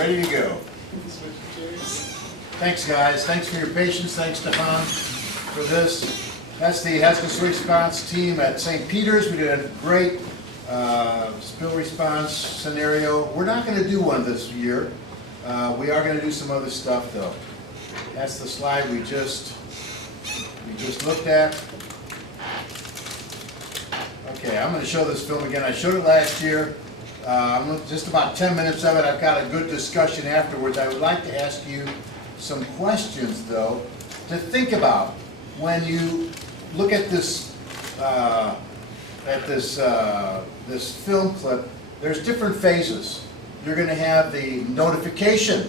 Ready to go. Thanks, guys. Thanks for your patience. Thanks to Han for this. That's the hazardous response team at St. Peter's. We did a great spill response scenario. We're not going to do one this year. We are going to do some other stuff, though. That's the slide we just looked at. Okay, I'm going to show this film again. I showed it last year. Just about 10 minutes of it. I've got a good discussion afterwards. I would like to ask you some questions, though, to think about when you look at this this film clip. There's different phases. You're going to have the notification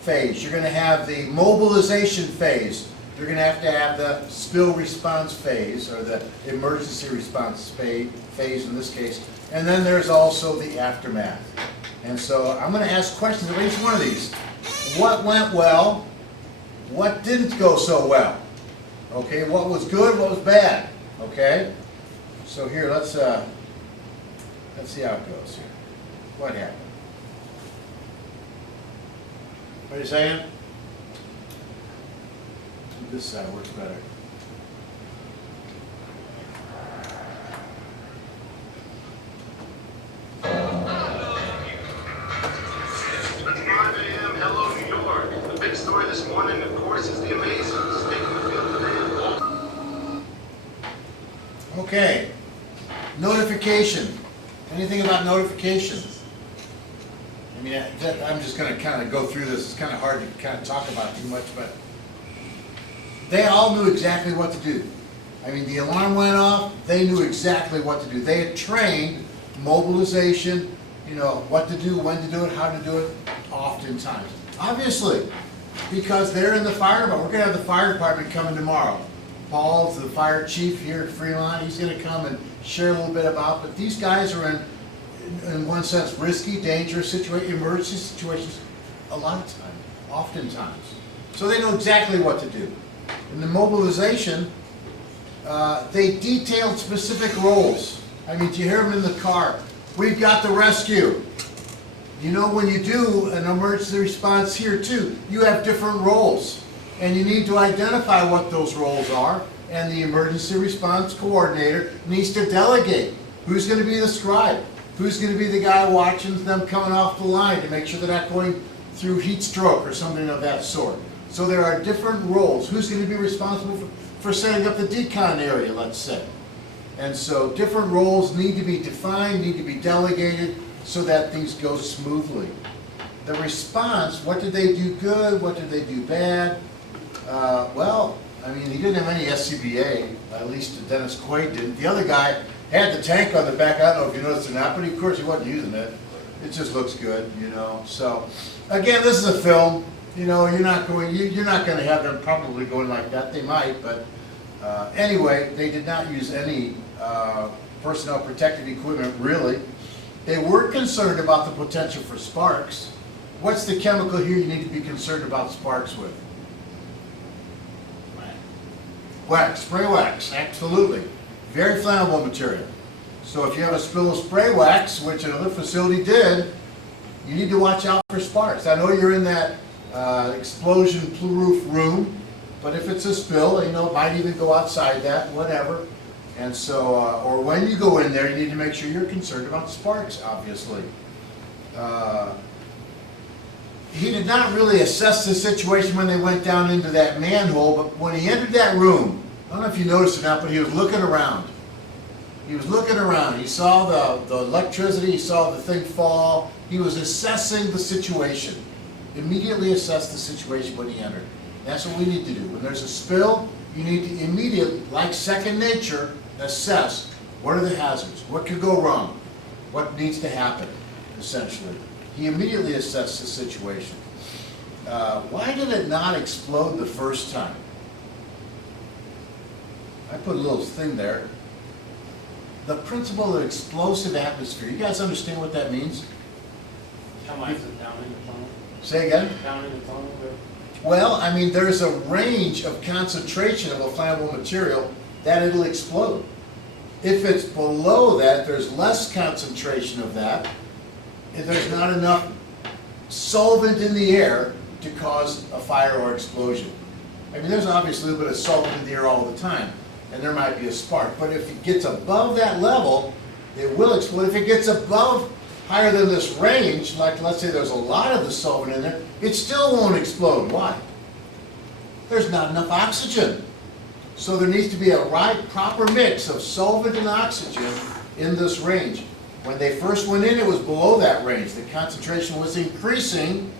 phase. You're going to have the mobilization phase. You're going to have the spill response phase, or the emergency response phase in this case. And then there's also the aftermath. And so I'm going to ask questions of each one of these. What went well? What didn't go so well? Okay, what was good? What was bad? Okay. So here, let's see how it goes here. What happened? What are you saying? This side works better. Story this morning, of course, is the Amazons taking the field today. Okay. Notification. Anything about notification? I mean, I'm just going to kind of go through this. It's kind of hard to kind of talk about too much, but they all knew exactly what to do. I mean, the alarm went off. They knew exactly what to do. They had trained mobilization, you know, what to do, when to do it, how to do it, oftentimes. Obviously, because they're in the fire department. We're going to have the fire department coming tomorrow. Paul's the fire chief here at Fremont. He's going to come and share a little bit about, but these guys are in one sense, risky, dangerous situations, emergency situations, a lot of times, oftentimes. So they know exactly what to do. In the mobilization, they detailed specific roles. I mean, do you hear them in the car? We've got the rescue. You know, when you do an emergency response here too, you have different roles. And you need to identify what those roles are. And the emergency response coordinator needs to delegate. Who's going to be the scribe? Who's going to be the guy watching them coming off the line to make sure they're not going through heat stroke or something of that sort? So there are different roles. Who's going to be responsible for setting up the decon area, let's say? And so different roles need to be defined, need to be delegated, so that things go smoothly. The response, what did they do good, what did they do bad? Well, I mean, he didn't have any SCBA, at least Dennis Quaid didn't. The other guy had the tank on the back. I don't know if you noticed or not, but of course he wasn't using it. It just looks good, you know. So, again, this is a film. You know, you're not going to have them probably going like that. They might, but anyway, they did not use any personnel protective equipment, really. They were concerned about the potential for sparks. What's the chemical here you need to be concerned about sparks with? Wax, spray wax, absolutely. Very flammable material. So if you have a spill of spray wax, which another facility did, you need to watch out for sparks. I know you're in that explosion-proof room, but if it's a spill, you know, it might even go outside that, whatever. And so, or when you go in there, you need to make sure you're concerned about sparks, obviously. He did not really assess the situation when they went down into that manhole, but when he entered that room, I don't know if you noticed or not, but he was looking around. He was looking around. He saw the electricity, he saw the thing fall. He was assessing the situation. Immediately assess the situation when he entered. That's what we need to do. When there's a spill, you need to immediately, like second nature, assess what are the hazards, what could go wrong, what needs to happen, essentially. He immediately assessed the situation. Why did it not explode the first time? I put a little thing there. The principle of explosive atmosphere. You guys understand what that means? How much is it down in the tunnel? Say again? Down in the tunnel? Well, I mean, there's a range of concentration of a flammable material that it'll explode. If it's below that, there's less concentration of that. If there's not enough solvent in the air to cause a fire or explosion. I mean, there's obviously a little bit of solvent in the air all the time, and there might be a spark. But if it gets above that level, it will explode. If it gets above, higher than this range, like let's say there's a lot of the solvent in there, it still won't explode. Why? There's not enough oxygen. So there needs to be a proper mix of solvent and oxygen in this range. When they first went in, it was below that range. The concentration was increasing,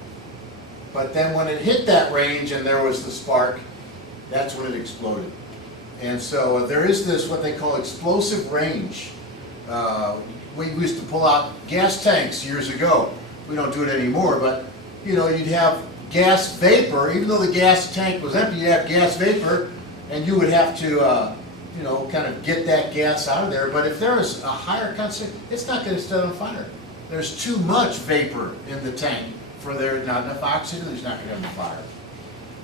but then when it hit that range and there was the spark, that's when it exploded. And so there is this, what they call explosive range. We used to pull out gas tanks years ago. We don't do it anymore, but you know, you'd have gas vapor. Even though the gas tank was empty, you'd have gas vapor, and you would have to you know, kind of get that gas out of there. But if there is a higher concentration, it's not going to set on fire. There's too much vapor in the tank for there not enough oxygen. There's not going to have enough fire.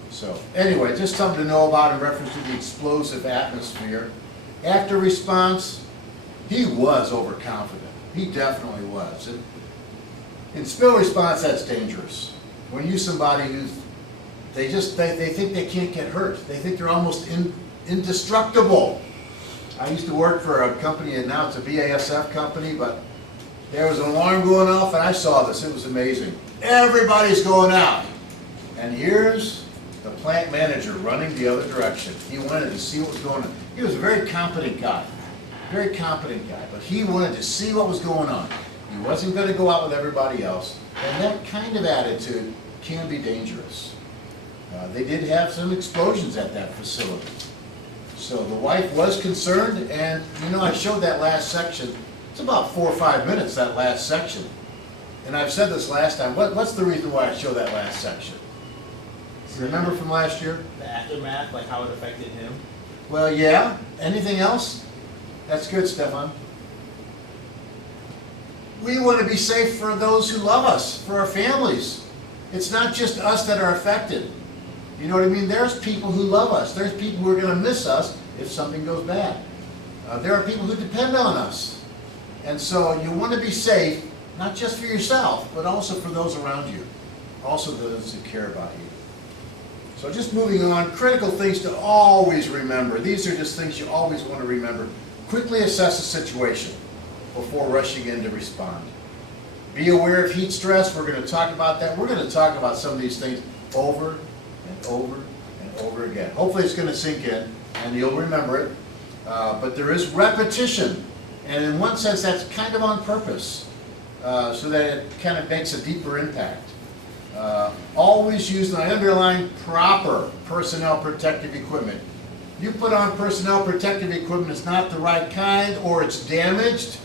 So anyway, just something to know about in reference to the explosive atmosphere. After response, he was overconfident. He definitely was. And in spill response, that's dangerous. When you somebody who's, they think they can't get hurt. They think they're almost indestructible. I used to work for a company, and now it's a BASF company, but there was an alarm going off, and I saw this. It was amazing. Everybody's going out. And here's the plant manager running the other direction. He wanted to see what was going on. He was a very competent guy. Very competent guy, but he wanted to see what was going on. He wasn't going to go out with everybody else, and that kind of attitude can be dangerous. They did have some explosions at that facility. So the wife was concerned, and you know, I showed that last section. It's about 4 or 5 minutes, that last section. And I've said this last time. What's the reason why I show that last section? Remember from last year? The aftermath, like how it affected him? Well, yeah. Anything else? That's good, Stefan. We want to be safe for those who love us, for our families. It's not just us that are affected. You know what I mean? There's people who love us. There's people who are going to miss us if something goes bad. There are people who depend on us. And so you want to be safe, not just for yourself, but also for those around you. Also those who care about you. So just moving on, critical things to always remember. These are just things you always want to remember. Quickly assess the situation before rushing in to respond. Be aware of heat stress. We're going to talk about that. We're going to talk about some of these things over and over and over again. Hopefully it's going to sink in and you'll remember it. But there is repetition. And in one sense, that's kind of on purpose, so that it kind of makes a deeper impact. Always use, and I underline, proper personnel protective equipment. You put on personnel protective equipment, it's not the right kind, or it's damaged,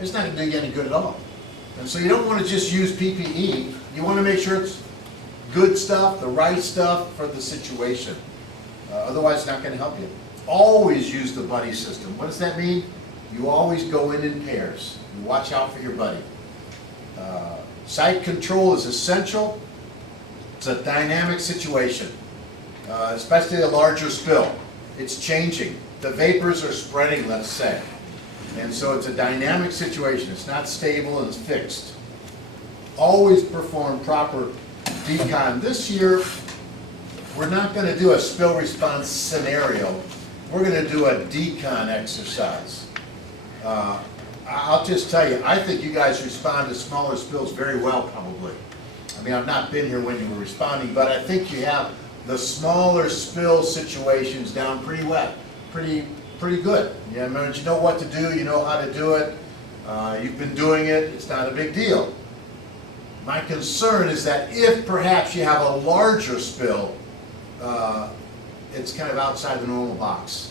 it's not going to do you any good at all. And so you don't want to just use PPE. You want to make sure it's good stuff, the right stuff for the situation. Otherwise, it's not going to help you. Always use the buddy system. What does that mean? You always go in pairs. You watch out for your buddy. Site control is essential. It's a dynamic situation, especially a larger spill. It's changing. The vapors are spreading, let's say. And so it's a dynamic situation. It's not stable and it's fixed. Always perform proper decon. This year, we're not going to do a spill response scenario. We're going to do a decon exercise. I'll just tell you, I think you guys respond to smaller spills very well, probably. I mean, I've not been here when you were responding, but I think you have the smaller spill situations down pretty well, pretty good. Yeah, I mean, you know what to do, you know how to do it, you've been doing it, it's not a big deal. My concern is that if perhaps you have a larger spill, it's kind of outside the normal box.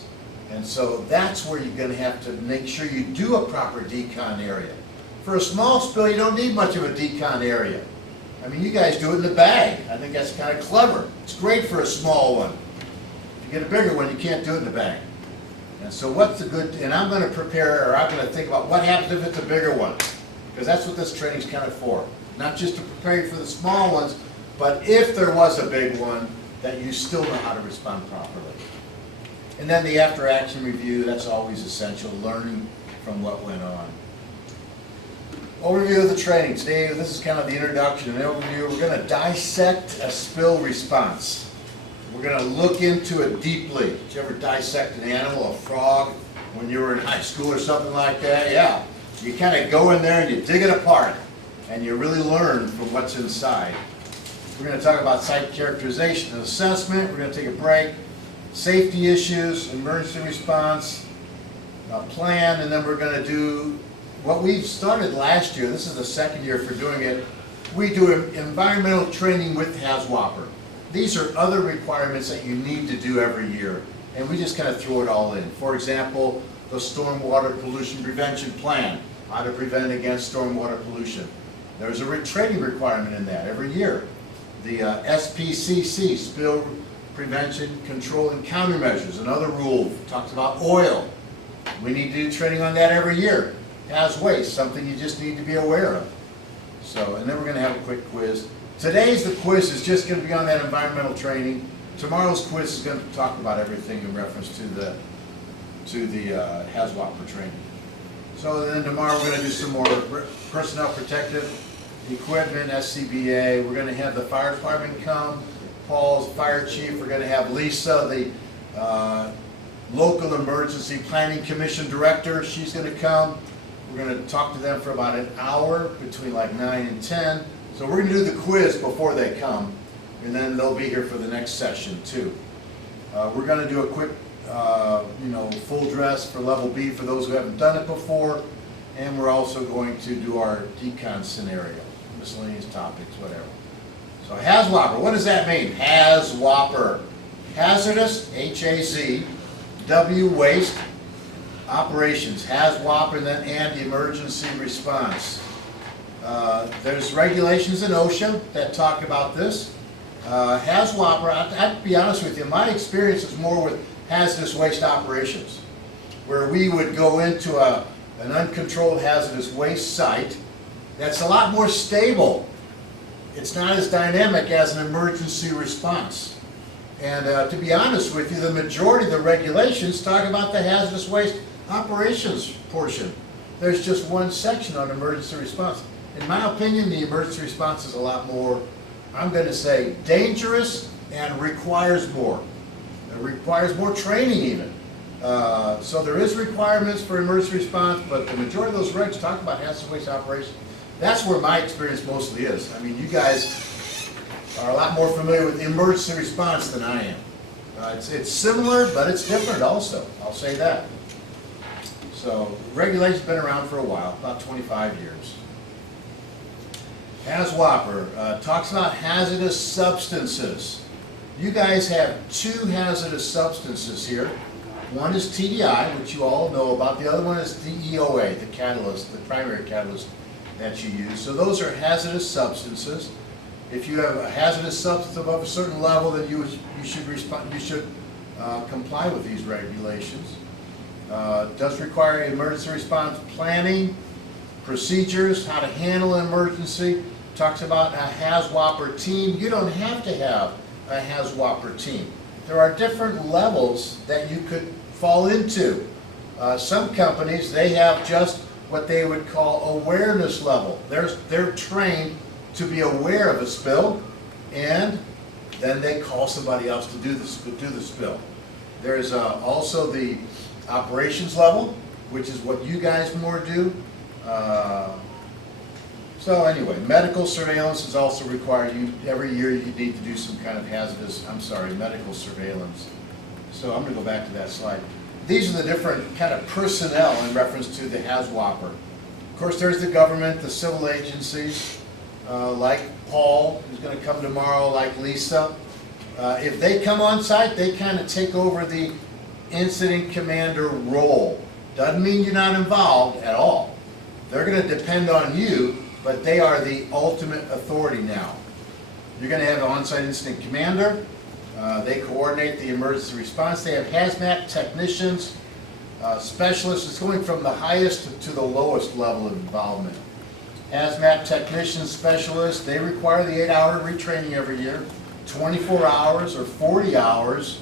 And so that's where you're going to have to make sure you do a proper decon area. For a small spill, you don't need much of a decon area. I mean, you guys do it in the bag. I think that's kind of clever. It's great for a small one. If you get a bigger one, you can't do it in the bag. And so what's the good, and I'm going to prepare, or I'm going to think about what happens if it's a bigger one. Because that's what this training's kind of for. Not just to prepare you for the small ones, but if there was a big one, that you still know how to respond properly. And then the after-action review, that's always essential, learning from what went on. Overview of the training. Today, this is kind of the introduction and overview. We're going to dissect a spill response. We're going to look into it deeply. Did you ever dissect an animal, a frog, when you were in high school or something like that? Yeah. You kind of go in there and you dig it apart, and you really learn from what's inside. We're going to talk about site characterization and assessment. We're going to take a break. Safety issues, emergency response, plan, and then we're going to do what we've started last year. This is the second year for doing it. We do environmental training with HAZWOPER. These are other requirements that you need to do every year, and we just kind of throw it all in. For example, the stormwater pollution prevention plan, how to prevent against stormwater pollution. There's a training requirement in that every year. The SPCC, spill prevention, control, and countermeasures, another rule, talks about oil. We need to do training on that every year. Has waste, something you just need to be aware of. So, and then we're going to have a quick quiz. Today's the quiz is just going to be on that environmental training. Tomorrow's quiz is going to talk about everything in reference to the HAZWOPER training. So then tomorrow we're going to do some more personnel protective equipment, SCBA. We're going to have the fire department come. Paul's fire chief. We're going to have Lisa, the local emergency planning commission director. She's going to come. We're going to talk to them for about an hour between like 9 and 10. So we're going to do the quiz before they come, and then they'll be here for the next session too. We're going to do a quick, full dress for level B for those who haven't done it before, and we're also going to do our decon scenario, miscellaneous topics, whatever. So HAZWOPER, what does that mean? HAZWOPER, hazardous, H-A-Z-W, waste, operations, HAZWOPER, and emergency response. There's regulations in OSHA that talk about this. HAZWOPER, I have to be honest with you, my experience is more with hazardous waste operations, where we would go into an uncontrolled hazardous waste site that's a lot more stable. It's not as dynamic as an emergency response. And to be honest with you, the majority of the regulations talk about the hazardous waste operations portion. There's just one section on emergency response. In my opinion, the emergency response is a lot more, I'm going to say, dangerous and requires more. It requires more training even. So there is requirements for emergency response, but the majority of those regs talk about hazardous waste operations. That's where my experience mostly is. I mean, you guys are a lot more familiar with emergency response than I am. It's similar, but it's different also. I'll say that. So regulation's been around for a while, about 25 years. HAZWOPER talks about hazardous substances. You guys have two hazardous substances here. One is TDI, which you all know about. The other one is DEOA, the catalyst, the primary catalyst that you use. So those are hazardous substances. If you have a hazardous substance above a certain level, then you should comply with these regulations. Does require emergency response planning, procedures, how to handle an emergency. Talks about a HAZWOPER team. You don't have to have a HAZWOPER team. There are different levels that you could fall into. Some companies, they have just what they would call awareness level. They're trained to be aware of a spill, and then they call somebody else to do the spill. There's also the operations level, which is what you guys more do. So anyway, medical surveillance is also required. Every year you need to do some kind of medical surveillance. So I'm going to go back to that slide. These are the different kind of personnel in reference to the HAZWOPER. Of course, there's the government, the civil agencies, like Paul, who's going to come tomorrow, like Lisa. If they come on site, they kind of take over the incident commander role. Doesn't mean you're not involved at all. They're going to depend on you, but they are the ultimate authority now. You're going to have an on-site incident commander. They coordinate the emergency response. They have hazmat technicians, specialists. It's going from the highest to the lowest level of involvement. Hazmat technicians, specialists, they require the 8-hour retraining every year, 24 hours or 40 hours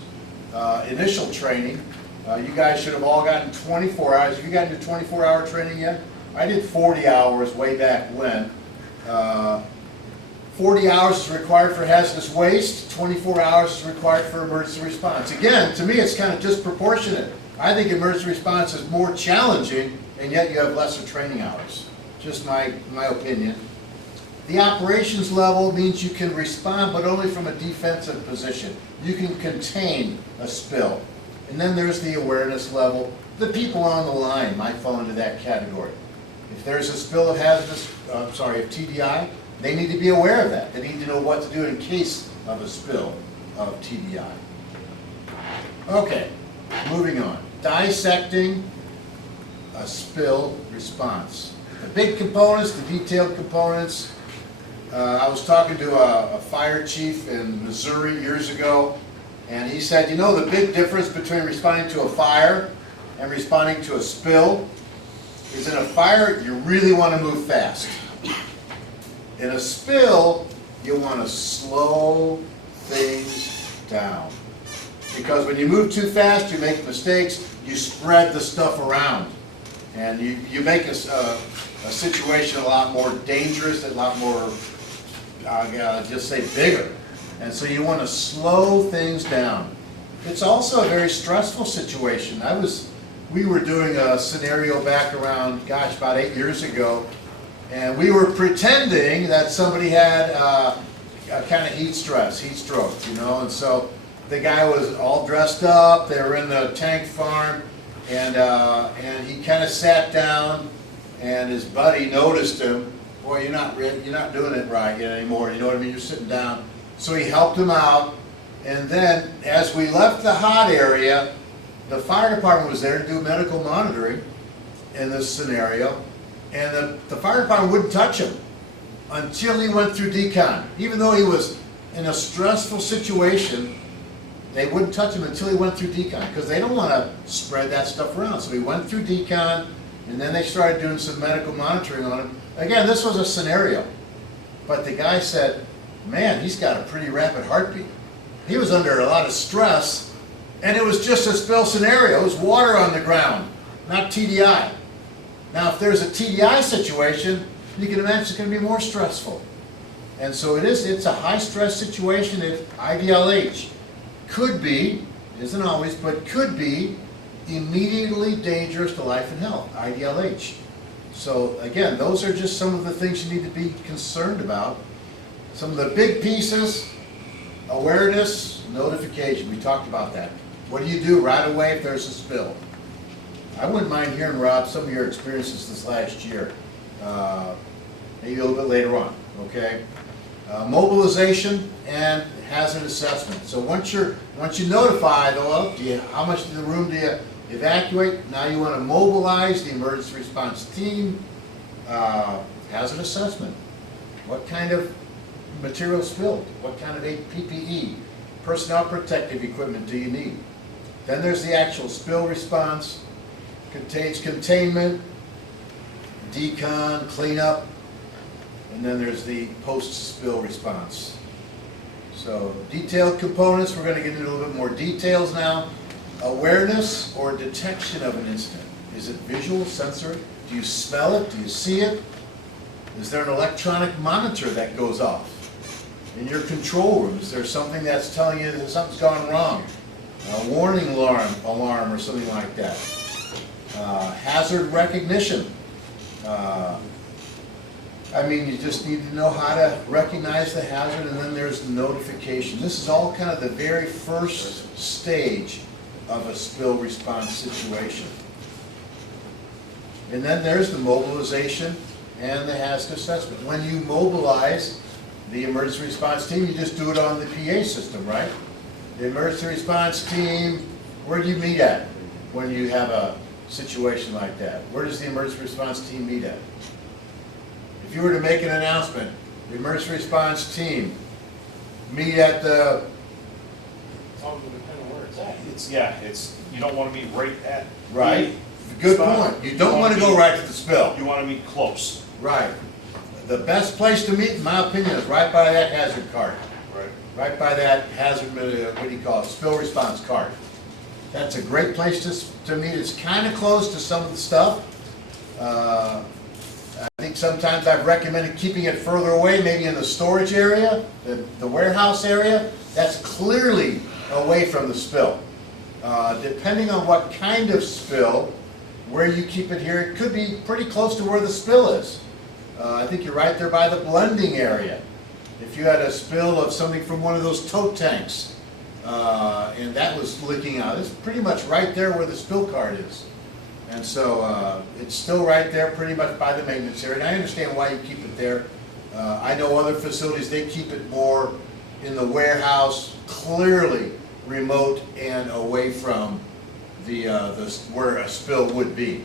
initial training. You guys should have all gotten 24 hours. Have you gotten your 24-hour training yet? I did 40 hours way back when. 40 hours is required for hazardous waste, 24 hours is required for emergency response. Again, to me, it's kind of disproportionate. I think emergency response is more challenging, and yet you have lesser training hours. Just my opinion. The operations level means you can respond, but only from a defensive position. You can contain a spill. And then there's the awareness level. The people on the line might fall into that category. If there's a spill of of TDI, they need to be aware of that. They need to know what to do in case of a spill of TDI. Okay, moving on. Dissecting a spill response. The big components, the detailed components. I was talking to a fire chief in Missouri years ago, and he said, you know, the big difference between responding to a fire and responding to a spill is in a fire, you really want to move fast. In a spill, you want to slow things down. Because when you move too fast, you make mistakes, you spread the stuff around. And you make a situation a lot more dangerous, a lot more, just say bigger. And so you want to slow things down. It's also a very stressful situation. We were doing a scenario back around, gosh, about 8 years ago, and we were pretending that somebody had a kind of heat stroke, you know, and so the guy was all dressed up, they were in the tank farm, and he kind of sat down, and his buddy noticed him. Boy, you're not doing it right yet anymore, you know what I mean, you're sitting down. So he helped him out, and then as we left the hot area, the fire department was there to do medical monitoring in this scenario, and the fire department wouldn't touch him until he went through decon. Even though he was in a stressful situation, they wouldn't touch him until he went through decon, because they don't want to spread that stuff around. So he went through decon, and then they started doing some medical monitoring on him. Again, this was a scenario, but the guy said, man, he's got a pretty rapid heartbeat. He was under a lot of stress, and it was just a spill scenario. It was water on the ground, not TDI. Now, if there's a TDI situation, you can imagine it's going to be more stressful. And so it's a high-stress situation. If IDLH could be, isn't always, but could be immediately dangerous to life and health, IDLH. So again, those are just some of the things you need to be concerned about. Some of the big pieces: awareness, notification. We talked about that. What do you do right away if there's a spill? I wouldn't mind hearing, Rob, some of your experiences this last year, maybe a little bit later on, okay? Mobilization and hazard assessment. So once you notify, well, how much of the room do you evacuate? Now you want to mobilize the emergency response team. Hazard assessment. What kind of material spilled? What kind of PPE, personnel protective equipment do you need? Then there's the actual spill response. Contains containment, decon, cleanup, and then there's the post-spill response. So detailed components, we're going to get into a little bit more details now. Awareness or detection of an incident. Is it visual, sensory? Do you smell it? Do you see it? Is there an electronic monitor that goes off in your control room? Is there something that's telling you that something's gone wrong? A warning alarm or something like that. Hazard recognition. I mean, you just need to know how to recognize the hazard, and then there's the notification. This is all kind of the very first stage of a spill response situation. And then there's the mobilization and the hazard assessment. When you mobilize the emergency response team, you just do it on the PA system, right? The emergency response team, where do you meet at when you have a situation like that? Where does the emergency response team meet at? If you were to make an announcement, the emergency response team meet at the... It's all going to depend on where it's at. You don't want to be right at. Right. Good point. You don't want to go right to the spill. You want to be close. Right. The best place to meet, in my opinion, is right by that hazard cart. Right. Right by that hazard, what do you call it, spill response cart. That's a great place to meet. It's kind of close to some of the stuff. sometimes I've recommended keeping it further away, maybe in the storage area, the warehouse area. That's clearly away from the spill. Depending on what kind of spill, where you keep it here, it could be pretty close to where the spill is. I think you're right there by the blending area. If you had a spill of something from one of those tote tanks, and that was leaking out, it's pretty much right there where the spill card is. And so it's still right there pretty much by the maintenance area. And I understand why you keep it there. I know other facilities, they keep it more in the warehouse, clearly remote and away from where a spill would be.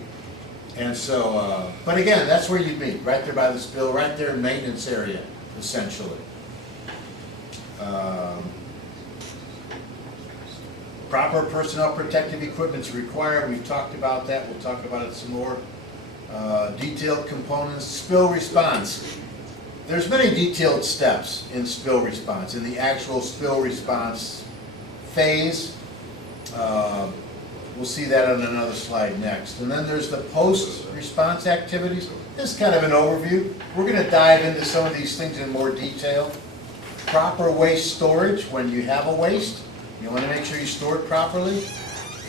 And so, but again, that's where you'd meet, right there by the spill, right there in maintenance area, essentially. Proper personnel protective equipment is required. We've talked about that. We'll talk about it some more. Detailed components, spill response. There's many detailed steps in spill response, in the actual spill response phase. We'll see that on another slide next. And then there's the post-response activities. This is kind of an overview. We're going to dive into some of these things in more detail. Proper waste storage. When you have a waste, you want to make sure you store it properly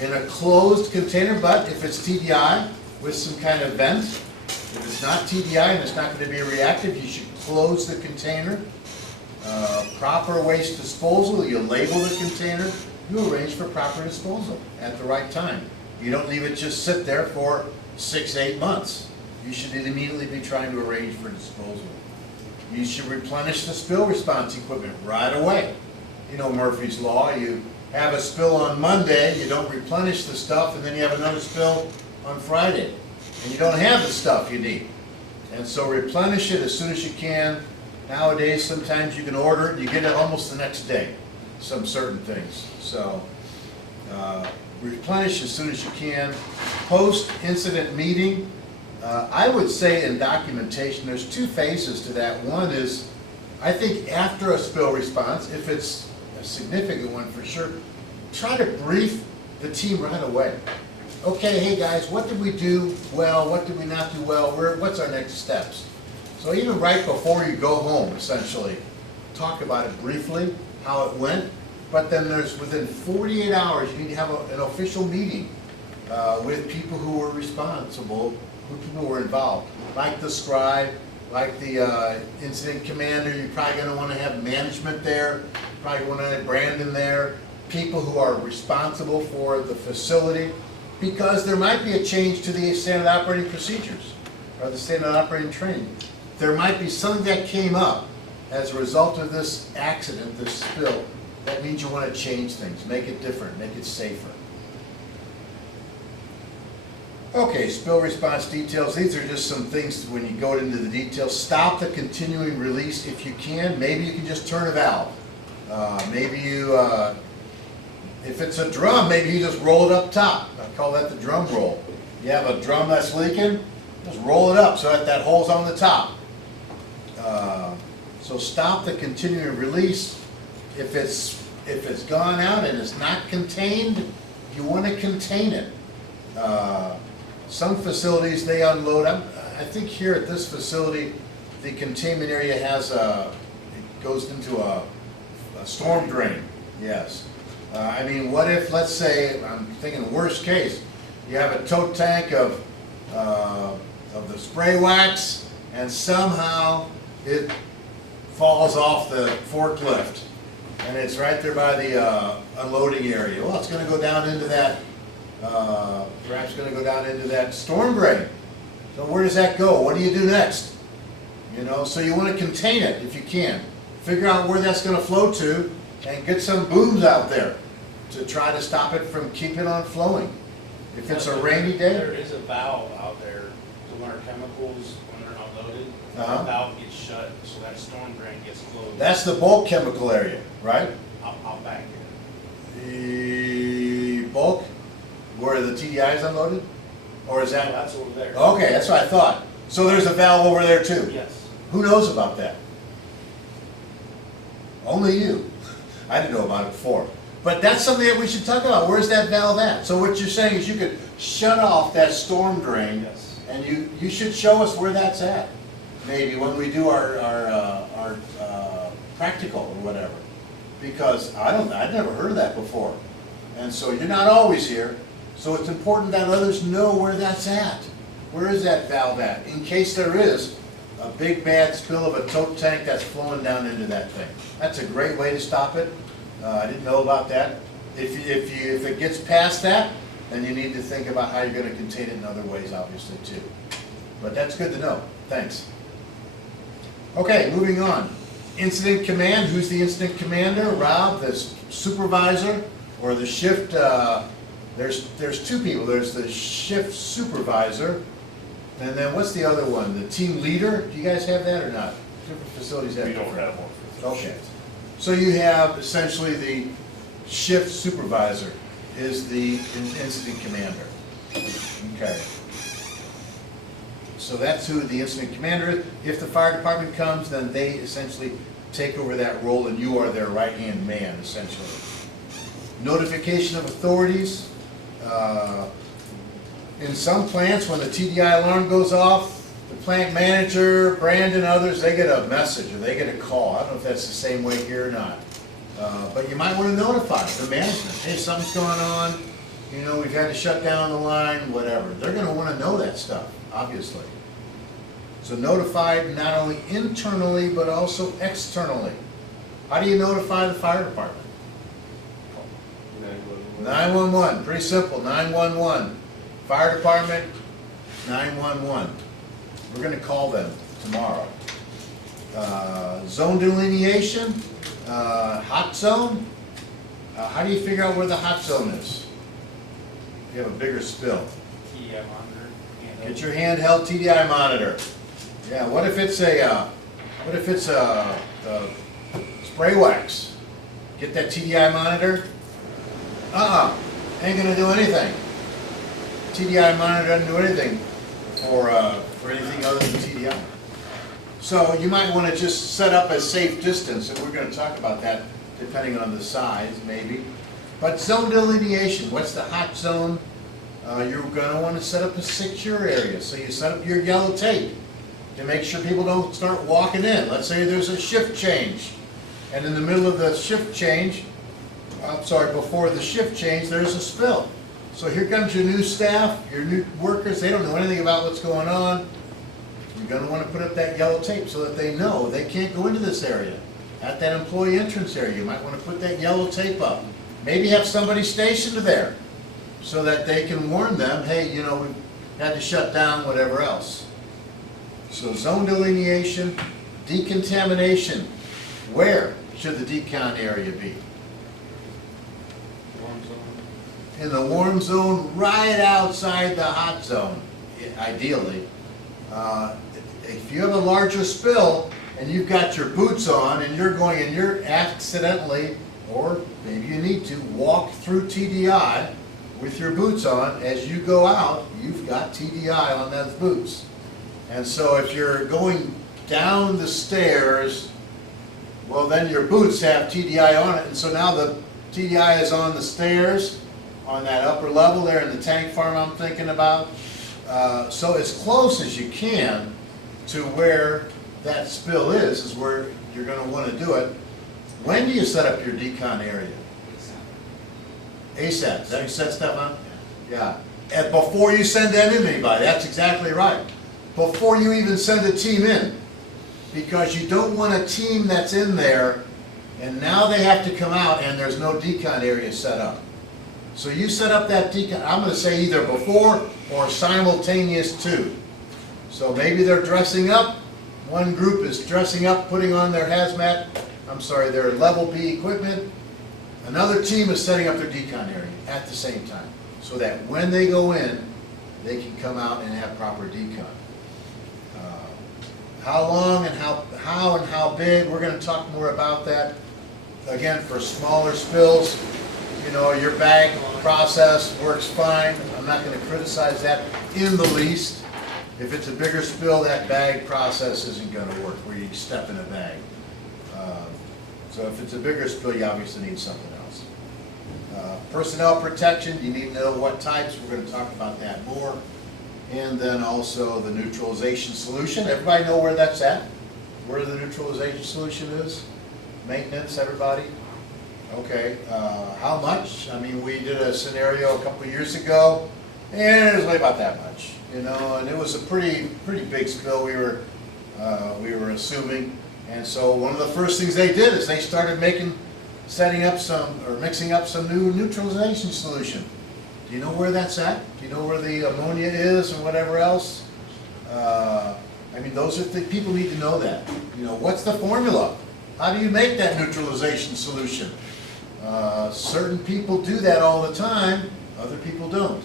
in a closed container, but if it's TDI with some kind of vent, if it's not TDI and it's not going to be reactive, you should close the container. Proper waste disposal, you label the container, you arrange for proper disposal at the right time. You don't leave it just sit there for 6 to 8 months. You should immediately be trying to arrange for disposal. You should replenish the spill response equipment right away. You know Murphy's Law, you have a spill on Monday, you don't replenish the stuff, and then you have another spill on Friday, and you don't have the stuff you need. And so replenish it as soon as you can. Nowadays, sometimes you can order it, and you get it almost the next day, some certain things. So replenish as soon as you can. Post-incident meeting, I would say in documentation, there's 2 phases to that. One is, I think after a spill response, if it's a significant one for sure, try to brief the team right away. Okay, hey guys, what did we do well? What did we not do well? What's our next steps? So even right before you go home, essentially, talk about it briefly, how it went. But then there's within 48 hours, you need to have an official meeting with people who were responsible, people who were involved, like the scribe, like the incident commander. You're probably going to want to have management there. Probably want to have Brandon there. People who are responsible for the facility, because there might be a change to the standard operating procedures or the standard operating training. There might be something that came up as a result of this accident, this spill. That means you want to change things, make it different, make it safer. Okay, spill response details. These are just some things when you go into the details. Stop the continuing release if you can. Maybe you can just turn a valve. Maybe you, if it's a drum, maybe you just roll it up top. I call that the drum roll. You have a drum that's leaking, just roll it up so that that hole's on the top. So stop the continuing release. If it's gone out and it's not contained, you want to contain it. Some facilities, they unload. I think here at this facility, the containment area has it goes into a storm drain. Yes. I mean, what if, let's say, I'm thinking worst case, you have a tote tank of the spray wax, and somehow it falls off the forklift, and it's right there by the unloading area. Well, it's going to go down into that. Perhaps going to go down into that storm drain. So where does that go? What do you do next? You know, so you want to contain it if you can. Figure out where that's going to flow to, and get some booms out there to try to stop it from keeping on flowing. If it's a rainy day. There is a valve out there to where chemicals, when they're not loaded, the valve gets shut, so that storm drain gets closed. That's the bulk chemical area, right? Out back here. The bulk, where the TDI is unloaded? Or is that? No, that's over there. Okay, that's what I thought. So there's a valve over there too? Yes. Who knows about that? Only you. I didn't know about it before. But that's something that we should talk about. Where's that valve at? So what you're saying is you could shut off that storm drain, Yes. and you should show us where that's at. maybe when we do our practical or whatever. Because I'd never heard of that before. And so you're not always here, so it's important that others know where that's at. Where is that valve at? In case there is a big bad spill of a tote tank that's flowing down into that thing. That's a great way to stop it. I didn't know about that. If it gets past that, then you need to think about how you're going to contain it in other ways, obviously, too. But that's good to know. Thanks. Okay, moving on. Incident command. Who's the incident commander? Rob, the supervisor, or the shift. There's two people. There's the shift supervisor, and then what's the other one? The team leader. Do you guys have that or not? Different facilities have. We don't different. have one for the Okay. shift. So you have essentially the shift supervisor is the incident commander. Okay. So that's who the incident commander is. If the fire department comes, then they essentially take over that role and you are their right-hand man, essentially. Notification of authorities. In some plants, when the TDI alarm goes off, the plant manager, Brandon, others, they get a message or they get a call. I don't know if that's the same way here or not. But you might want to notify the management. Hey, something's going on. You know, we've had to shut down the line, whatever. They're going to want to know that stuff, obviously. So notified not only internally, but also externally. How do you notify the fire department? 911, pretty simple, 911. Fire department, 911. We're going to call them tomorrow. Zone delineation, hot zone. How do you figure out where the hot zone is? You have a bigger spill. TDI monitor. Get your handheld TDI monitor. Yeah, what if it's a spray wax? Get that TDI monitor. Ain't gonna do anything. TDI monitor doesn't do anything for anything other than TDI. So you might want to just set up a safe distance, and we're going to talk about that depending on the size, maybe. But zone delineation, what's the hot zone? You're going to want to set up a secure area. So you set up your yellow tape to make sure people don't start walking in. Let's say there's a shift change, and in the middle of the shift change, before the shift change, there's a spill. So here comes your new staff, your new workers, they don't know anything about what's going on. You're going to want to put up that yellow tape so that they know they can't go into this area. At that employee entrance area, you might want to put that yellow tape up. Maybe have somebody stationed there so that they can warn them, hey, you know, we've had to shut down, whatever else. So zone delineation, decontamination. Where should the decon area be? In the warm zone, right outside the hot zone, ideally. If you have a larger spill and you've got your boots on and you're going and you're accidentally, or maybe you need to, walk through TDI with your boots on, as you go out, you've got TDI on those boots. And so if you're going down the stairs, well then your boots have TDI on it, and so now the TDI is on the stairs, on that upper level there in the tank farm I'm thinking about. So as close as you can to where that spill is where you're going to want to do it. When do you set up your decon area? ASAP. Is that you set stuff on? Yeah. And before you send that in anybody, that's exactly right. Before you even send a team in. Because you don't want a team that's in there and now they have to come out and there's no decon area set up. So you set up that decon, I'm going to say either before or simultaneous to. So maybe they're dressing up, one group is dressing up, putting on their their level B equipment. Another team is setting up their decon area at the same time. So that when they go in, they can come out and have proper decon. How long and how big, we're going to talk more about that. Again, for smaller spills, you know, your bag process works fine. I'm not going to criticize that in the least. If it's a bigger spill, that bag process isn't going to work, where you step in a bag. So if it's a bigger spill, you obviously need something else. Personnel protection, you need to know what types. We're going to talk about that more. And then also the neutralization solution. Everybody know where that's at? Where the neutralization solution is? Maintenance, everybody? Okay, how much? I mean, we did a scenario a couple of years ago, and it was only about that much, you know, and it was a pretty big spill we were assuming. And so one of the first things they did is they started mixing up some new neutralization solution. Do you know where that's at? Do you know where the ammonia is and whatever else? I mean, those are things people need to know that. You know, what's the formula? How do you make that neutralization solution? Certain people do that all the time, other people don't.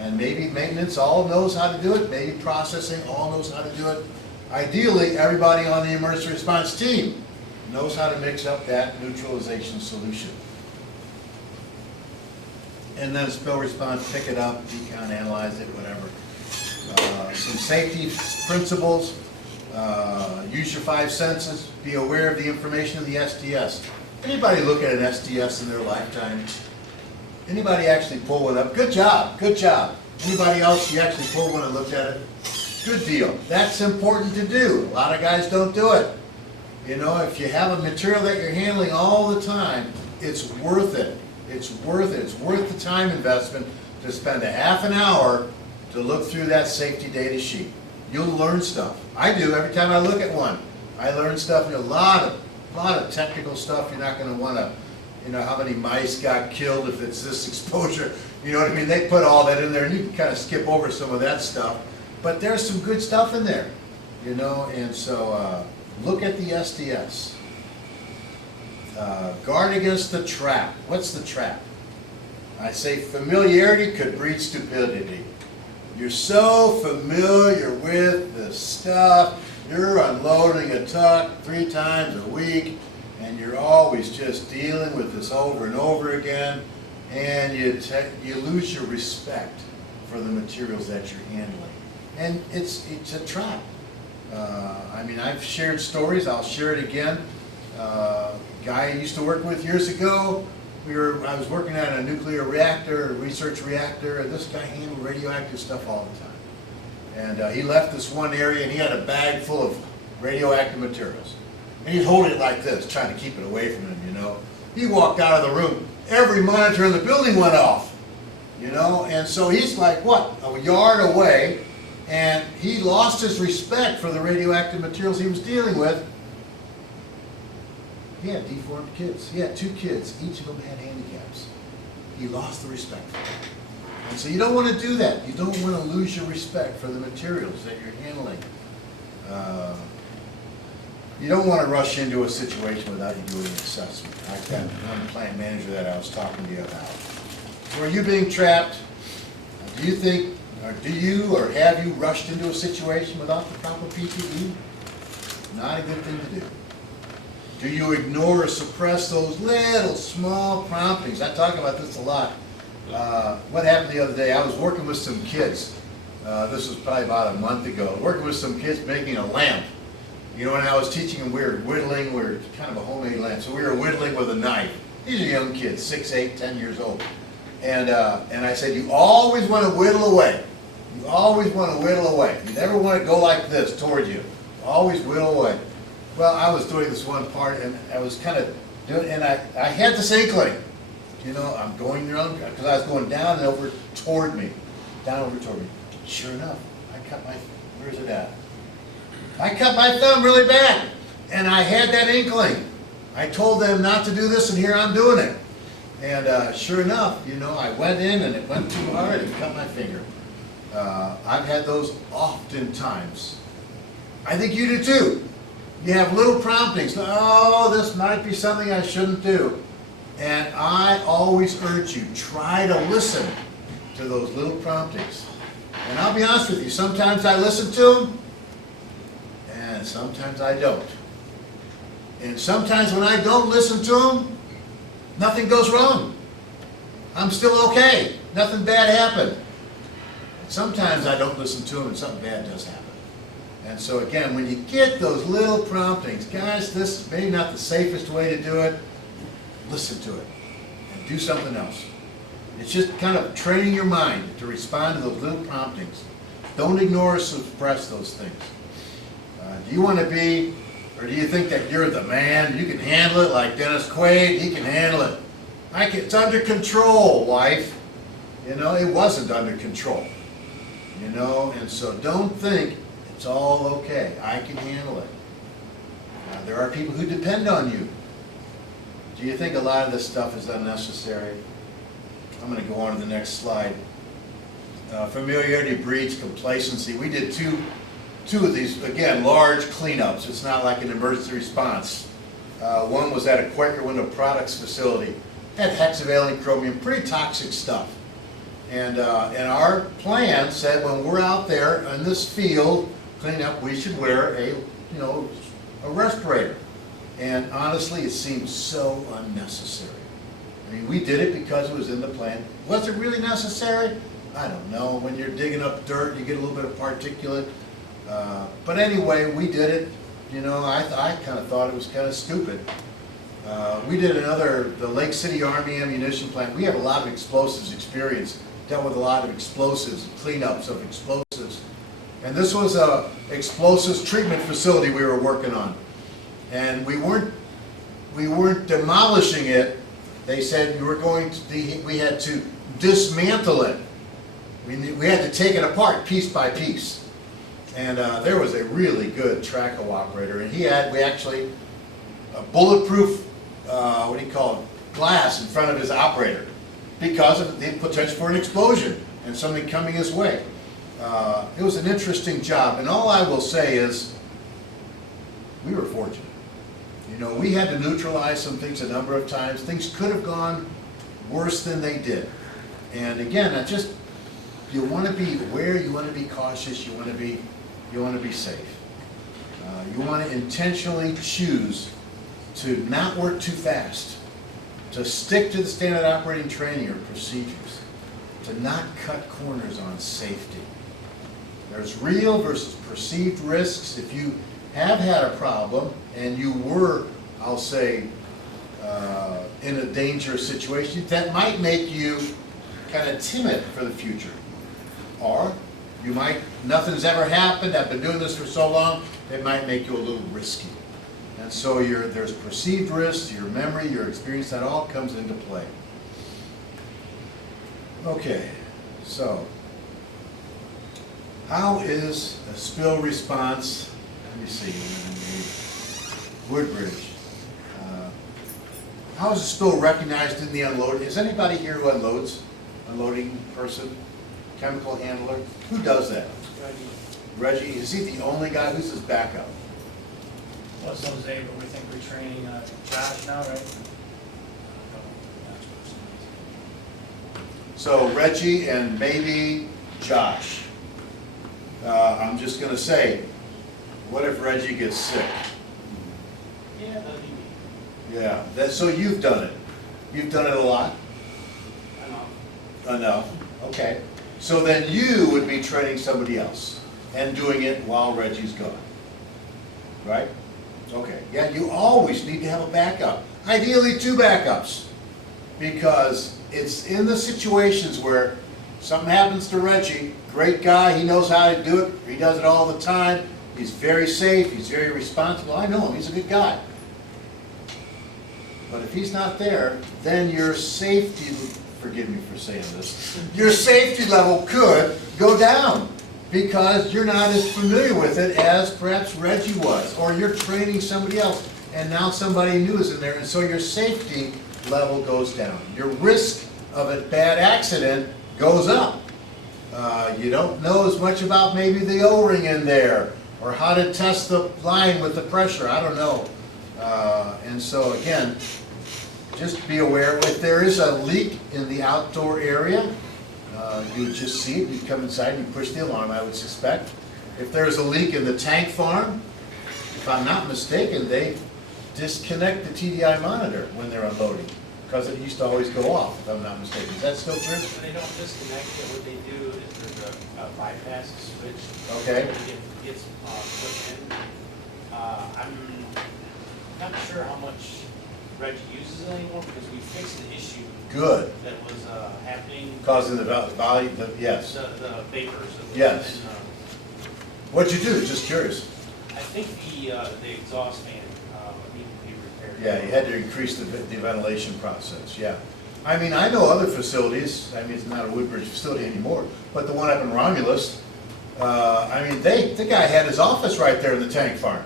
And maybe maintenance all knows how to do it, maybe processing all knows how to do it. Ideally, everybody on the emergency response team knows how to mix up that neutralization solution. And then spill response, pick it up, decon, analyze it, whatever. Some safety principles, use your 5 senses, be aware of the information in the SDS. Anybody look at an SDS in their lifetime? Anybody actually pull one up? Good job, good job. Anybody else, you actually pulled one and looked at it? Good deal. That's important to do. A lot of guys don't do it. You know, if you have a material that you're handling all the time, it's worth it. It's worth it. It's worth the time investment to spend a half an hour to look through that safety data sheet. You'll learn stuff. I do every time I look at one. I learn stuff, a lot of technical stuff. You're not going to want to, you know, how many mice got killed if it's this exposure. You know what I mean? They put all that in there, and you can kind of skip over some of that stuff. But there's some good stuff in there, you know. And so look at the SDS. Guard against the trap. What's the trap? I say familiarity could breed stupidity. You're so familiar with the stuff, you're unloading a tuck 3 times a week, and you're always just dealing with this over and over again, and you lose your respect for the materials that you're handling. And it's a trap. I mean, I've shared stories, I'll share it again. Guy I used to work with years ago, I was working at a nuclear reactor, a research reactor, and this guy handled radioactive stuff all the time. And he left this one area and he had a bag full of radioactive materials. And he'd hold it like this, trying to keep it away from him, you know. He walked out of the room, every monitor in the building went off, you know. And so he's like, what, a yard away, and he lost his respect for the radioactive materials he was dealing with. He had deformed kids. He had 2 kids. Each of them had handicaps. He lost the respect for them. And so you don't want to do that. You don't want to lose your respect for the materials that you're handling. You don't want to rush into a situation without you doing an assessment. Like that one plant manager that I was talking to you about. So are you being trapped? Do you think, or do you, or have you rushed into a situation without the proper PPE? Not a good thing to do. Do you ignore or suppress those little small promptings? I talk about this a lot. What happened the other day, I was working with some kids. This was probably about a month ago. Working with some kids making a lamp. You know, when I was teaching them, we were whittling, we were kind of a homemade lamp. So we were whittling with a knife. These are young kids, 6, 8, 10 years old. And I said, you always want to whittle away. You always want to whittle away. You never want to go like this toward you. Always whittle away. Well, I was doing this one part, and I was kind of doing, and I had this inkling, you know, I'm going around, because I was going down and over toward me, down over toward me. Sure enough, I cut my, where's it at? I cut my thumb really bad, and I had that inkling. I told them not to do this, and here I'm doing it. And sure enough, you know, I went in, and it went too hard, and cut my finger. I've had those oftentimes. I think you do too. You have little promptings. Oh, this might be something I shouldn't do. And I always urge you, try to listen to those little promptings. And I'll be honest with you, sometimes I listen to them, and sometimes I don't. And sometimes when I don't listen to them, nothing goes wrong. I'm still okay. Nothing bad happened. Sometimes I don't listen to them and something bad does happen. And so again, when you get those little promptings, guys, this is maybe not the safest way to do it, listen to it and do something else. It's just kind of training your mind to respond to those little promptings. Don't ignore or suppress those things. Do you want to be, or do you think that you're the man? You can handle it like Dennis Quaid, he can handle it. It's under control, wife. You know, it wasn't under control. You know, and so don't think it's all okay. I can handle it. There are people who depend on you. Do you think a lot of this stuff is unnecessary? I'm going to go on to the next slide. Familiarity breeds complacency. We did two of these, again, large cleanups. It's not like an emergency response. One was at a Quaker Window Products facility. Had hexavalent chromium, pretty toxic stuff. And our plan said when we're out there in this field cleaning up, we should wear a respirator. And honestly, it seemed so unnecessary. I mean, we did it because it was in the plan. Was it really necessary? I don't know. When you're digging up dirt, you get a little bit of particulate. But anyway, we did it. You know, I kind of thought it was kind of stupid. We did the Lake City Army ammunition plant. We have a lot of explosives experience, dealt with a lot of explosives, cleanups of explosives. And this was a explosives treatment facility we were working on. And we weren't demolishing it. They said we had to dismantle it. We had to take it apart piece by piece. And there was a really good Traco operator, and we actually a bulletproof, glass in front of his operator because of the potential for an explosion and something coming his way. It was an interesting job, and all I will say is we were fortunate. You know, we had to neutralize some things a number of times. Things could have gone worse than they did. And again, you want to be aware, you want to be cautious, you want to be safe. You want to intentionally choose to not work too fast, to stick to the standard operating training or procedures, to not cut corners on safety. There's real versus perceived risks. If you have had a problem and you were, I'll say, in a dangerous situation, that might make you kind of timid for the future. Or nothing's ever happened, I've been doing this for so long, it might make you a little risky. And so there's perceived risks, your memory, your experience, that all comes into play. Okay, so how is a spill response? Let me see, Woodbridge. How is a spill recognized in the unloading? Is anybody here who unloads? Unloading person? Chemical handler? Who does that? Reggie. Is he the only guy? Who's his backup? Was Jose, but we think we're training Josh now, right? So Reggie and maybe Josh. I'm just going to say, what if Reggie gets sick? Yeah, that'd be me. Yeah, so you've done it. You've done it a lot? Enough. Okay. So then you would be training somebody else and doing it while Reggie's gone. Right? Okay. Yeah, you always need to have a backup. Ideally 2 backups. Because it's in the situations where something happens to Reggie, great guy, he knows how to do it, he does it all the time, he's very safe, he's very responsible, I know him, he's a good guy. But if he's not there, then your safety, forgive me for saying this, your safety level could go down because you're not as familiar with it as perhaps Reggie was, or you're training somebody else and now somebody new is in there, and so your safety level goes down. Your risk of a bad accident goes up. You don't know as much about maybe the O-ring in there, or how to test the line with the pressure, I don't know. And so again, just be aware, if there is a leak in the outdoor area, you just see it, you come inside and you push the alarm, I would suspect. If there's a leak in the tank farm, if I'm not mistaken, they disconnect the TDI monitor when they're unloading, because it used to always go off, if I'm not mistaken. Is that still true? They don't disconnect it, what they do is there's a bypass switch. Okay. It gets put in. I'm not sure how much Reggie uses it anymore because we fixed the issue Good. that was happening. Causing the volume, yes. The vapors. that was Yes. in, What'd you do? Just curious. I think the exhaust fan needed to be repaired. Yeah, you had to increase the ventilation process, yeah. I mean, I know other facilities, I mean, it's not a Woodbridge facility anymore, but the one up in Romulus, I mean, the guy had his office right there in the tank farm,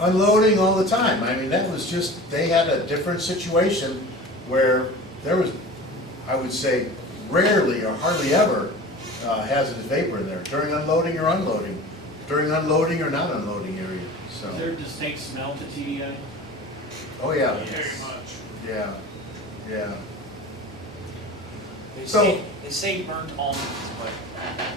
unloading all the time. I mean, that was just, they had a different situation where there was, I would say, rarely or hardly ever hazardous vapor in there, during unloading or unloading, during unloading or not unloading area, so. Is there a distinct smell to TDI? Oh, yeah. Very much. Yeah, yeah. They say burnt almonds, but.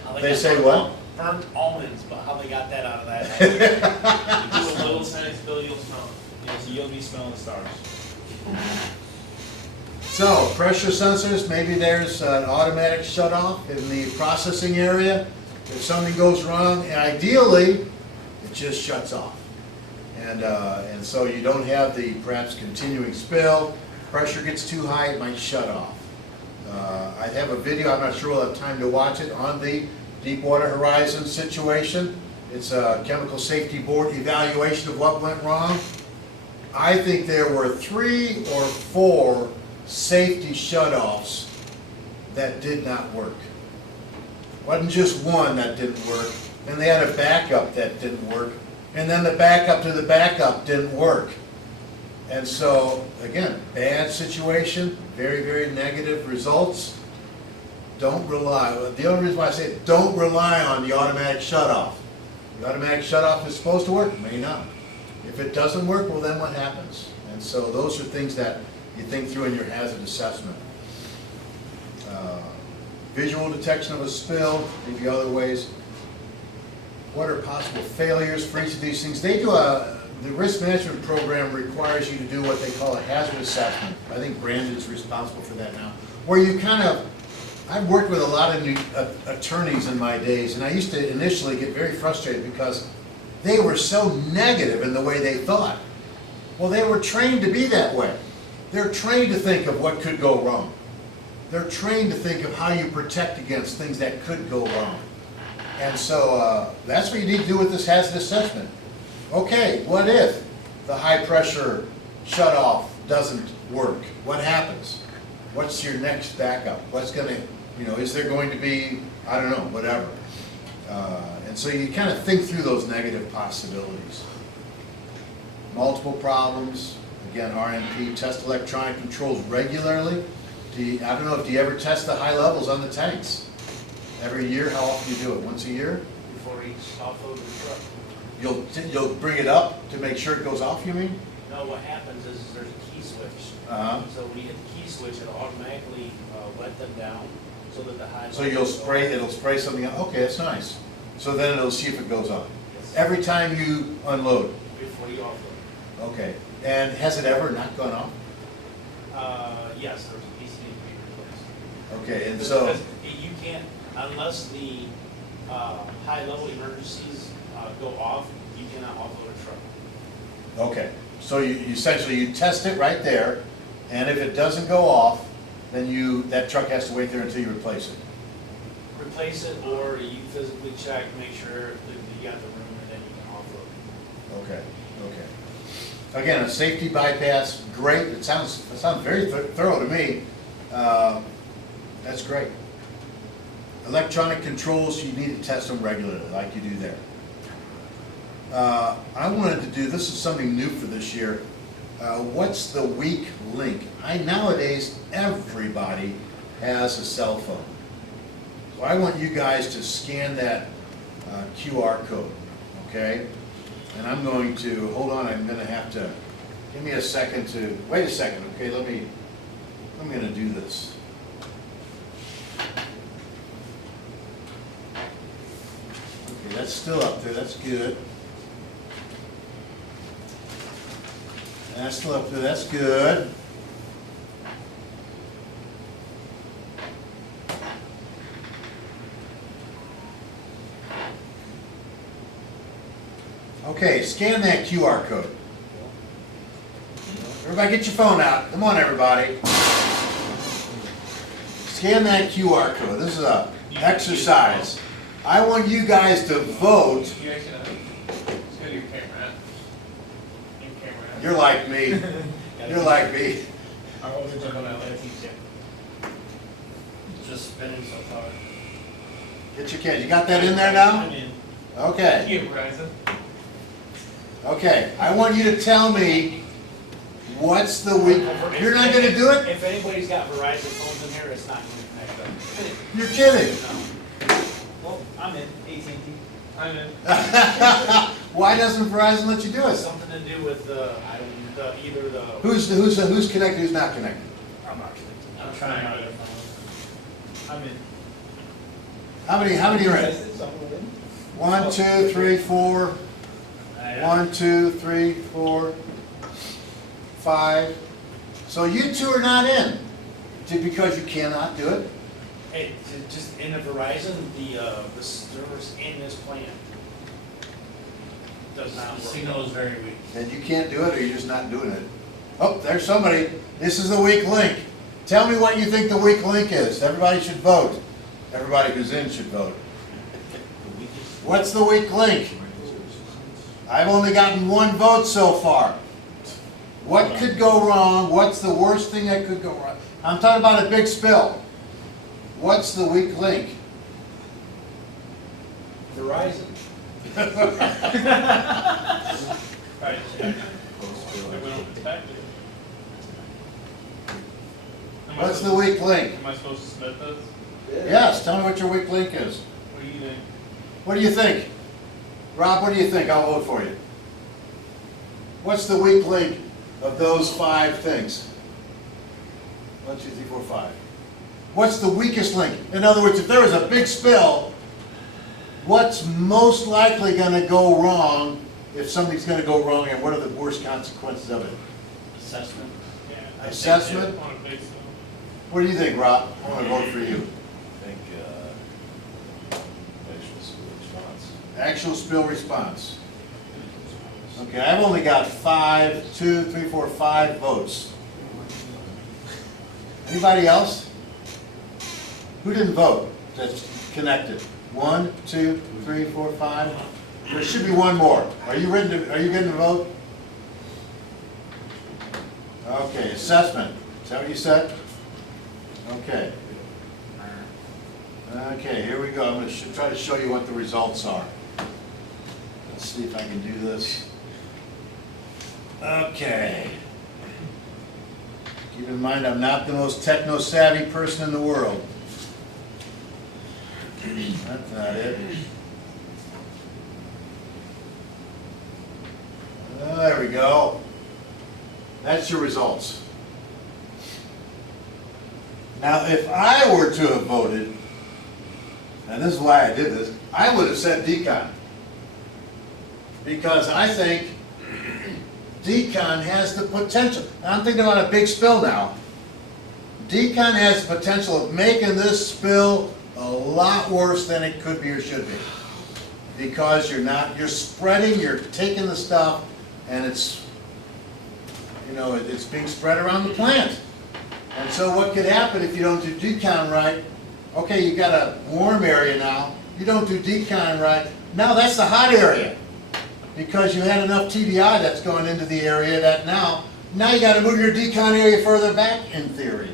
how They got say burnt what? Burnt almonds, but how they got that out of that? Just a little sensibility, you'll smell it. Yeah, so you'll be smelling the stars. So, pressure sensors, maybe there's an automatic shut-off in the processing area. If something goes wrong, ideally, it just shuts off. And so you don't have the perhaps continuing spill. Pressure gets too high, it might shut off. I have a video, I'm not sure we'll have time to watch it, on the Deepwater Horizon situation. It's a chemical safety board evaluation of what went wrong. I think there were 3 or 4 safety shutoffs that did not work. Wasn't just one that didn't work, and they had a backup that didn't work, and then the backup to the backup didn't work. And so, again, bad situation, very, very negative results. Don't rely, the only reason why I say it, don't rely on the automatic shutoff. The automatic shutoff is supposed to work, may not. If it doesn't work, well then what happens? And so those are things that you think through in your hazard assessment. Visual detection of a spill, maybe other ways. What are possible failures for each of these things? They do the risk management program requires you to do what they call a hazard assessment. I think Brandon's responsible for that now. Where you kind of, I've worked with a lot of new attorneys in my days, and I used to initially get very frustrated because they were so negative in the way they thought. Well, they were trained to be that way. They're trained to think of what could go wrong. They're trained to think of how you protect against things that could go wrong. And so that's what you need to do with this hazard assessment. Okay, what if the high pressure shutoff doesn't work? What happens? What's your next backup? What's going to, is there going to be, I don't know, whatever. And so you kind of think through those negative possibilities. Multiple problems, again, RNP, test electronic controls regularly. I don't know, do you ever test the high levels on the tanks? Every year? How often do you do it? Once a year? Before each offload of the truck. You'll bring it up to make sure it goes off, you mean? No, what happens is there's a key switch. So when you hit the key switch, it'll automatically let them down so that the high. So it'll spray something out? Okay, that's nice. So then it'll see if it goes off. Yes. Every time you unload? Before you offload. Okay. And has it ever not gone off? Yes, there's a piece needs to be replaced. Okay, and so, Because you can't, unless the high-level emergencies go off, you cannot offload a truck. okay. So you essentially, you test it right there, and if it doesn't go off, then that truck has to wait there until you replace it. Replace it, or you physically check, make sure that you got the room, and then you can offload. Okay, okay. Again, a safety bypass, great. It sounds very thorough to me. That's great. Electronic controls, you need to test them regularly, like you do there. I wanted to do, this is something new for this year. What's the weak link? Nowadays, everybody has a cell phone. So I want you guys to scan that QR code, okay? And I'm going to, hold on, I'm gonna have to, give me a second to, wait a second, okay, I'm gonna do this. Okay, that's still up there, that's good. That's still up there, that's good. Okay, scan that QR code. Everybody get your phone out. Come on, everybody. Scan that QR code. This is a exercise. I want you guys to vote. You actually, just go to your camera. Your camera. You're like me. You're like me. I wasn't jumping out there, just spinning so far. Get your kids. You got that in there now? I'm in. Okay. You, Verizon. Okay. I want you to tell me what's the week. You're not going to do it? If anybody's got Verizon phones in here, it's not going to connect up. You're kidding. No. Well, I'm in AT&T. I'm in. Why doesn't Verizon let you do it? Something to do with either the. Who's connected? Who's not connected? I'm not I'm trying out your phone. I'm in. How many are in? 1, 2, 3, 4. 1, 2, 3, 4, 5. So you two are not in, because you cannot do it. Hey, just in the Verizon, the service in this plan does not The work. signal is very weak. And you can't do it, or you're just not doing it. Oh, there's somebody. This is the weak link. Tell me what you think the weak link is. Everybody should vote. Everybody who's in should vote. What's the weak link? I've only gotten 1 vote so far. What could go wrong? What's the worst thing that could go wrong? I'm talking about a big spill. What's the weak link? Verizon. Right. We don't inspect it. What's the weak link? Am I supposed to submit this? Yes, tell me what your weak link is. What do you think? What do you think? Rob, what do you think? I'll vote for you. What's the weak link of those 5 things? 1, 2, 3, 4, 5. What's the weakest link? In other words, if there was a big spill, what's most likely going to go wrong if something's going to go wrong, and what are the worst consequences of it? Assessment. Yeah, I think Assessment? on a big scale. What do you think, Rob? I want to vote for you. I think, response. Actual spill response. Okay, I've only got 5, 2, 3, 4, 5 votes. Anybody else? Who didn't vote that's connected? 1, 2, 3, 4, 5? There should be 1 more. Are you ready to, are you getting to vote? Okay, assessment. Is that what you said? Okay. Okay, here we go. I'm going to try to show you what the results are. Let's see if I can do this. Okay. Keep in mind, I'm not the most techno-savvy person in the world. That's not it. There we go. That's your results. Now, if I were to have voted, and this is why I did this, I would have said decon. Because I think decon has the potential. Now, I'm thinking about a big spill now. Decon has the potential of making this spill a lot worse than it could be or should be. Because you're spreading, you're taking the stuff, and it's, it's being spread around the plant. And so what could happen if you don't do decon right? Okay, you got a warm area now. You don't do decon right. Now that's the hot area. Because you had enough TDI that's going into the area that now you got to move your decon area further back in theory.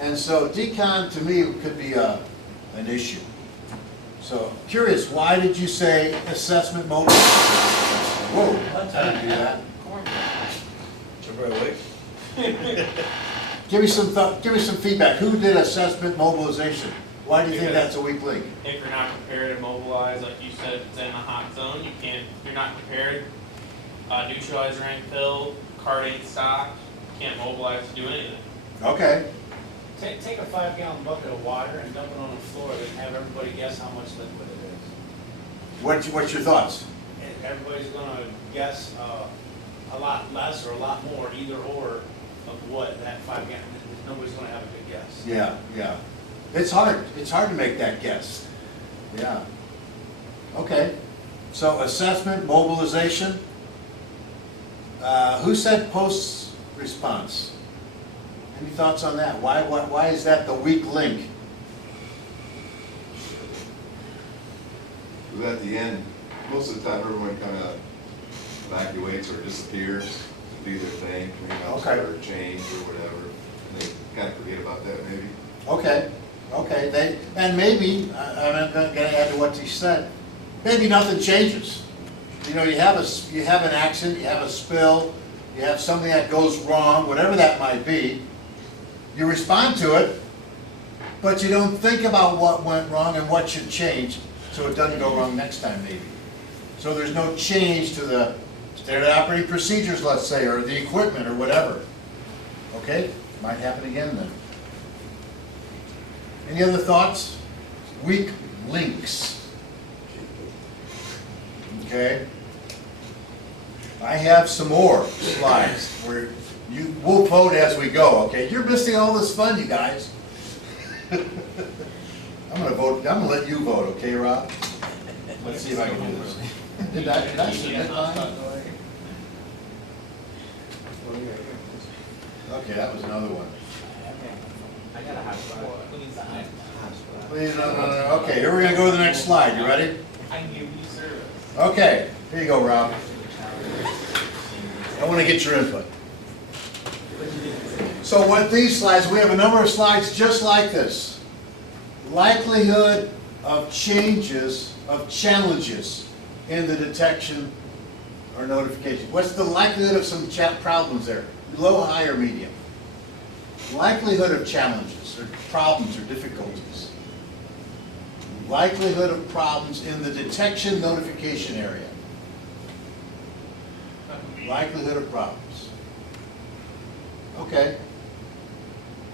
And so decon to me could be an issue. So curious, why did you say assessment mode? Whoa, I didn't do that. Everybody awake? Give me some feedback. Who did assessment mobilization? Why do you think that's a weak link? If you're not prepared to mobilize, like you said, it's in a hot zone, you're not prepared, neutralizer ain't filled, cart ain't stocked, you can't mobilize to do anything. Okay. Take a 5-gallon bucket of water and dump it on the floor and have everybody guess how much liquid it is. What's your thoughts? And everybody's gonna guess a lot less or a lot more, either or, of what that 5 gallon, nobody's gonna have a good guess. Yeah. It's hard. It's hard to make that guess. Yeah. Okay. So assessment, mobilization. Who said post response. Any thoughts on that? Why is that the weak link? Because at the end, most of the time, everyone kind of evacuates or disappears to do their thing, clean house Okay. or change or whatever. And they kind of forget about that maybe. Okay, and maybe, I'm gonna add to what he said, maybe nothing changes. You know, you have an accident, you have a spill, you have something that goes wrong, whatever that might be, you respond to it, but you don't think about what went wrong and what should change, so it doesn't go wrong next time maybe. So there's no change to the standard operating procedures, let's say, or the equipment or whatever. Okay, might happen again then. Any other thoughts? Weak links. Okay. I have some more slides where we'll vote as we go, okay? You're missing all this fun, you guys. I'm gonna let you vote, okay, Rob? Let's see if I can do this. Did I submit mine? Okay, that was another one. I gotta have Please, no. Okay, here we're gonna go to the next slide. You ready? I can give you service. Okay, here you go, Rob. I want to get your input. So with these slides, we have a number of slides just like this. Likelihood of changes, of challenges in the detection or notification. What's the likelihood of some problems there? Low, high, or medium? Likelihood of challenges or problems or difficulties. Likelihood of problems in the detection notification area. Likelihood of problems. Okay.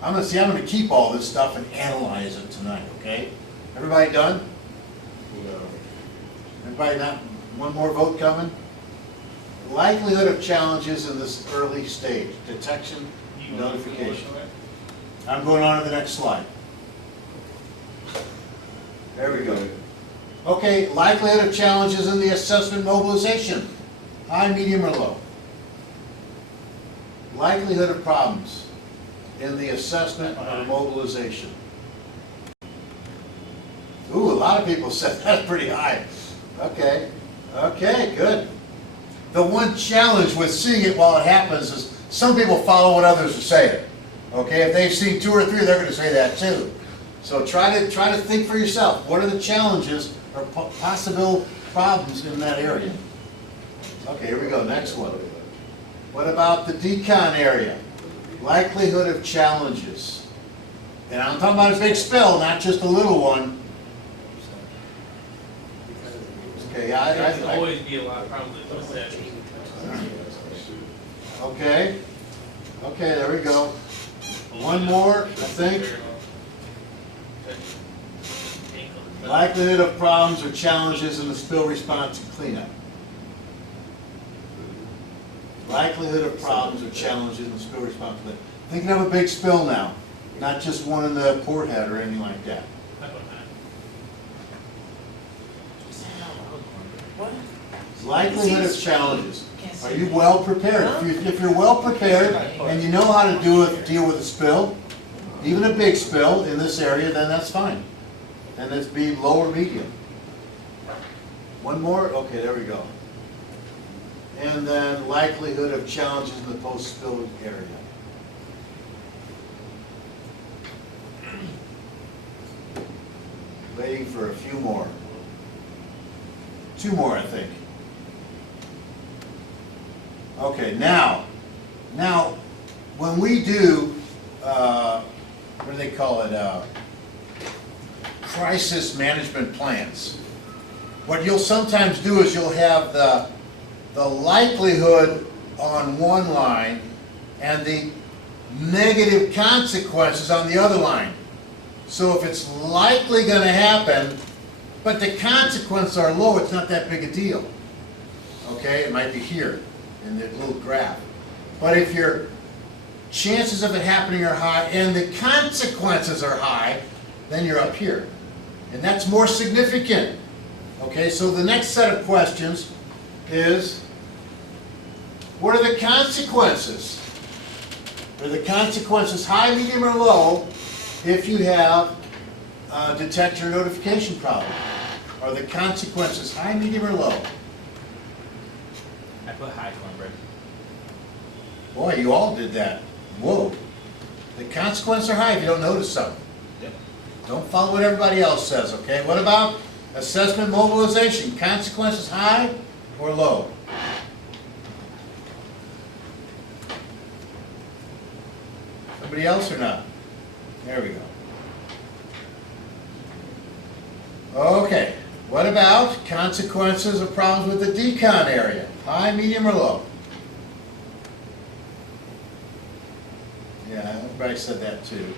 I'm gonna keep all this stuff and analyze it tonight, okay? Everybody done? Everybody not, one more vote coming? Likelihood of challenges in this early stage, detection, notification. I'm going on to the next slide. There we go. Okay, likelihood of challenges in the assessment mobilization, high, medium, or low. Likelihood of problems in the assessment or mobilization. Ooh, a lot of people said that's pretty high. Okay, good. The one challenge with seeing it while it happens is some people follow what others are saying. Okay, if they've seen 2 or 3, they're going to say that too. So try to think for yourself. What are the challenges or possible problems in that area? Okay, here we go. Next one. What about the decon area? Likelihood of challenges. And I'm talking about a big spill, not just a little one. Okay, There's always be a lot of problems with those sessions. Okay, there we go. One more, I think. Likelihood of problems or challenges in the spill response and cleanup. Likelihood of problems or challenges in the spill response and cleanup. Thinking of a big spill now, not just one in the port head or anything like that. Likelihood of challenges. Are you well prepared? If you're well prepared and you know how to deal with a spill, even a big spill in this area, then that's fine. And it's be low or medium. One more? Okay, there we go. And then likelihood of challenges in the post-spill area. Waiting for a few more. 2 more, I think. Okay, now, when we do, what do they call it, crisis management plans, what you'll sometimes do is you'll have the likelihood on one line and the negative consequences on the other line. So if it's likely going to happen, but the consequences are low, it's not that big a deal. Okay, it might be here in the little graph. But if your chances of it happening are high and the consequences are high, then you're up here. And that's more significant. Okay, so the next set of questions is, what are the consequences Are the consequences high, medium, or low if you have a detector notification problem? Are the consequences high, medium, or low? I put high cornbread. Boy, you all did that. Whoa. The consequences are high if you don't notice something. Yep. Don't follow what everybody else says, okay? What about assessment mobilization? Consequences high or low? Somebody else or not? There we go. Okay, what about consequences of problems with the decon area? High, medium, or low? Yeah, everybody said that too.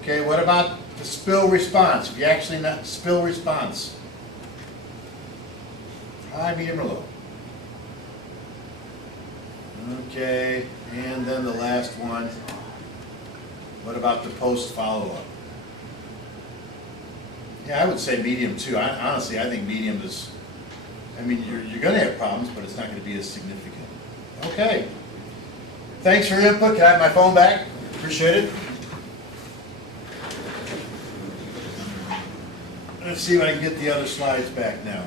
Okay, what about the spill response? If you actually not spill response? High, medium, or low? Okay, and then the last one. What about the post follow-up? Yeah, I would say medium too. Honestly, I think medium is, I mean, you're gonna have problems, but it's not gonna be as significant. Okay. Thanks for your input. Can I have my phone back? Appreciate it. Let's see if I can get the other slides back now.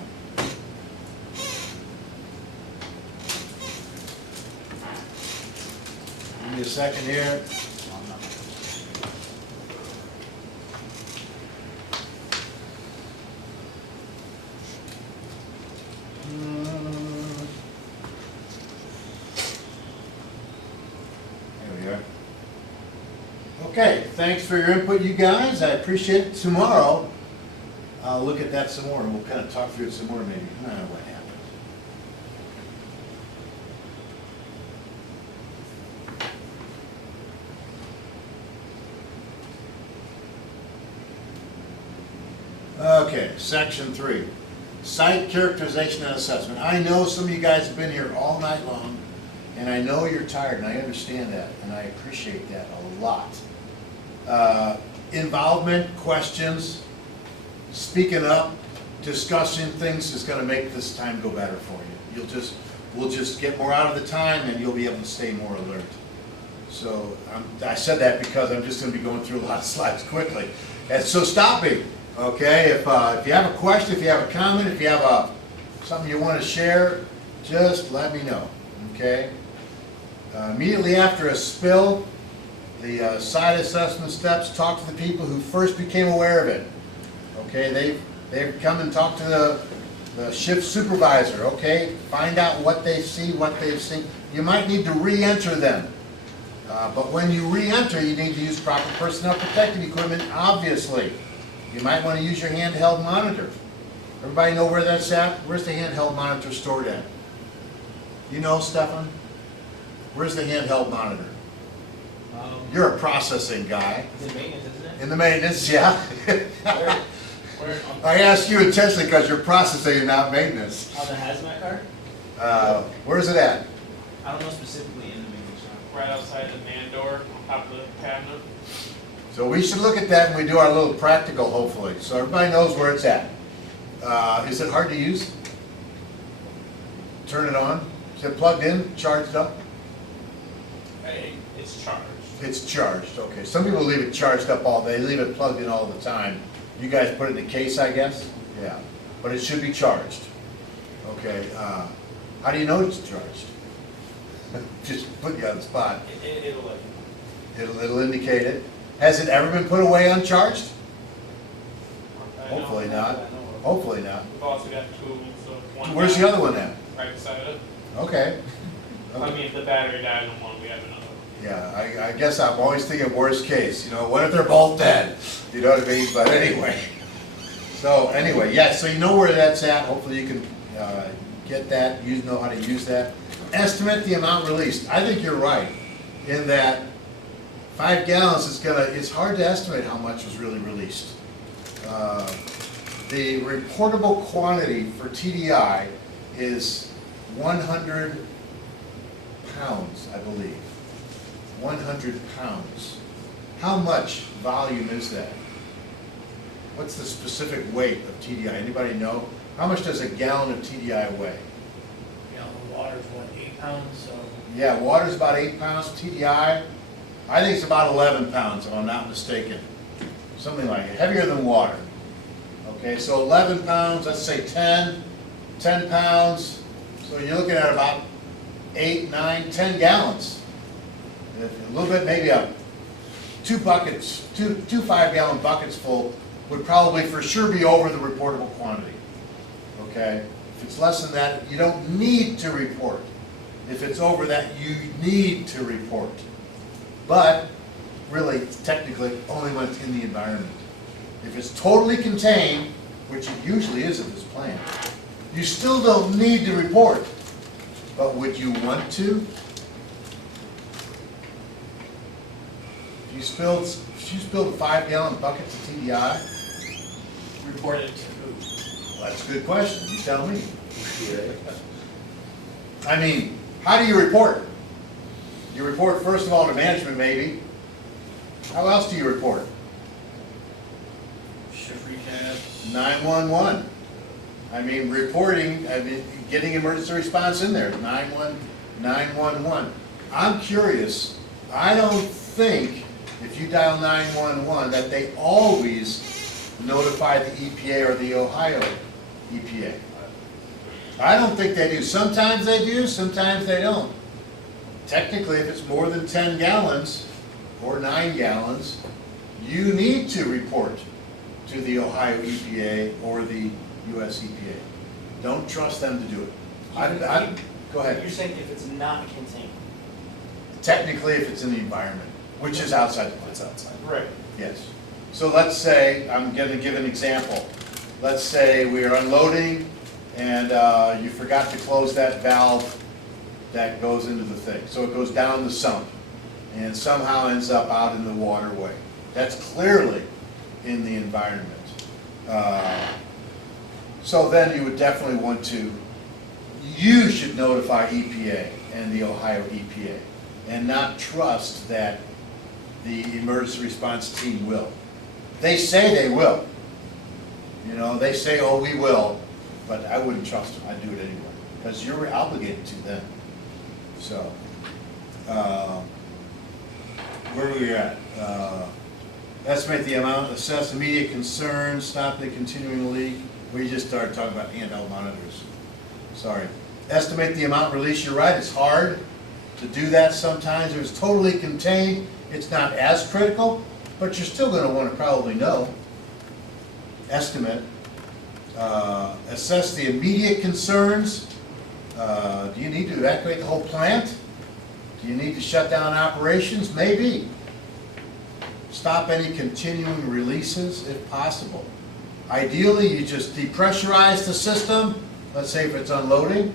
Give me a second here. There we are. Okay, thanks for your input, you guys. I appreciate it. Tomorrow, I'll look at that some more, and we'll kind of talk through it some more, maybe. I don't know what happened. Okay, section 3, site characterization and assessment. I know some of you guys have been here all night long, and I know you're tired, and I understand that, and I appreciate that a lot. Involvement, questions, speaking up, discussing things is going to make this time go better for you. We'll just get more out of the time, and you'll be able to stay more alert. So I said that because I'm just going to be going through a lot of slides quickly. And so stop me. Okay, if you have a question, if you have a comment, if you have something you want to share, just let me know, okay? Immediately after a spill, the site assessment steps, talk to the people who first became aware of it. Okay, they've come and talked to the shift supervisor, okay? Find out what they see, what they've seen. You might need to re-enter them. But when you re-enter, you need to use proper personnel protective equipment, obviously. You might want to use your handheld monitor. Everybody know where that's at? Where's the handheld monitor stored at? You know, Stefan? Where's the handheld monitor? You're a processing guy. It's in maintenance, isn't it? In the maintenance, yeah. Where? I asked you intentionally because you're processing and not maintenance. On the hazmat car? Where's it at? I don't know specifically in the maintenance shop. Right outside the man door, on top of the cabinet. So we should look at that when we do our little practical, hopefully, so everybody knows where it's at. Is it hard to use? Turn it on? Is it plugged in, charged up? Hey, it's charged. It's charged, okay. Some people leave it charged up all day, leave it plugged in all the time. You guys put it in the case, I guess? Yeah, but it should be charged. Okay, how do you know it's charged? Just put you on the spot. It'll let you know. It'll indicate it. Has it ever been put away uncharged? Hopefully not. Hopefully not. We've also got tools, so one. Where's the other one at? Right beside it. Okay. I mean, if the battery dies on one, we have another. Yeah, I guess I'm always thinking worst case, you know, what if they're both dead? You know what I mean? But anyway. So anyway, yeah, so you know where that's at. Hopefully you can get that, you know how to use that. Estimate the amount released. I think you're right in that 5 gallons is it's hard to estimate how much was really released. The reportable quantity for TDI is 100 pounds, I believe. 100 pounds. How much volume is that? What's the specific weight of TDI? Anybody know? How much does a gallon of TDI weigh? You know, the water's what, 8 pounds, so Yeah, water's about 8 pounds, TDI, I think it's about 11 pounds, if I'm not mistaken. Something like it, heavier than water. Okay, so 11 pounds, let's say 10 pounds, so you're looking at about 8, 9, 10 gallons. A little bit, maybe two 5-gallon buckets full would probably for sure be over the reportable quantity. Okay, if it's less than that, you don't need to report. If it's over that, you need to report. But really, technically, only when it's in the environment. If it's totally contained, which it usually is at this plant, you still don't need to report. But would you want to? If you spilled a 5-gallon bucket of TDI, Report it to who? well, that's a good question, you tell me. I mean, how do you report? You report first of all to management maybe. How else do you report? Shift recap. 911. I mean, reporting, getting emergency response in there, 911. I'm curious, I don't think if you dial 911 that they always notify the EPA or the Ohio EPA. I don't think they do. Sometimes they do, sometimes they don't. Technically, if it's more than 10 gallons or 9 gallons, you need to report to the Ohio EPA or the US EPA. Don't trust them to do it. Go ahead. You're saying if it's not contained? Technically, if it's in the environment, which is outside the plant. It's outside. Right. Yes. So let's say, I'm going to give an example. Let's say we are unloading and you forgot to close that valve that goes into the thing. So it goes down the sump and somehow ends up out in the waterway. That's clearly in the environment. So then you would definitely want to, you should notify EPA and the Ohio EPA and not trust that the emergency response team will. They say they will. You know, they say, oh, we will, but I wouldn't trust them. I'd do it anyway because you're obligated to them. So, where are we at? Estimate the amount, assess immediate concerns, stop the continuing leak. We just started talking about handheld monitors. Sorry. Estimate the amount released. You're right, it's hard to do that sometimes. If it's totally contained, it's not as critical, but you're still going to want to probably know. Estimate. Assess the immediate concerns. Do you need to evacuate the whole plant? Do you need to shut down operations? Maybe. Stop any continuing releases if possible. Ideally, you just depressurize the system. Let's say if it's unloading.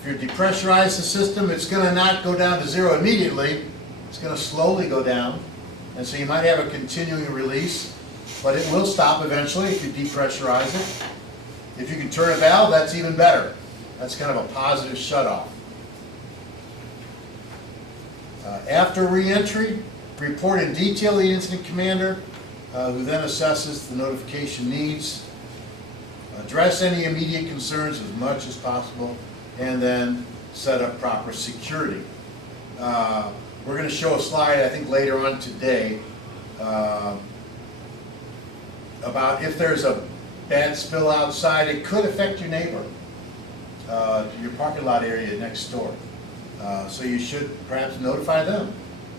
If you depressurize the system, it's going to not go down to zero immediately. It's going to slowly go down. And so you might have a continuing release, but it will stop eventually if you depressurize it. If you can turn a valve, that's even better. That's kind of a positive shutoff. After re-entry, report in detail to the incident commander, who then assesses the notification needs. Address any immediate concerns as much as possible, and then set up proper security. We're going to show a slide, I think, later on today about if there's a bad spill outside, it could affect your neighbor, your parking lot area next door. So you should perhaps notify them.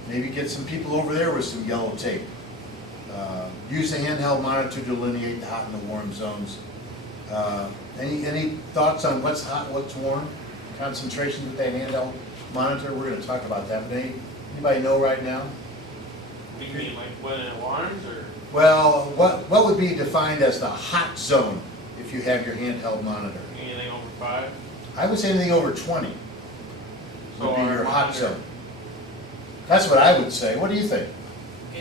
Maybe get some people over there with some yellow tape. Use the handheld monitor to delineate the hot and the warm zones. Any thoughts on what's hot, what's warm? Concentration with that handheld monitor? We're going to talk about that. But anybody know right now? Do you mean like when it alarms or? Well, what would be defined as the hot zone if you have your handheld monitor? Anything over 5? I would say anything over 20 So would be our your hot monitor- zone. That's what I would say. What do you think?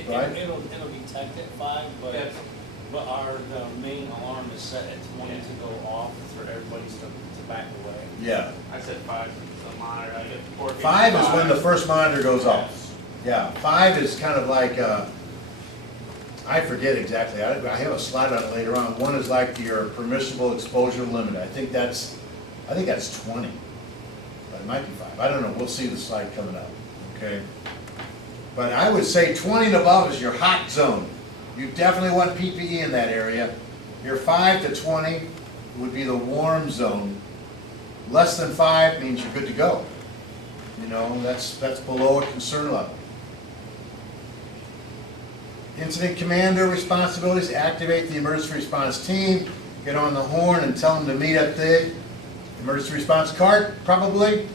Right. It'll detect at 5, Yes. but the main alarm is set at 20 to go off for everybody to back away. Yeah. I said 5 for the monitor. I get 4. 5 is when the first monitor goes off. Yeah, 5 is kind of like, I forget exactly, I have a slide on it later on. 1 is like your permissible exposure limit. I think that's 20. But it might be 5, I don't know, we'll see the slide coming up, okay? But I would say 20 and above is your hot zone. You definitely want PPE in that area. Your 5 to 20 would be the warm zone. Less than 5 means you're good to go. You know, that's below a concern level. Incident commander responsibilities: activate the emergency response team, get on the horn and tell them to meet at the emergency response cart, probably.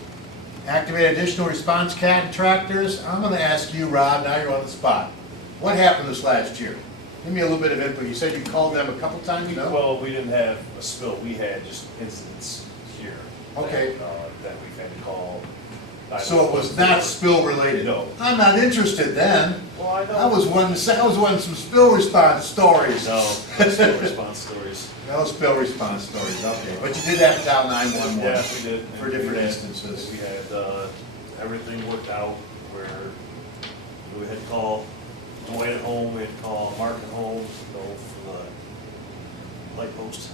Activate additional response contractors. I'm gonna ask you, Rob, now you're on the spot. What happened this last year? Give me a little bit of input. You said you called them a couple times, no? Well, we didn't have a spill, we had just incidents here. Okay. That we've had to call. So it was not spill related? No. I'm not interested then. Well, I I was wanting some spill response stories. No, spill response stories. No spill response stories, okay. But you did have to dial 911. Yeah, we did. For different We had- instances. We had, everything worked out where we had to call Dwayne at home, we had to call Mark at home, for the light post,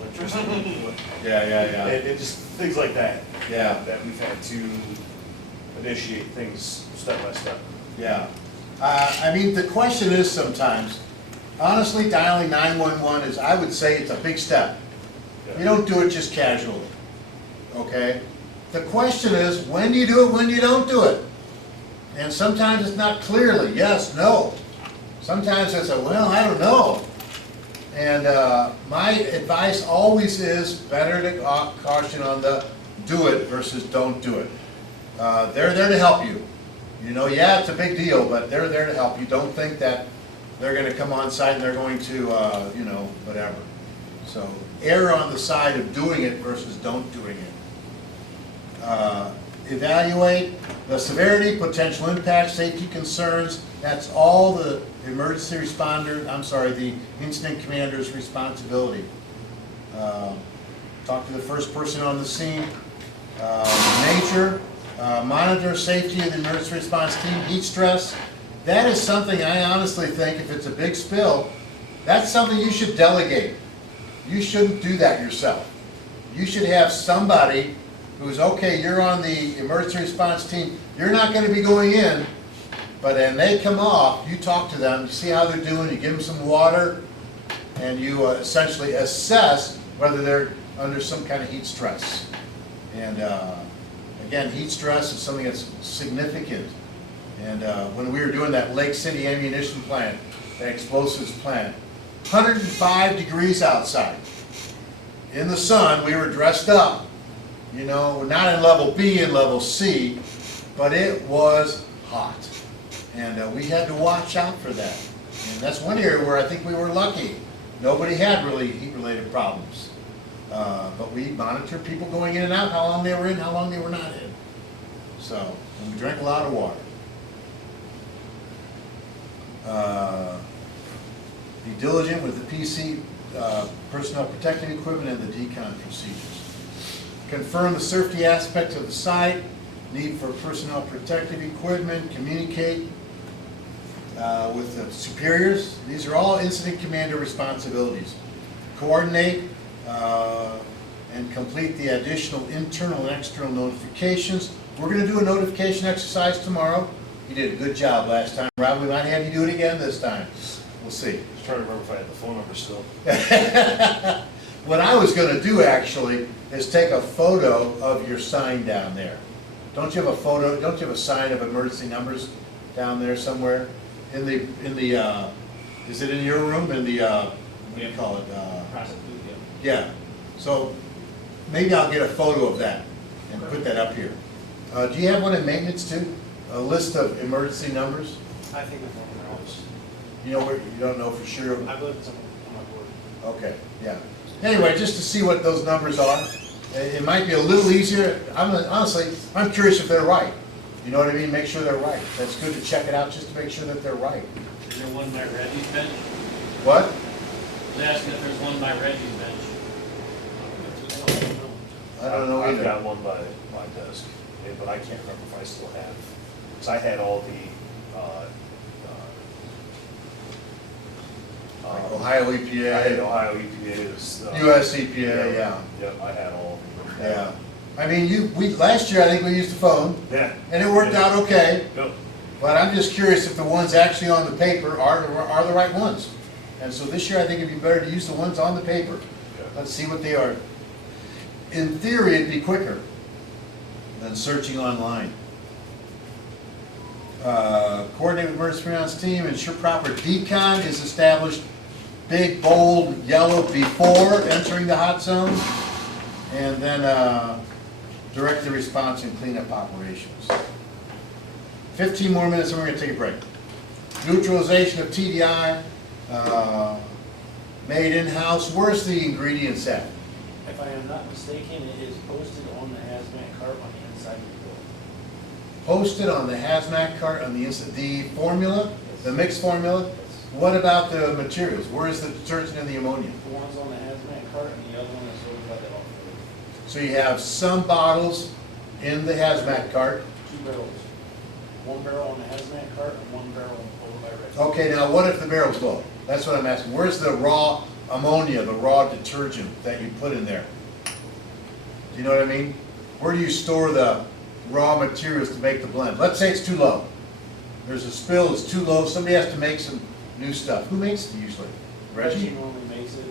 electricity. Yeah. It just, things like that. Yeah. That we've had to initiate things step by step. Yeah. I mean, the question is sometimes, honestly, dialing 911 is, I would say it's a big step. You don't do it just casually, okay? The question is, when do you do it, when you don't do it? And sometimes it's not clearly, yes, no. Sometimes it's a, well, I don't know. And my advice always is better to caution on the do it versus don't do it. They're there to help you. You know, yeah, it's a big deal, but they're there to help you. Don't think that they're gonna come on site and they're going to, you know, whatever. So err on the side of doing it versus don't doing it. Evaluate the severity, potential impact, safety concerns. That's all the emergency responder, the incident commander's responsibility. Talk to the first person on the scene. Nature, monitor safety of the emergency response team. Heat stress, that is something I honestly think, if it's a big spill, that's something you should delegate. You shouldn't do that yourself. You should have somebody who's, okay, you're on the emergency response team, you're not gonna be going in, but when they come off, you talk to them, you see how they're doing, you give them some water, and you essentially assess whether they're under some kind of heat stress. And again, heat stress is something that's significant. And when we were doing that Lake City ammunition plant, that explosives plant, 105 degrees outside. In the sun, we were dressed up, you know, not in level B, in level C, but it was hot. And we had to watch out for that. And that's one area where I think we were lucky. Nobody had really heat-related problems. But we monitored people going in and out, how long they were in, how long they were not in. So, and we drank a lot of water. Be diligent with the PC, personnel protective equipment and the decon procedures. Confirm the safety aspects of the site, need for personnel protective equipment, communicate with the superiors. These are all incident commander responsibilities. Coordinate and complete the additional internal and external notifications. We're going to do a notification exercise tomorrow. You did a good job last time, Rob. We might have you do it again this time. We'll see. Just trying to remember if I had the phone number still. What I was going to do actually is take a photo of your sign down there. Don't you have a photo? Don't you have a sign of emergency numbers down there somewhere? In the is it in your room? In the what do you call it? Yeah. So maybe I'll get a photo of that and put that up here. Do you have one in maintenance too? A list of emergency numbers? I think it's on their office. You know where, you don't know for sure? I believe it's on my board. Okay, yeah. Anyway, just to see what those numbers are. It might be a little easier. Honestly, I'm curious if they're right. You know what I mean? Make sure they're right. That's good to check it out just to make sure that they're right. Is there one by Reggie's bench? What? I was asking if there's one by Reggie's bench. I don't know I've either. got one by my desk, but I can't remember if I still have, because I had all the, Ohio I had EPA, Ohio EPA's. US EPA, yeah. Yep, I had all of them. Yeah. I mean, last year, I think we used the phone, Yeah. and it worked out okay, Yep. but I'm just curious if the ones actually on the paper are the right ones. And so this year, I think it'd be better to use the ones on the paper. Let's see what they are. In theory, it'd be quicker than searching online. Coordinate with emergency response team, ensure proper decon is established, big, bold, yellow before entering the hot zone, and then direct the response and cleanup operations. 15 more minutes and we're gonna take a break. Neutralization of TDI, made in-house. Where's the ingredients at? If I am not mistaken, it is posted on the hazmat cart on the inside of the door. Posted on the hazmat cart on the inside. The formula, the mixed formula. What about the materials? Where is the detergent and the ammonia? The one's on the hazmat cart and the other one is over by the office. So you have some bottles in the hazmat cart. 2 barrels. 1 barrel on the hazmat cart and 1 barrel over by Rex. Okay, now what if the barrel's low? That's what I'm asking. Where's the raw ammonia, the raw detergent that you put in there? Do you know what I mean? Where do you store the raw materials to make the blend? Let's say it's too low. There's a spill, it's too low, somebody has to make some new stuff. Who makes it usually? Reggie Reggie? normally makes it.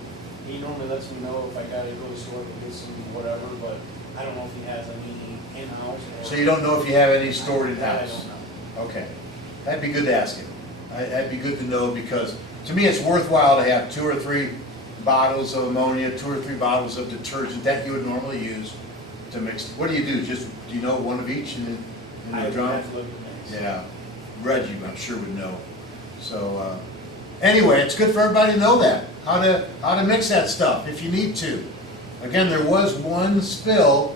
He normally lets me know if I gotta go to the store to get some whatever, but I don't know if he has any in-house or. So you don't know if you have any stored I in-house? don't know. Okay. That'd be good to ask him. That'd be good to know because to me it's worthwhile to have 2 or 3 bottles of ammonia, 2 or 3 bottles of detergent that you would normally use to mix. What do you do? Just, do you know one of each in I the would drum? have to look at this. Yeah, Reggie, I'm sure would know. So, anyway, it's good for everybody to know that, how to mix that stuff if you need to. Again, there was one spill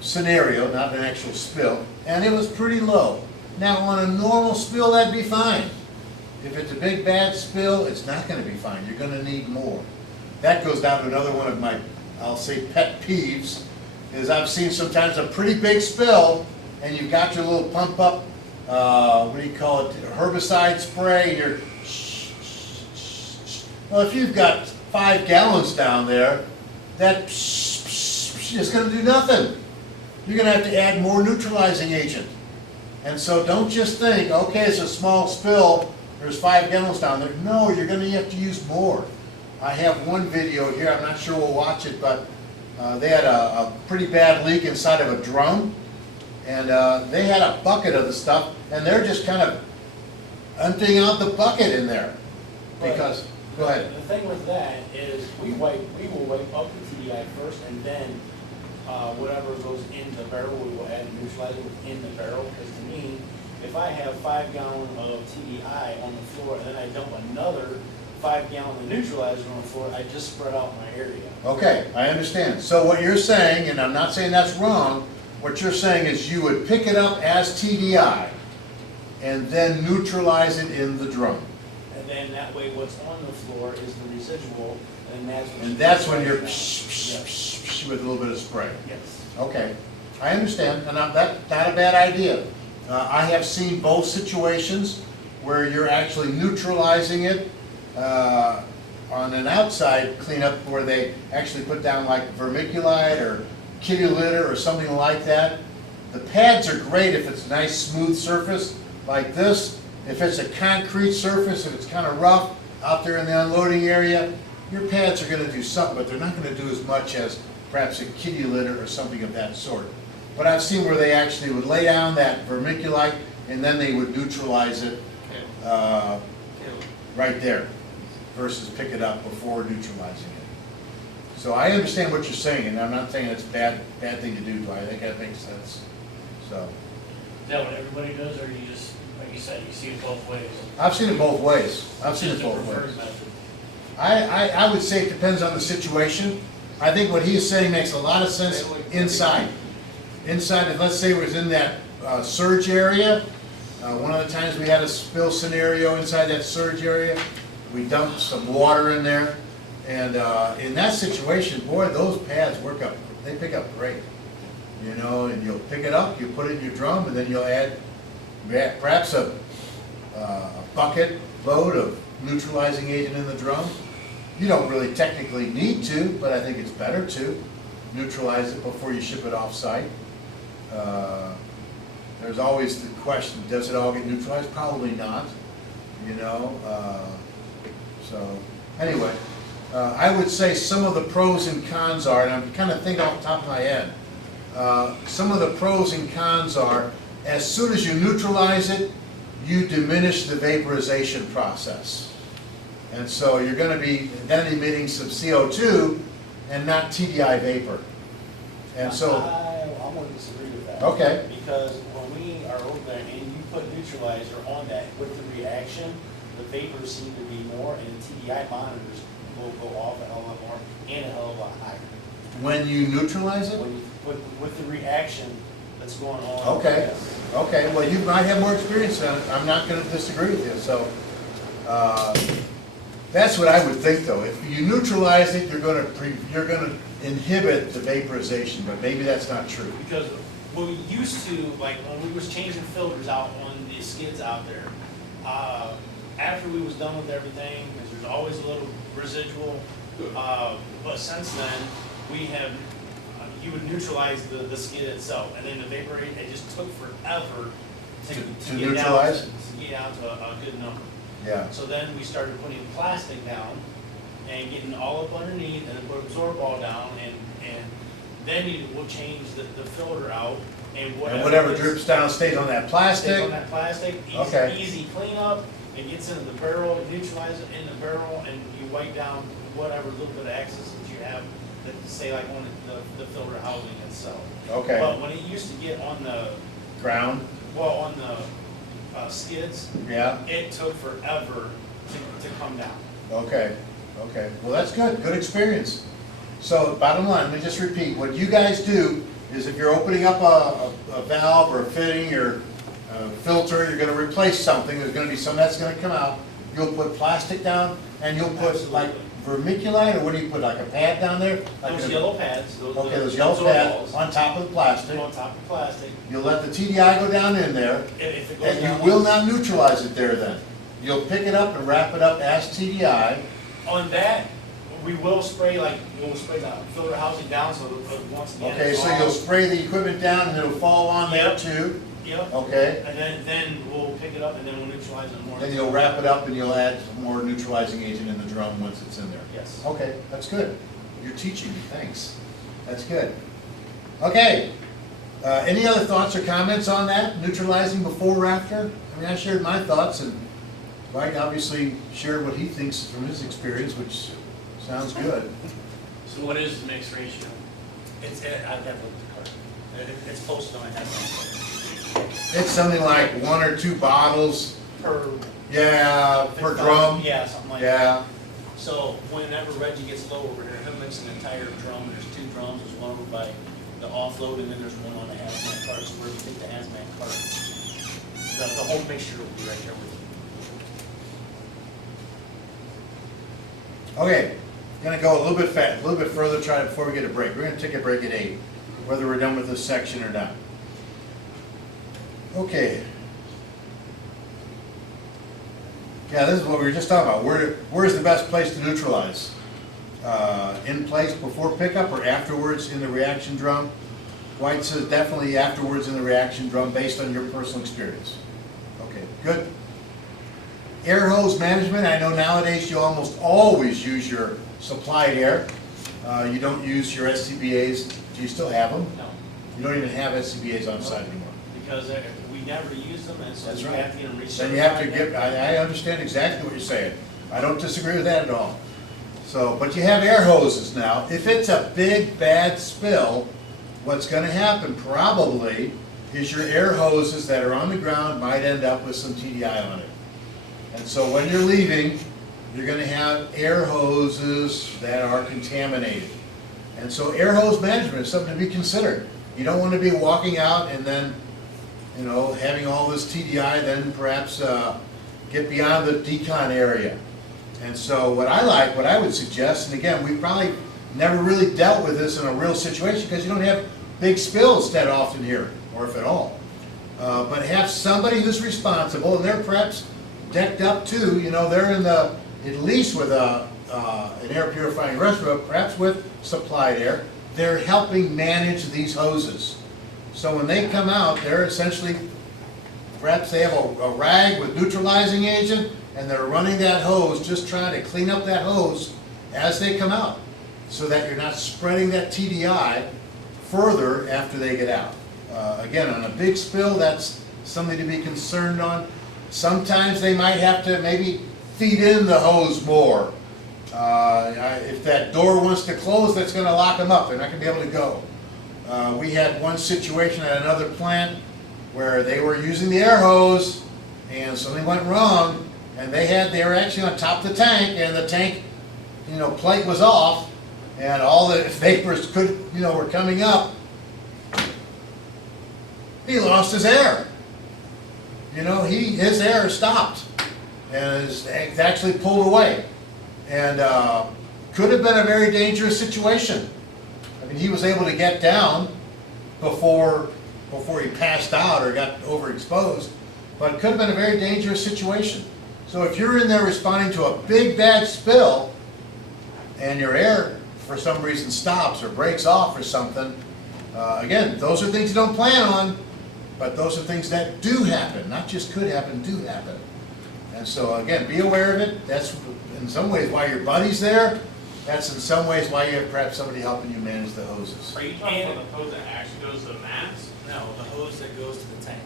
scenario, not an actual spill, and it was pretty low. Now, on a normal spill, that'd be fine. If it's a big bad spill, it's not gonna be fine, you're gonna need more. That goes down to another one of my, I'll say pet peeves, is I've seen sometimes a pretty big spill, and you've got your little pump up, what do you call it, herbicide spray, and you're well, if you've got 5 gallons down there, that is gonna do nothing. You're gonna have to add more neutralizing agent. And so don't just think, okay, it's a small spill, there's 5 gallons down there. No, you're gonna have to use more. I have one video here, I'm not sure we'll watch it, but they had a pretty bad leak inside of a drum. And they had a bucket of the stuff, and they're just kind of emptying out the bucket in there. Because, go ahead. The thing with that is we will wipe up the TDI first and then whatever goes in the barrel, we will add and neutralize it within the barrel. Because to me, if I have 5 gallons of TDI on the floor and then I dump another 5 gallon of neutralizer on the floor, I just spread out my area. Okay, I understand. So what you're saying, and I'm not saying that's wrong, what you're saying is you would pick it up as TDI and then neutralize it in the drum. And then that way what's on the floor is the residual, and That's when you're Yes. with a little bit of spray. Yes. Okay, I understand, and that's not a bad idea. I have seen both situations where you're actually neutralizing it on an outside cleanup where they actually put down like vermiculite or kitty litter or something like that. The pads are great if it's a nice smooth surface like this. If it's a concrete surface, if it's kind of rough out there in the unloading area, your pads are going to do something, but they're not going to do as much as perhaps a kitty litter or something of that sort. But I've seen where they actually would lay down that vermiculite and then they would neutralize it right there versus pick it up before neutralizing it. So I understand what you're saying, and I'm not saying it's a bad thing to do, I think that makes sense. So, Is that what everybody does, or you just, like you said, you see it both ways? I've seen it both ways. I've seen it Just a both preferred ways. method. I would say it depends on the situation. I think what he's saying makes a lot of sense inside. Inside, and let's say it was in that surge area. One of the times we had a spill scenario inside that surge area, we dumped some water in there. And in that situation, boy, those pads they pick up great. You know, and you'll pick it up, you put it in your drum, and then you'll add perhaps a bucket load of neutralizing agent in the drum. You don't really technically need to, but I think it's better to. neutralize it before you ship it off-site. There's always the question, does it all get neutralized? Probably not, you know. So, anyway, I would say some of the pros and cons are, and I'm kind of thinking off the top of my head, some of the pros and cons are, as soon as you neutralize it, you diminish the vaporization process. And so you're going to be then emitting some CO2 and not TDI vapor. And so, I'm gonna disagree with that. okay, Because when we are over there and you put neutralizer on that with the reaction, the vapors seem to be more, and the TDI monitors will go off a hell of a lot more and a hell of a lot higher. when you neutralize it? When you put, with the reaction that's going on. Okay, okay, well, you might have more experience on it, I'm not gonna disagree with you, so, that's what I would think though, if you neutralize it, you're gonna inhibit the vaporization, but maybe that's not true. Because when we used to, like, when we was changing filters out on the skids out there, after we was done with everything, because there's always a little residual, but since then, we have, you would neutralize the skid itself, and then the vapor, it just took forever to To get down, neutralize? to get down to a good number. Yeah, So then we started putting plastic down and getting all up underneath, and then put absorball down, and then we'll change the filter out, and and whatever is- drips down stays on that stays plastic. on that plastic, Okay. easy cleanup, it gets into the barrel, it neutralizes it in the barrel, and you wipe down whatever little bit of excess that you have, that say like on the filter housing itself. Okay, But when it used to get on the, ground, on the skids, yeah, it took forever to come down. okay, okay, well, that's good, good experience. So, bottom line, let me just repeat, what you guys do is if you're opening up a valve or a fitting or a filter, you're gonna replace something, there's gonna be some that's gonna come out, you'll put plastic down, and you'll put like Absolutely. vermiculite, or what do you put, like a pad down there? Like Those a- yellow pads, Okay, those yellow pads on top of the plastic, on top of plastic, you'll let the TDI go down in there, if it goes and down. you will not neutralize it there then. You'll pick it up and wrap it up as TDI. On that, we will spray, we'll spray the filter housing down, so once again. Okay, it's so all- you'll spray the equipment down and it'll fall on there Yep. too, Yep, okay? and then we'll pick it up, and then we'll neutralize it more. Then you'll wrap it up and you'll add some more neutralizing agent in the drum once it's in there. Yes. Okay, that's good. You're teaching me, thanks. That's good. Okay, any other thoughts or comments on that, neutralizing before or after? I mean, I shared my thoughts, and Mike obviously shared what he thinks from his experience, which sounds good. So what is the mix ratio? I've never looked at the card. It's posted on HAZWOPER. It's something like 1 or 2 bottles, Per. yeah, per drum, Yeah, something like that. yeah. So whenever Reggie gets low over here, he'll mix an entire drum, there's 2 drums, there's one over by the offload, and then there's one on the hazmat cart, so where do you think the hazmat cart? The whole mixture will be right there with you. Okay, gonna go a little bit further, try it before we get a break. We're gonna take a break at 8, whether we're done with this section or not. Okay. Yeah, this is what we were just talking about. Where's the best place to neutralize? In place before pickup or afterwards in the reaction drum? White says definitely afterwards in the reaction drum based on your personal experience. Okay, good. Air hose management, I know nowadays you almost always use your supplied air. You don't use your SCBA's. Do you still have them? No, You don't even have SCBA's on site anymore. because we never use them, and so That's we right. have to get them recertified. Then you have to get, I understand exactly what you're saying. I don't disagree with that at all. So, but you have air hoses now. If it's a big, bad spill, what's gonna happen probably is your air hoses that are on the ground might end up with some TDI on it. And so when you're leaving, you're gonna have air hoses that are contaminated. And so air hose management is something to be considered. You don't wanna be walking out and then, you know, having all this TDI, then perhaps get beyond the decon area. And so what I would suggest, and again, we probably never really dealt with this in a real situation because you don't have big spills that often here, or if at all. But have somebody who's responsible, and they're perhaps decked up too, you know, they're in the, at least with an air purifying respirator, perhaps with supplied air. they're helping manage these hoses. So when they come out, they're essentially, perhaps they have a rag with neutralizing agent, and they're running that hose, just trying to clean up that hose as they come out, so that you're not spreading that TDI further after they get out. Again, on a big spill, that's something to be concerned on. Sometimes they might have to maybe feed in the hose more. If that door wants to close, that's gonna lock them up, they're not gonna be able to go. We had one situation at another plant where they were using the air hose and something went wrong, and they were actually on top of the tank, and the tank, plate was off, and all the vapors were coming up. He lost his air. His air stopped and is actually pulled away, and could have been a very dangerous situation. I mean, he was able to get down before he passed out or got overexposed, but it could have been a very dangerous situation. So if you're in there responding to a big bad spill and your air for some reason stops or breaks off or something, again, those are things you don't plan on, but those are things that do happen, not just could happen, do happen. And so again, be aware of it. That's in some ways why your buddy's there. That's in some ways why you have perhaps somebody helping you manage the hoses. Are you talking about the hose that actually goes to the mats? No, the hose that goes to the tank.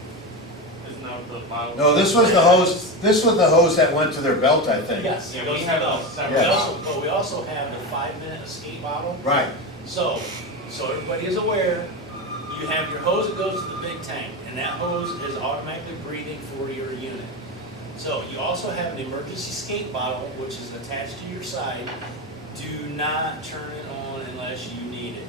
Isn't that what the bottle? No, this was the hose. This was the hose that went to their belt, I think. Yes, Yeah, it we goes to have the a belt. separate Yes. bottle. But we also have the 5-minute escape bottle. Right. So everybody is aware, you have your hose that goes to the big tank, and that hose is automatically breathing for your unit. So you also have an emergency escape bottle, which is attached to your side. Do not turn it on unless you need it.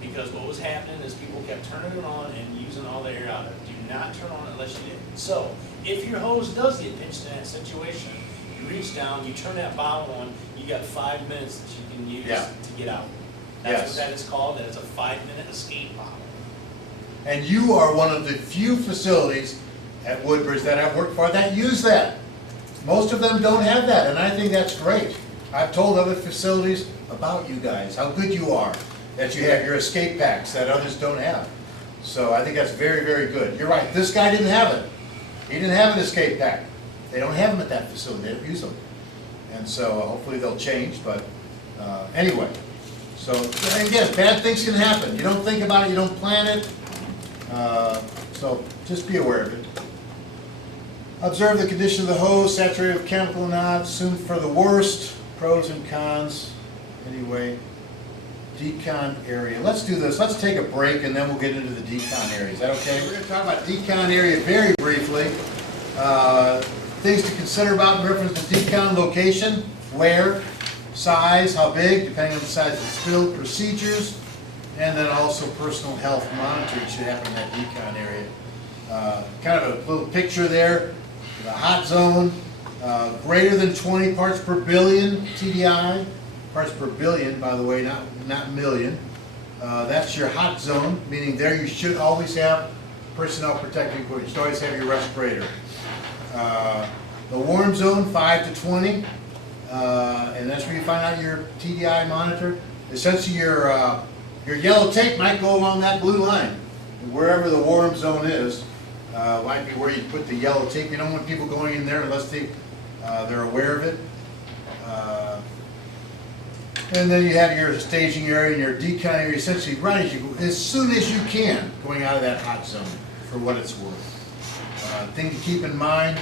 Because what was happening is people kept turning it on and using all the air out of it. Do not turn on unless you need it. So if your hose does get pinched in that situation, you reach down, you turn that bottle on, you got 5 minutes that you can use Yeah. to get out. That's Yes. what that is called, that is a 5-minute escape bottle. And you are one of the few facilities at Woodbridge that I've worked for that use that. Most of them don't have that, and I think that's great. I've told other facilities about you guys, how good you are, that you have your escape packs that others don't have. So I think that's very, very good. You're right, this guy didn't have it. He didn't have an escape pack. They don't have them at that facility, they don't use them. And so hopefully they'll change, but anyway. So again, bad things can happen. You don't think about it, you don't plan it. So just be aware of it. Observe the condition of the hose, saturated with chemical or not, assume for the worst, pros and cons. Anyway, decon area. Let's do this. Let's take a break and then we'll get into the decon area. Is that okay? We're going to talk about decon area very briefly. Things to consider about in reference to decon: location, where, size, how big, depending on the size of the spill, procedures, and then also personal health monitoring should happen in that decon area. Kind of a little picture there. The hot zone, greater than 20 parts per billion TDI. Parts per billion, by the way, not million. That's your hot zone, meaning there you should always have personnel protective equipment. You should always have your respirator. The warm zone, 5 to 20, and that's where you find out your TDI monitor. Essentially, your yellow tape might go along that blue line. Wherever the warm zone is, might be where you put the yellow tape. You don't want people going in there unless they're aware of it. And then you have your staging area and your decon area, essentially right as soon as you can, going out of that hot zone, for what it's worth. Thing to keep in mind: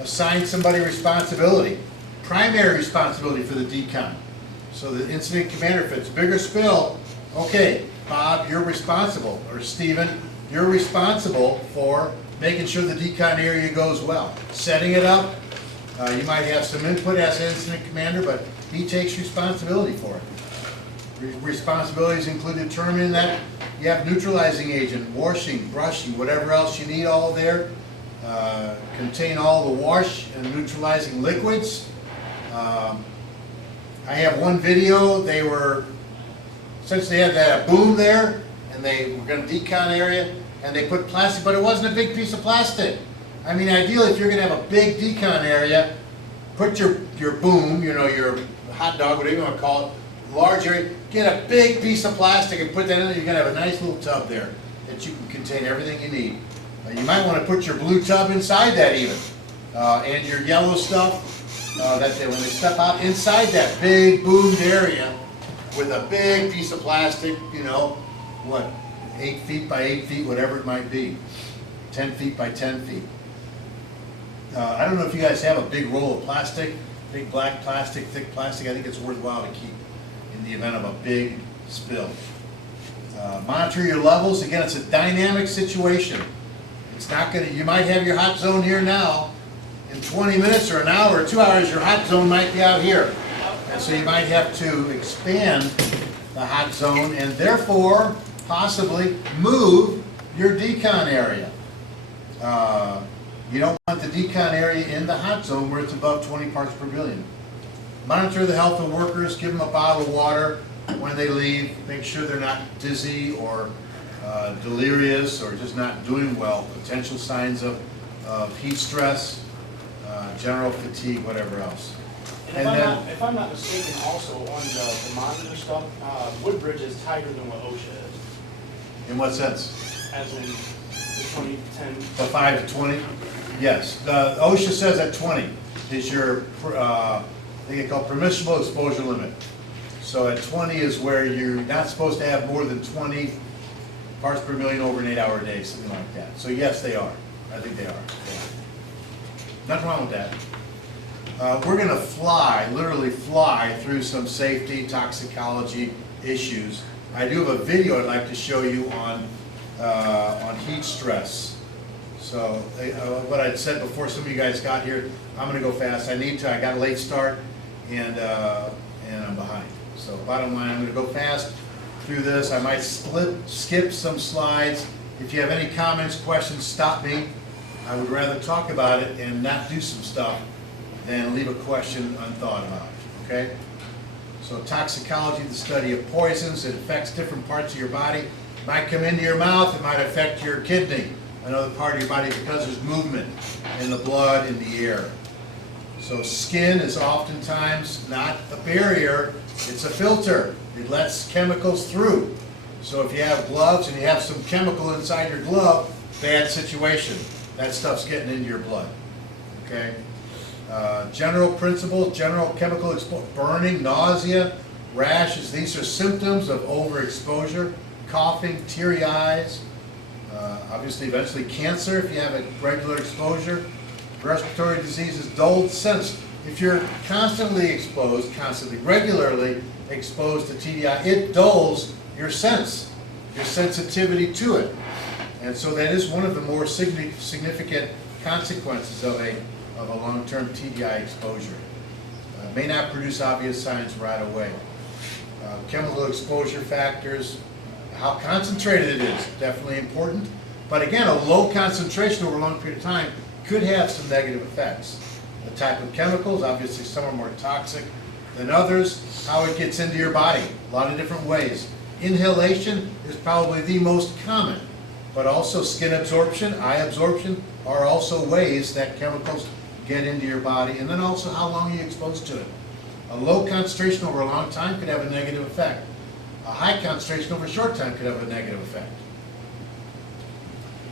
assign somebody responsibility, primary responsibility for the decon. So the incident commander, if it's a bigger spill, okay, Bob, you're responsible, or Stephen, you're responsible for making sure the decon area goes well. Setting it up, you might have some input as an incident commander, but he takes responsibility for it. Responsibilities include determining that you have neutralizing agent, washing, brushing, whatever else you need all there. Contain all the wash and neutralizing liquids. I have one video, they were, essentially had that boom there, and they were going to decon area, and they put plastic, but it wasn't a big piece of plastic. I mean, ideally, if you're going to have a big decon area, put your boom, your hot dog, whatever you want to call it, large area, get a big piece of plastic and put that in there. You're gonna have a nice little tub there that you can contain everything you need. You might wanna put your blue tub inside that even, and your yellow stuff, that when they step out inside that big boomed area with a big piece of plastic, you know, what, 8 feet by 8 feet, whatever it might be, 10 feet by 10 feet. I don't know if you guys have a big roll of plastic, big black plastic, thick plastic. I think it's worthwhile to keep in the event of a big spill. Monitor your levels. Again, it's a dynamic situation. It's not gonna, you might have your hot zone here now. In 20 minutes or an hour or 2 hours, your hot zone might be out here. And so you might have to expand the hot zone and therefore possibly move your decon area. You don't want the decon area in the hot zone where it's above 20 parts per billion. Monitor the health of workers, give them a bottle of water when they leave, make sure they're not dizzy or delirious or just not doing well. Potential signs of heat stress, general fatigue, whatever else. And if I'm not mistaken, also on the monitor stuff, Woodbridge is tighter than what OSHA is, In what sense? as in the 2010. The 5 to 20? Yes. The OSHA says at 20 is your, I think it's called permissible exposure limit. So at 20 is where you're not supposed to have more than 20 parts per million over an 8-hour day, something like that. So yes, they are. I think they are. Nothing wrong with that. We're going to fly, literally fly through some safety, toxicology issues. I do have a video I'd like to show you on heat stress. So what I'd said before some of you guys got here, I'm going to go fast. I need to. I got a late start, and I'm behind. So bottom line, I'm going to go fast through this. I might skip some slides. If you have any comments, questions, stop me. I would rather talk about it and not do some stuff than leave a question unthought about, okay? So toxicology, the study of poisons. It affects different parts of your body. It might come into your mouth. It might affect your kidney, another part of your body, because there's movement in the blood, in the air. So skin is oftentimes not a barrier, it's a filter. It lets chemicals through. So if you have gloves and you have some chemical inside your glove, bad situation. That stuff's getting into your blood, okay? General principles, general chemical exposure, burning, nausea, rashes. These are symptoms of overexposure, coughing, teary eyes, obviously eventually cancer if you have a regular exposure, respiratory diseases, dulled sense. If you're constantly exposed, regularly exposed to TDI, it dulls your sense, your sensitivity to it. And so that is one of the more significant consequences of a long-term TDI exposure. May not produce obvious signs right away. Chemical exposure factors, how concentrated it is, definitely important. But again, a low concentration over a long period of time could have some negative effects. The type of chemicals, obviously some are more toxic than others. How it gets into your body, a lot of different ways. Inhalation is probably the most common, but also skin absorption, eye absorption are also ways that chemicals get into your body, and then also how long you're exposed to it. A low concentration over a long time could have a negative effect. A high concentration over a short time could have a negative effect.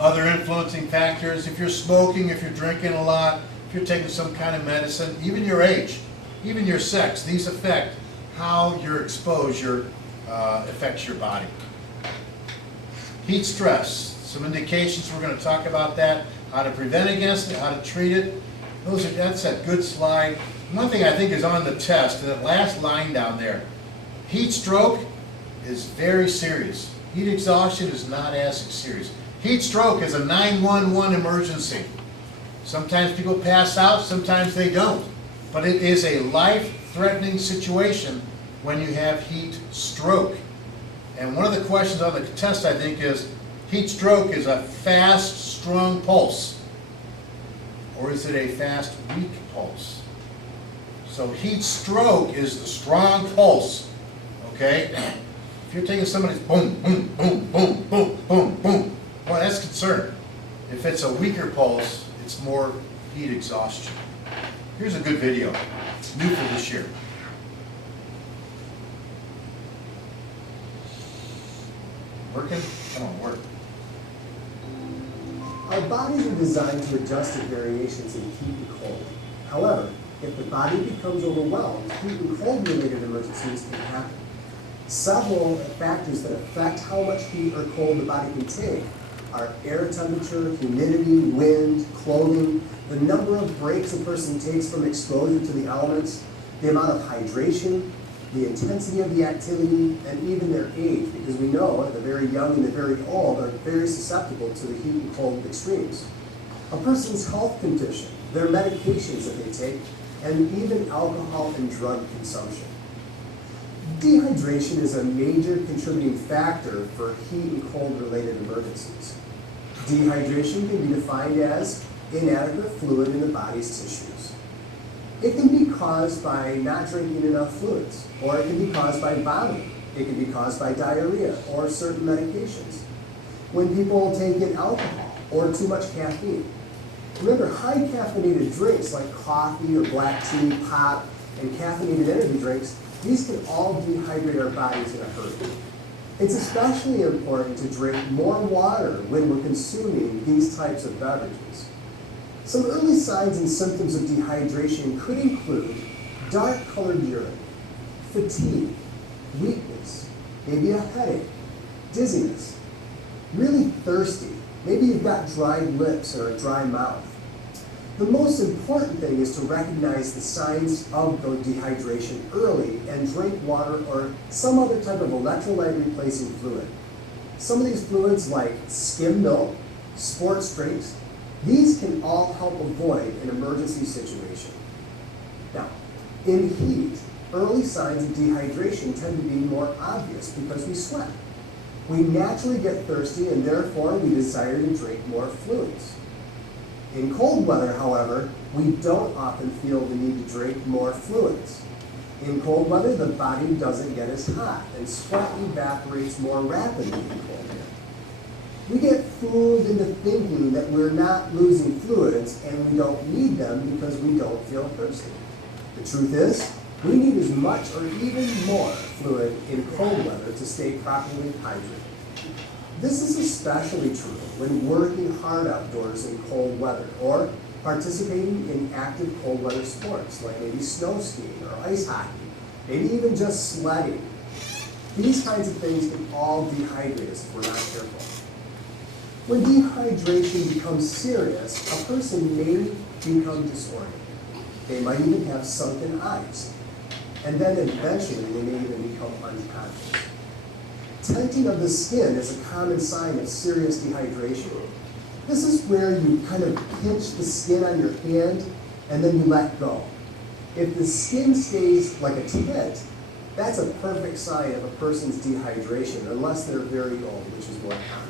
Other influencing factors, if you're smoking, if you're drinking a lot, if you're taking some kind of medicine, even your age, even your sex, these affect how your exposure affects your body. Heat stress, some indications, we're going to talk about that, how to prevent against it, how to treat it. That's a good slide. One thing I think is on the test, that last line down there, heat stroke is very serious. Heat exhaustion is not as serious. Heat stroke is a 911 emergency. Sometimes people pass out, sometimes they don't. But it is a life-threatening situation when you have heat stroke. And one of the questions on the test, I think, is heat stroke is a fast, strong pulse, or is it a fast, weak pulse? So heat stroke is the strong pulse, okay? If you're taking somebody's boom, boom, boom, boom, boom, boom, boom, well, that's concern. If it's a weaker pulse, it's more heat exhaustion. Here's a good video. It's new for this year. Working? Come on, work. Our bodies are designed to adjust to variations in heat and cold. However, if the body becomes overwhelmed, heat and cold related emergencies can happen. Several factors that affect how much heat or cold the body can take are air temperature, humidity, wind, clothing, the number of breaks a person takes from exposure to the elements, the amount of hydration, the intensity of the activity, and even their age, because we know that the very young and the very old are very susceptible to the heat and cold extremes. A person's health condition, their medications that they take, and even alcohol and drug consumption. Dehydration is a major contributing factor for heat and cold related emergencies. Dehydration can be defined as inadequate fluid in the body's tissues. It can be caused by not drinking enough fluids, or it can be caused by vomiting. It can be caused by diarrhea or certain medications. When people take in alcohol or too much caffeine. Remember, high caffeinated drinks like coffee or black tea, pop, and caffeinated energy drinks, these can all dehydrate our bodies in a hurry. It's especially important to drink more water when we're consuming these types of beverages. Some early signs and symptoms of dehydration could include dark-colored urine, fatigue, weakness, maybe a headache, dizziness, really thirsty. Maybe you've got dried lips or a dry mouth. The most important thing is to recognize the signs of the dehydration early and drink water or some other type of electrolyte replacing fluid. Some of these fluids like skim milk, sports drinks, these can all help avoid an emergency situation. Now, in heat, early signs of dehydration tend to be more obvious because we sweat. We naturally get thirsty and therefore we desire to drink more fluids. In cold weather, however, we don't often feel the need to drink more fluids. In cold weather, the body doesn't get as hot and sweat evaporates more rapidly in cold air. We get fooled into thinking that we're not losing fluids and we don't need them because we don't feel thirsty. The truth is, we need as much or even more fluid in cold weather to stay properly hydrated. This is especially true when working hard outdoors in cold weather or participating in active cold weather sports like maybe snow skiing or ice hockey, maybe even just sledding. These kinds of things can all dehydrate us if we're not careful. When dehydration becomes serious, a person may become disoriented. They might even have sunken eyes. And then eventually they may even become unconscious. Tenting of the skin is a common sign of serious dehydration. This is where you kind of pinch the skin on your hand and then you let go. If the skin stays like a tent, that's a perfect sign of a person's dehydration, unless they're very old, which is more common.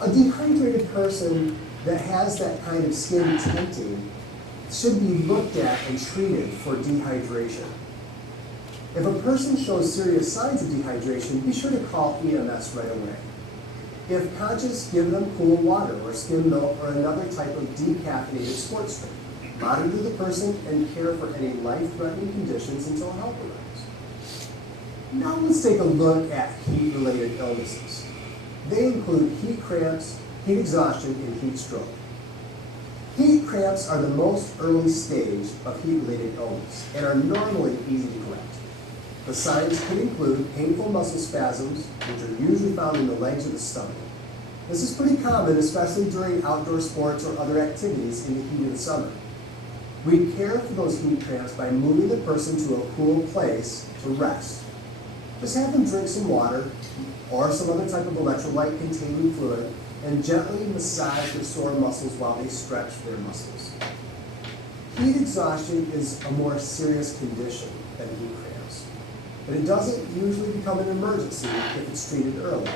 A dehydrated person that has that kind of skin tenting should be looked at and treated for dehydration. If a person shows serious signs of dehydration, be sure to call EMS right away. If conscious, give them cool water or skim milk or another type of decaffeinated sports drink. Monitor the person and care for any life-threatening conditions until help arrives. Now let's take a look at heat-related illnesses. They include heat cramps, heat exhaustion, and heat stroke. Heat cramps are the most early stage of heat-related illness and are normally easy to correct. The signs can include painful muscle spasms, which are usually found in the legs or the stomach. This is pretty common, especially during outdoor sports or other activities in the heat of the summer. We care for those heat cramps by moving the person to a cool place to rest. Just have them drink some water or some other type of electrolyte-containing fluid and gently massage the sore muscles while they stretch their muscles. Heat exhaustion is a more serious condition than heat cramps, but it doesn't usually become an emergency if it's treated early.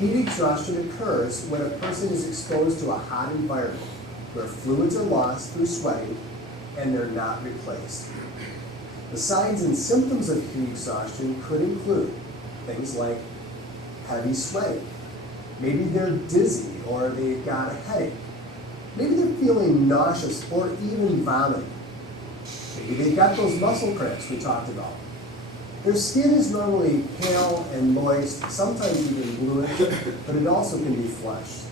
Heat exhaustion occurs when a person is exposed to a hot environment where fluids are lost through sweating and they're not replaced. The signs and symptoms of heat exhaustion could include things like heavy sweating. Maybe they're dizzy or they've got a headache. Maybe they're feeling nauseous or even vomiting. Maybe they've got those muscle cramps we talked about. Their skin is normally pale and moist, sometimes even bluish, but it also can be flushed.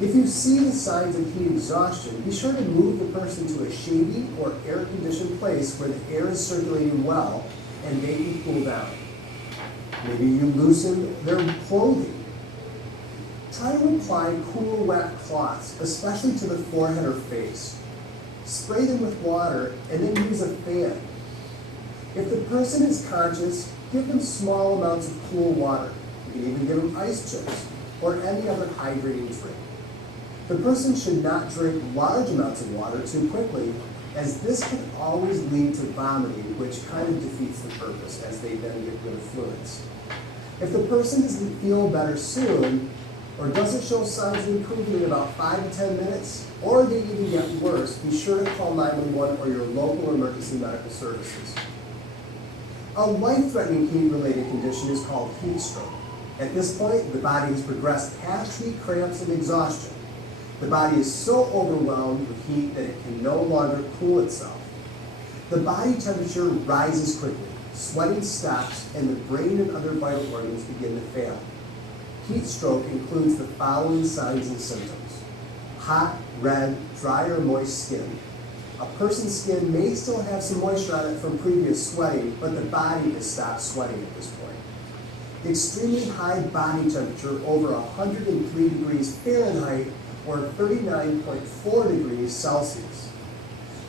If you see the signs of heat exhaustion, be sure to move the person to a shady or air-conditioned place where the air is circulating well and maybe cool down. Maybe you loosen their clothing. Try to apply cool, wet cloths, especially to the forehead or face. Spray them with water and then use a fan. If the person is conscious, give them small amounts of cool water. You can even give them ice chips or any other hydrating drink. The person should not drink large amounts of water too quickly, as this can always lead to vomiting, which kind of defeats the purpose, as they then get rid of fluids. If the person doesn't feel better soon, or doesn't show signs of improvement in about 5 to 10 minutes, or they even get worse, be sure to call 911 or your local emergency medical services. A life-threatening heat-related condition is called heat stroke. At this point, the body has progressed past heat cramps and exhaustion. The body is so overwhelmed with heat that it can no longer cool itself. The body temperature rises quickly, sweating stops, and the brain and other vital organs begin to fail. Heat stroke includes the following signs and symptoms: hot, red, dry, or moist skin. A person's skin may still have some moisture on it from previous sweating, but the body has stopped sweating at this point. Extremely high body temperature over 103 degrees Fahrenheit or 39.4 degrees Celsius.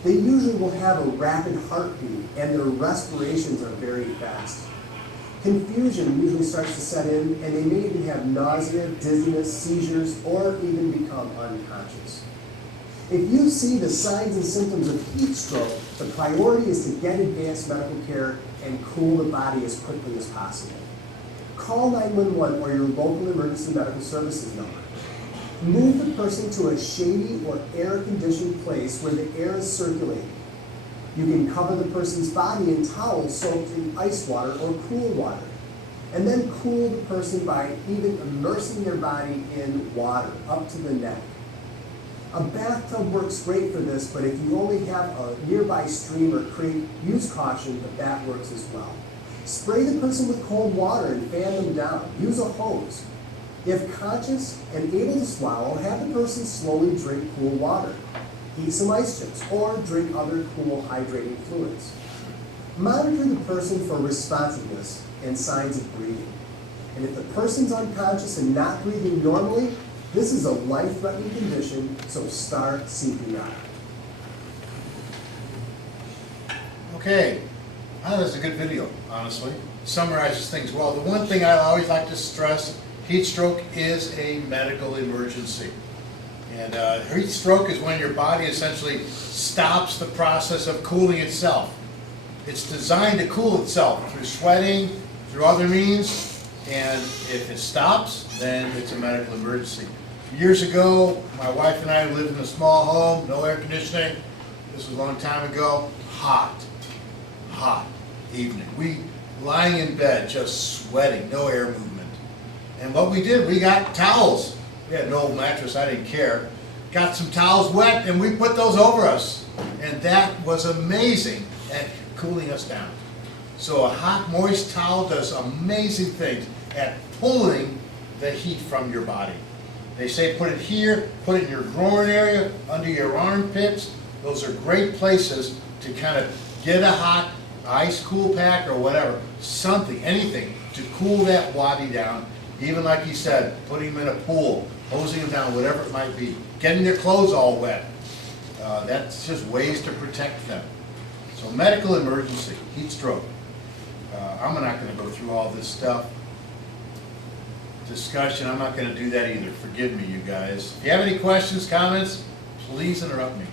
They usually will have a rapid heartbeat and their respirations are very fast. Confusion usually starts to set in and they may even have nausea, dizziness, seizures, or even become unconscious. If you see the signs and symptoms of heat stroke, the priority is to get advanced medical care and cool the body as quickly as possible. Call 911 or your local emergency medical services number. Move the person to a shady or air-conditioned place where the air is circulating. You can cover the person's body in towels soaked in ice water or cool water, and then cool the person by even immersing their body in water up to the neck. A bathtub works great for this, but if you only have a nearby stream or creek, use caution, but that works as well. Spray the person with cold water and fan them down. Use a hose. If conscious and able to swallow, have the person slowly drink cool water. Eat some ice chips or drink other cool hydrating fluids. Monitor the person for responsiveness and signs of breathing. And if the person's unconscious and not breathing normally, this is a life-threatening condition, so start CPR. Okay, I think that's a good video, honestly. Summarizes things well. The one thing I always like to stress, heat stroke is a medical emergency. And heat stroke is when your body essentially stops the process of cooling itself. It's designed to cool itself through sweating, through other means, and if it stops, then it's a medical emergency. Years ago, my wife and I lived in a small home, no air conditioning. This was a long time ago. Hot evening. We lying in bed, just sweating, no air movement. And what we did, we got towels. We had an old mattress, I didn't care. Got some towels wet and we put those over us. And that was amazing at cooling us down. So a hot, moist towel does amazing things at pulling the heat from your body. They say put it here, put it in your groin area, under your armpits. Those are great places to kind of get a hot ice cool pack or whatever, something, anything to cool that body down. Even like he said, putting them in a pool, hosing them down, whatever it might be, getting their clothes all wet. That's just ways to protect them. So medical emergency, heat stroke. I'm not going to go through all this stuff. Discussion, I'm not going to do that either. Forgive me, you guys. If you have any questions, comments, please interrupt me.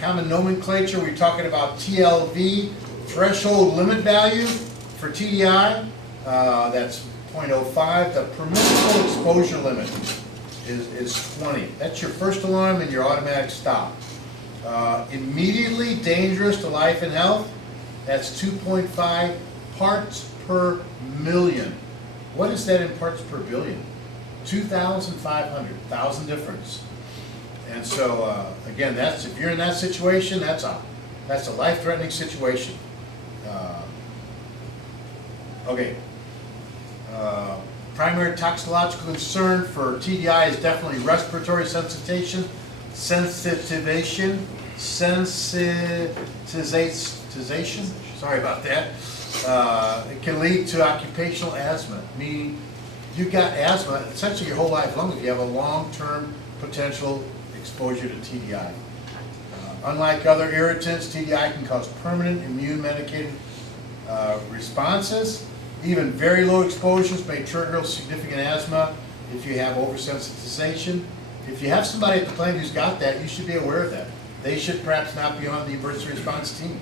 Common nomenclature, we're talking about TLV, threshold limit value for TDI. That's 0.05. The permissible exposure limit is 20. That's your first alarm and your automatic stop. Immediately dangerous to life and health, that's 2.5 parts per million. What is that in parts per billion? 2,500, 1,000 difference. And so, again, that's, if you're in that situation, that's a life-threatening situation. Okay. Primary toxicological concern for TDI is definitely respiratory sensitization, sensitization, sorry about that. It can lead to occupational asthma, meaning you've got asthma essentially your whole life long if you have a long-term potential exposure to TDI. Unlike other irritants, TDI can cause permanent immune medicated responses. Even very low exposures may trigger significant asthma if you have oversensitization. If you have somebody at the plant who's got that, you should be aware of that. They should perhaps not be on the emergency response team.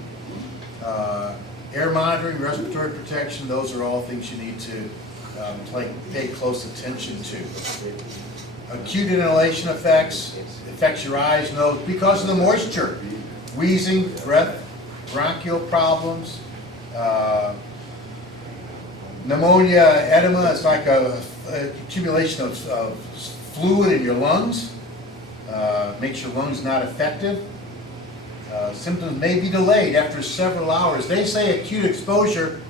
Air monitoring, respiratory protection, those are all things you need to pay close attention to. Acute inhalation affects your eyes, nose, because of the moisture. Wheezing, breath, bronchial problems, pneumonia, edema, it's like a accumulation of fluid in your lungs. Makes your lungs not effective. Symptoms may be delayed after several hours. They say acute exposure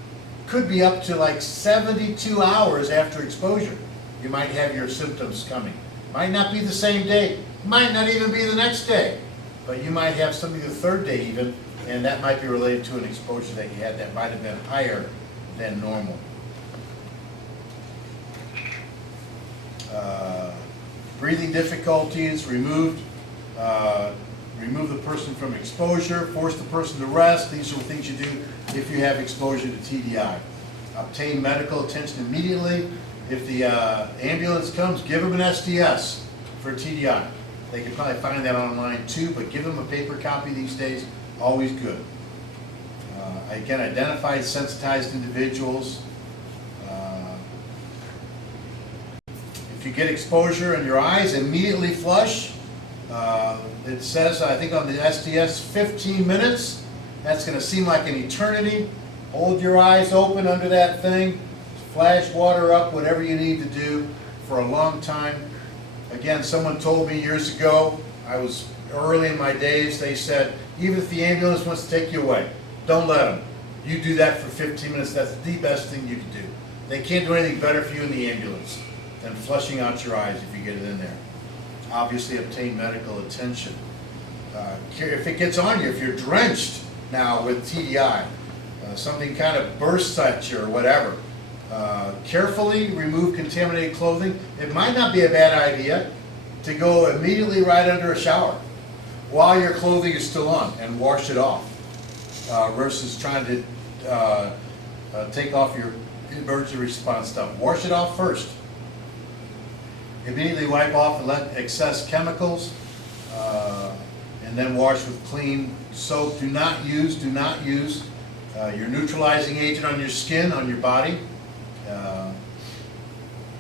could be up to like 72 hours after exposure. You might have your symptoms coming. Might not be the same day, might not even be the next day, but you might have something the third day even, and that might be related to an exposure that you had that might have been higher than normal. Breathing difficulties, remove the person from exposure, force the person to rest. These are the things you do if you have exposure to TDI. Obtain medical attention immediately. If the ambulance comes, give them an SDS for TDI. They can probably find that online too, but give them a paper copy these days, always good. Again, identify sensitized individuals. If you get exposure in your eyes, immediately flush. It says, I think on the SDS, 15 minutes. That's going to seem like an eternity. Hold your eyes open under that thing. Flash water up, whatever you need to do for a long time. Again, someone told me years ago, I was early in my days, they said, even if the ambulance wants to take you away, don't let them. You do that for 15 minutes, that's the best thing you can do. They can't do anything better for you in the ambulance than flushing out your eyes if you get it in there. Obviously obtain medical attention. If it gets on you, if you're drenched now with TDI, something kind of bursts at you or whatever, carefully remove contaminated clothing. It might not be a bad idea to go immediately right under a shower while your clothing is still on and wash it off versus trying to take off your emergency response stuff. Wash it off first. Immediately wipe off and let excess chemicals and then wash with clean soap. Do not use your neutralizing agent on your skin, on your body.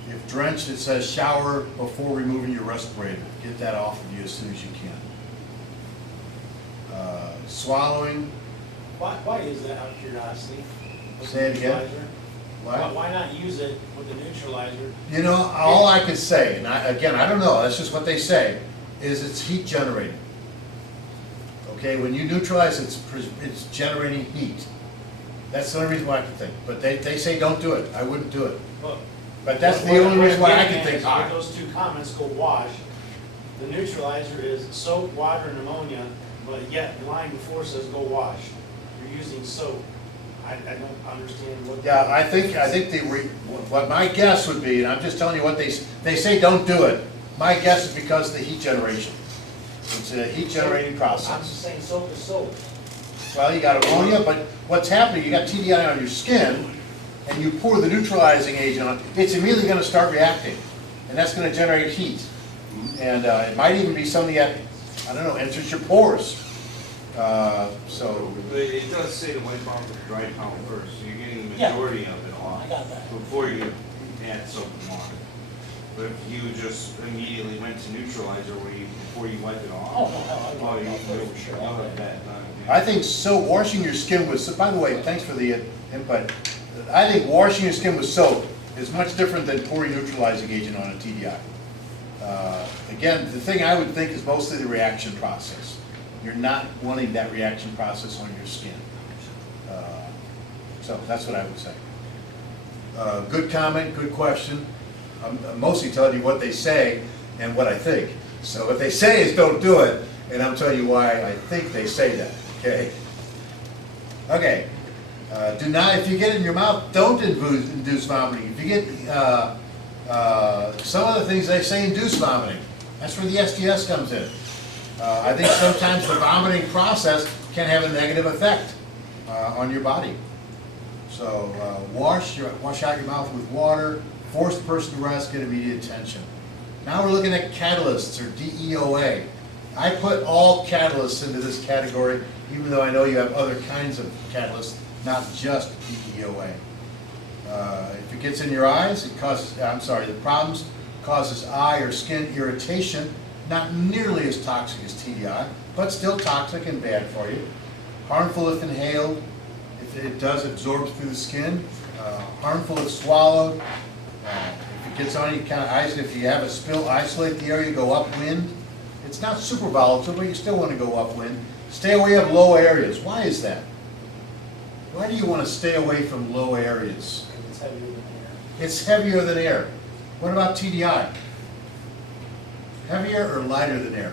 If drenched, it says shower before removing your respirator. Get that off of you as soon as you can. Swallowing. Why is that, out of curiosity? With Say it the again. neutralizer? What? Why not use it with the neutralizer? You know, all I could say, and I don't know, that's just what they say, is it's heat generating. Okay, when you neutralize, it's generating heat. That's the only reason why I can think. But they say don't do it. I wouldn't do it. But that's the only reason why I can think. With those two comments, go wash. The neutralizer is soap, water, and ammonia, but yet the line before says go wash. You're using soap. I don't understand what. Yeah, I think what my guess would be, and I'm just telling you what they say don't do it. My guess is because of the heat generation. It's a heat generating process. I'm just saying soap is soap. Well, you got ammonia, but what's happening, you got TDI on your skin, and you pour the neutralizing agent on, it's immediately going to start reacting. And that's going to generate heat. And it might even be something that, I don't know, enters your pores. So. But it does say to wipe off with dry towel first, so you're getting the Yeah. majority of it off I got that. before you add soap and water. But if you just immediately went to neutralizer before you wipe it off, Oh, no, I you wipe it off for sure. you'll have that done. I think soap, washing your skin with soap, by the way, thanks for the input. I think washing your skin with soap is much different than pouring neutralizing agent on a TDI. Again, the thing I would think is mostly the reaction process. You're not wanting that reaction process on your skin. So that's what I would say. Good comment, good question. I'm mostly telling you what they say and what I think. So what they say is don't do it, and I'm telling you why I think they say that, okay? Okay, do not, if you get it in your mouth, don't induce vomiting. If you get, some of the things they say induce vomiting. That's where the STS comes in. I think sometimes the vomiting process can have a negative effect on your body. So wash out your mouth with water, force the person to rest, get immediate attention. Now we're looking at catalysts, or DEOA. I put all catalysts into this category, even though I know you have other kinds of catalysts, not just DEOA. If it gets in your eyes, it causes, the problems causes eye or skin irritation, not nearly as toxic as TDI, but still toxic and bad for you. Harmful if inhaled, if it does absorb through the skin. Harmful if swallowed. If it gets on you, kind of ice. If you have a spill, isolate the area, go upwind. It's not super volatile, but you still want to go upwind. Stay away from low areas. Why is that? Why do you want to stay away from low areas? It's heavier than air. It's heavier than air. What about TDI? Heavier or lighter than air?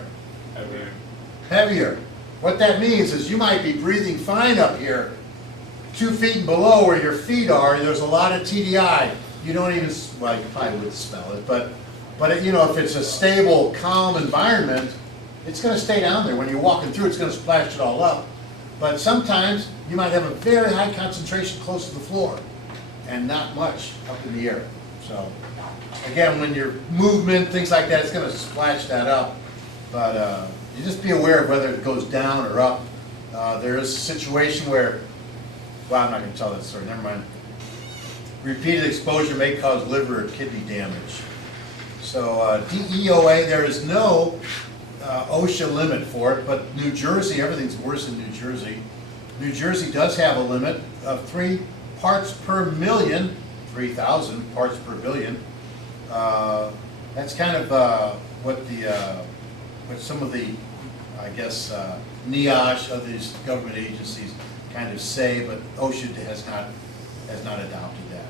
Heavier. Heavier. What that means is you might be breathing fine up here, 2 feet below where your feet are, there's a lot of TDI. You don't even, well, you probably would smell it, but you know, if it's a stable, calm environment, it's going to stay down there. When you're walking through, it's going to splash it all up. But sometimes you might have a very high concentration close to the floor and not much up in the air. So again, when your movement, things like that, it's going to splash that up. But you just be aware of whether it goes down or up. There is a situation where, well, I'm not going to tell that story, never mind. Repeated exposure may cause liver or kidney damage. So DEOA, there is no OSHA limit for it, but New Jersey, everything's worse in New Jersey. New Jersey does have a limit of 3 parts per million, 3,000 parts per billion. That's kind of what some of the, I guess, NIOSH, of these government agencies kind of say, but OSHA has not adopted that.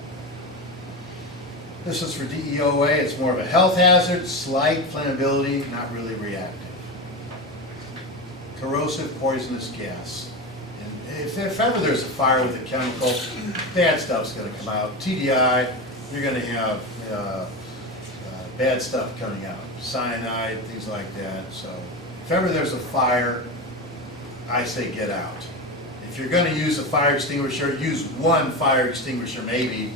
This is for DEOA. It's more of a health hazard, slight flammability, not really reactive. Corrosive, poisonous gas. And if ever there's a fire with a chemical, bad stuff's going to come out. TDI, you're going to have bad stuff coming out. Cyanide, things like that. So if ever there's a fire, I say get out. If you're going to use a fire extinguisher, use one fire extinguisher maybe,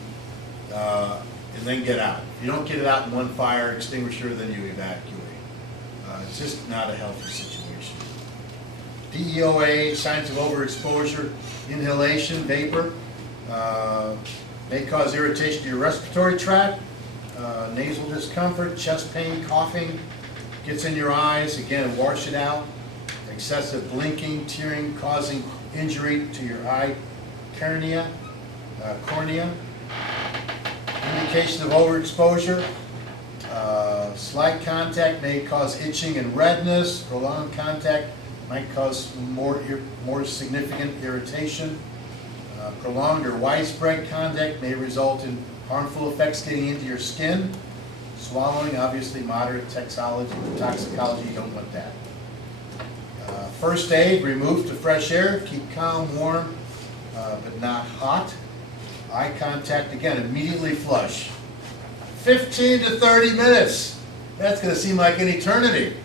and then get out. If you don't get it out in one fire extinguisher, then you evacuate. It's just not a healthy situation. DEOA, signs of overexposure, inhalation, vapor, may cause irritation to your respiratory tract, nasal discomfort, chest pain, coughing, gets in your eyes, again, wash it out. Excessive blinking, tearing, causing injury to your eye cornea. Indication of overexposure. Slight contact may cause itching and redness. Prolonged contact might cause more significant irritation. Prolonged or widespread contact may result in harmful effects getting into your skin. Swallowing, obviously moderate toxicology, you don't want that. First aid, remove to fresh air, keep calm, warm, but not hot. Eye contact, again, immediately flush. 15 to 30 minutes. That's going to seem like an eternity.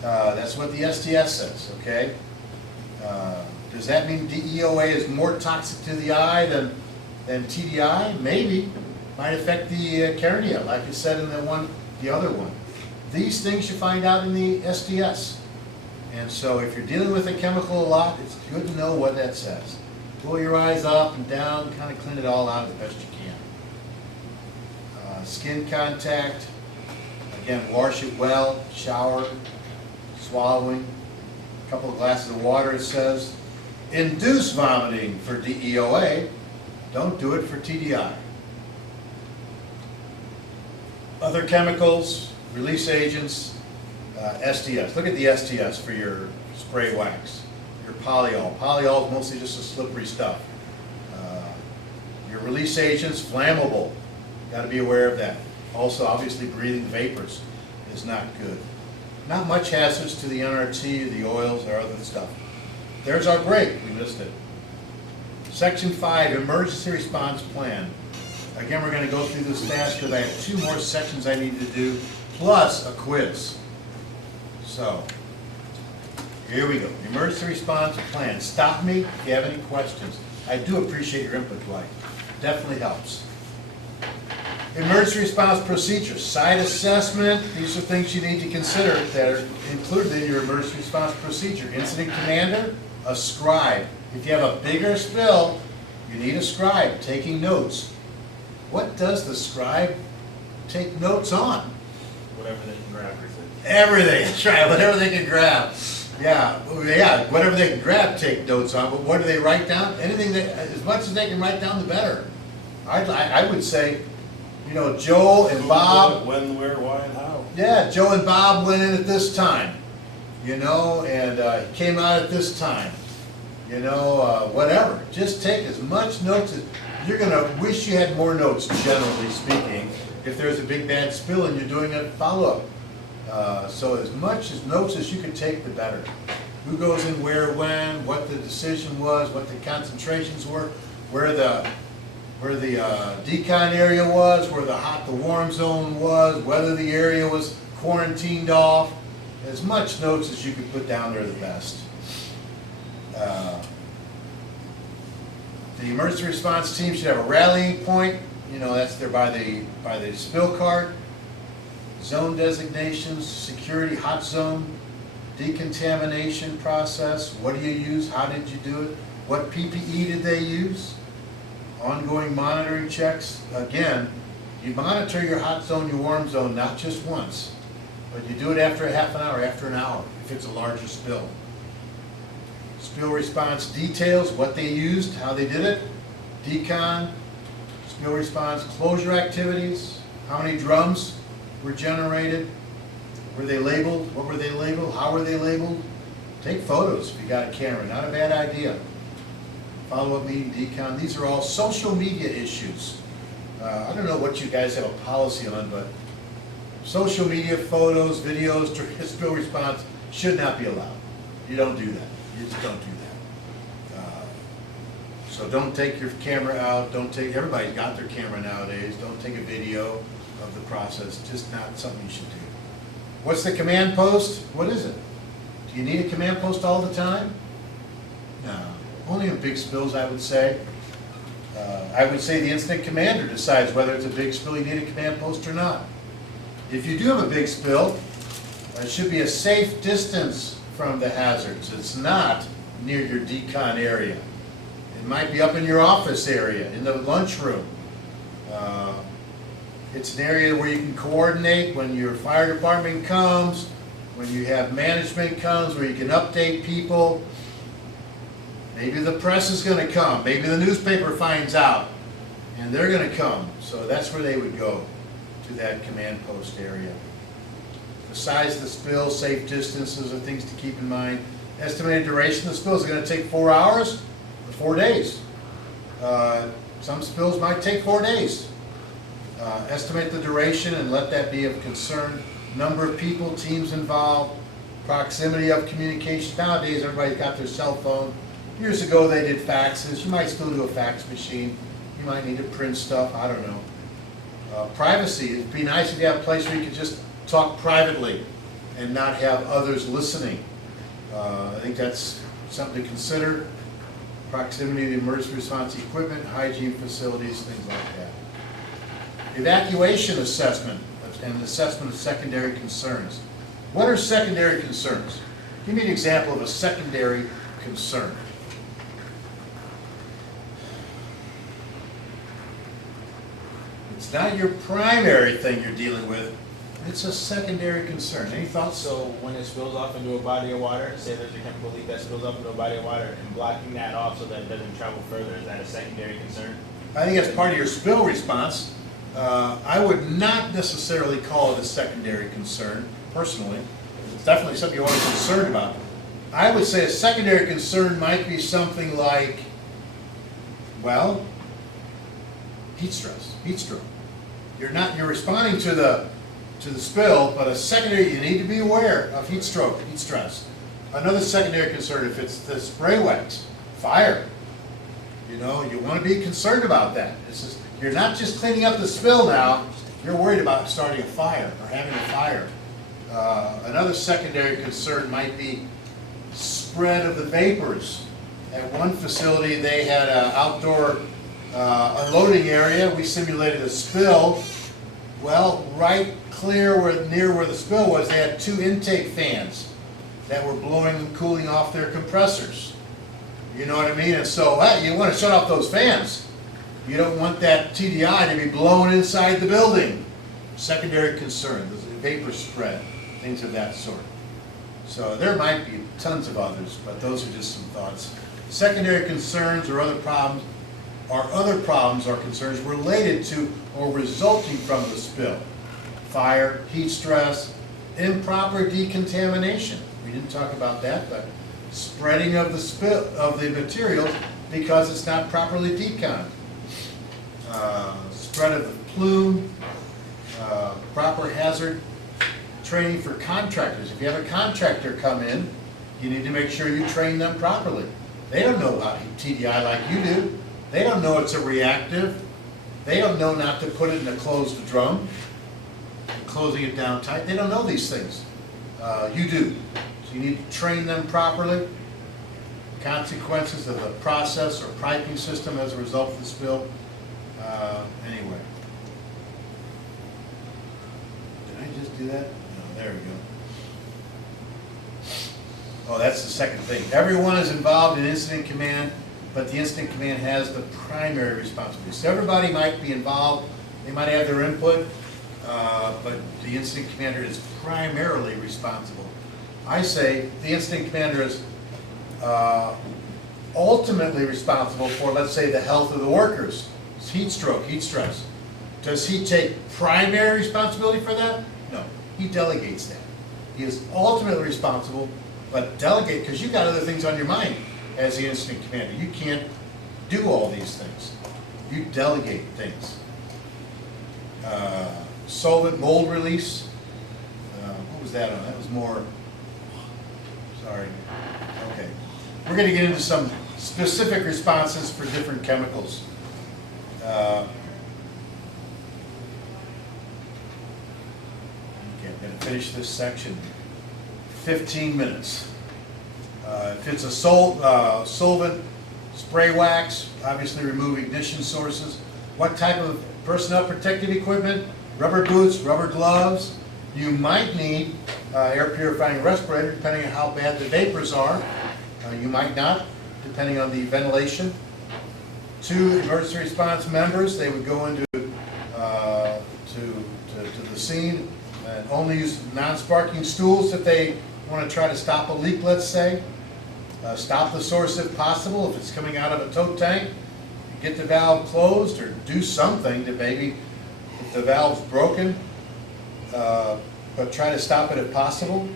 That's what the STS says, okay? Does that mean DEOA is more toxic to the eye than TDI? Maybe. Might affect the cornea, like you said in the other one. These things you find out in the STS. And so if you're dealing with a chemical a lot, it's good to know what that says. Pull your eyes up and down, kind of clean it all out as best you can. Skin contact, again, wash it well, shower, swallowing, a couple of glasses of water, it says. Induce vomiting for DEOA, don't do it for TDI. Other chemicals, release agents, STS. Look at the STS for your spray wax. Your polyol. Polyol is mostly just a slippery stuff. Your release agent's flammable. Gotta be aware of that. Also, obviously, breathing vapors is not good. Not much hazards to the NRT, the oils, or other stuff. There's our break, we missed it. Section 5, Emergency Response Plan. Again, we're gonna go through this fast because I have 2 more sections I need to do, plus a quiz. So, here we go. Emergency Response Plan. Stop me if you have any questions. I do appreciate your input, Dwight. Definitely helps. Emergency response procedures, site assessment, these are things you need to consider that are included in your emergency response procedure. Incident commander, a scribe. If you have a bigger spill, you need a scribe taking notes. What does the scribe take notes on? Whatever they can grab, everything. Everything, that's right, whatever they can grab. Yeah, whatever they can grab, take notes on, but what do they write down? Anything that, as much as they can write down, the better. I would say, you know, Joe and Bob. When, where, why, and how. Yeah, Joe and Bob went in at this time, you know, and came out at this time, you know, whatever. Just take as much notes as, you're gonna wish you had more notes, generally speaking, if there's a big bad spill and you're doing a follow-up. So as much as notes as you can take, the better. Who goes in where, when, what the decision was, what the concentrations were, where the decon area was, where the hot to warm zone was, whether the area was quarantined off. As much notes as you can put down there, the best. The emergency response team should have a rallying point. You know, that's there by the spill cart. Zone designations, security, hot zone, decontamination process. What do you use? How did you do it? What PPE did they use? Ongoing monitoring checks. Again, you monitor your hot zone, your warm zone, not just once, but you do it after a half an hour, after an hour, if it's a larger spill. Spill response details, what they used, how they did it. Decon, spill response closure activities, how many drums were generated, were they labeled, what were they labeled, how were they labeled. Take photos if you got a camera, not a bad idea. Follow-up meeting, decon, these are all social media issues. I don't know what you guys have a policy on, but social media photos, videos during spill response should not be allowed. You don't do that. You just don't do that. So don't take your camera out, everybody's got their camera nowadays, don't take a video of the process, just not something you should do. What's the command post? What is it? Do you need a command post all the time? No, only in big spills, I would say. I would say the incident commander decides whether it's a big spill, you need a command post or not. If you do have a big spill, it should be a safe distance from the hazards. It's not near your decon area. It might be up in your office area, in the lunchroom. It's an area where you can coordinate when your fire department comes, when you have management comes, where you can update people. Maybe the press is going to come. Maybe the newspaper finds out, and they're going to come. So that's where they would go, to that command post area. The size of the spill, safe distances are things to keep in mind. Estimated duration of the spill is going to take 4 hours or 4 days. Some spills might take 4 days. Estimate the duration and let that be of concern. Number of people, teams involved, proximity of communication. Nowadays, everybody's got their cell phone. Years ago, they did faxes. You might still do a fax machine. You might need to print stuff. I don't know. Privacy. It'd be nice if you have a place where you could just talk privately and not have others listening. I think that's something to consider. Proximity to the emergency response equipment, hygiene facilities, things like that. Evacuation assessment and assessment of secondary concerns. What are secondary concerns? Give me an example of a secondary concern. It's not your primary thing you're dealing with, it's a secondary concern. Any thoughts? So when it spills off into a body of water, say there's a chemical leak that spills off into a body of water, and blocking that off so that it doesn't travel further, is that a secondary concern? I think that's part of your spill response. I would not necessarily call it a secondary concern, personally. It's definitely something you want to be concerned about. I would say a secondary concern might be something like, well, heat stress, heat stroke. You're responding to the spill, but a secondary, you need to be aware of heat stroke, heat stress. Another secondary concern, if it's the spray wax, fire. You know, you want to be concerned about that. You're not just cleaning up the spill now, you're worried about starting a fire or having a fire. Another secondary concern might be spread of the vapors. At one facility, they had an outdoor unloading area. We simulated a spill. Well, right near where the spill was, they had 2 intake fans that were blowing and cooling off their compressors. You know what I mean? And so you want to shut off those fans. You don't want that TDI to be blown inside the building. Secondary concern, the vapor spread, things of that sort. So there might be tons of others, but those are just some thoughts. Secondary concerns or other problems or concerns related to or resulting from the spill. Fire, heat stress, improper decontamination. We didn't talk about that, but spreading of the spill of the materials because it's not properly deconned. Spread of the plume, proper hazard training for contractors. If you have a contractor come in, you need to make sure you train them properly. They don't know about TDI like you do. They don't know it's a reactive. They don't know not to put it in a closed drum, closing it down tight. They don't know these things. You do. So you need to train them properly. Consequences of the process or piping system as a result of the spill. Anyway. Did I just do that? No, there we go. Oh, that's the second thing. Everyone is involved in incident command, but the incident command has the primary responsibility. So everybody might be involved, they might have their input, but the incident commander is primarily responsible. I say the incident commander is ultimately responsible for, let's say, the health of the workers. It's heat stroke, heat stress. Does he take primary responsibility for that? No, he delegates that. He is ultimately responsible, but delegate, because you've got other things on your mind as the incident commander. You can't do all these things. You delegate things. Solvent mold release. What was that on? That was more, sorry. Okay. We're going to get into some specific responses for different chemicals. Okay, I'm going to finish this section. 15 minutes. If it's a solvent, spray wax, obviously remove ignition sources. What type of personnel protective equipment? Rubber boots, rubber gloves. You might need air purifying respirator depending on how bad the vapors are. You might not, depending on the ventilation. 2 emergency response members, they would go into to the scene and only use non-sparking stools if they want to try to stop a leak, let's say. Stop the source if possible. If it's coming out of a tote tank, get the valve closed or do something to maybe, if the valve's broken, but try to stop it if possible.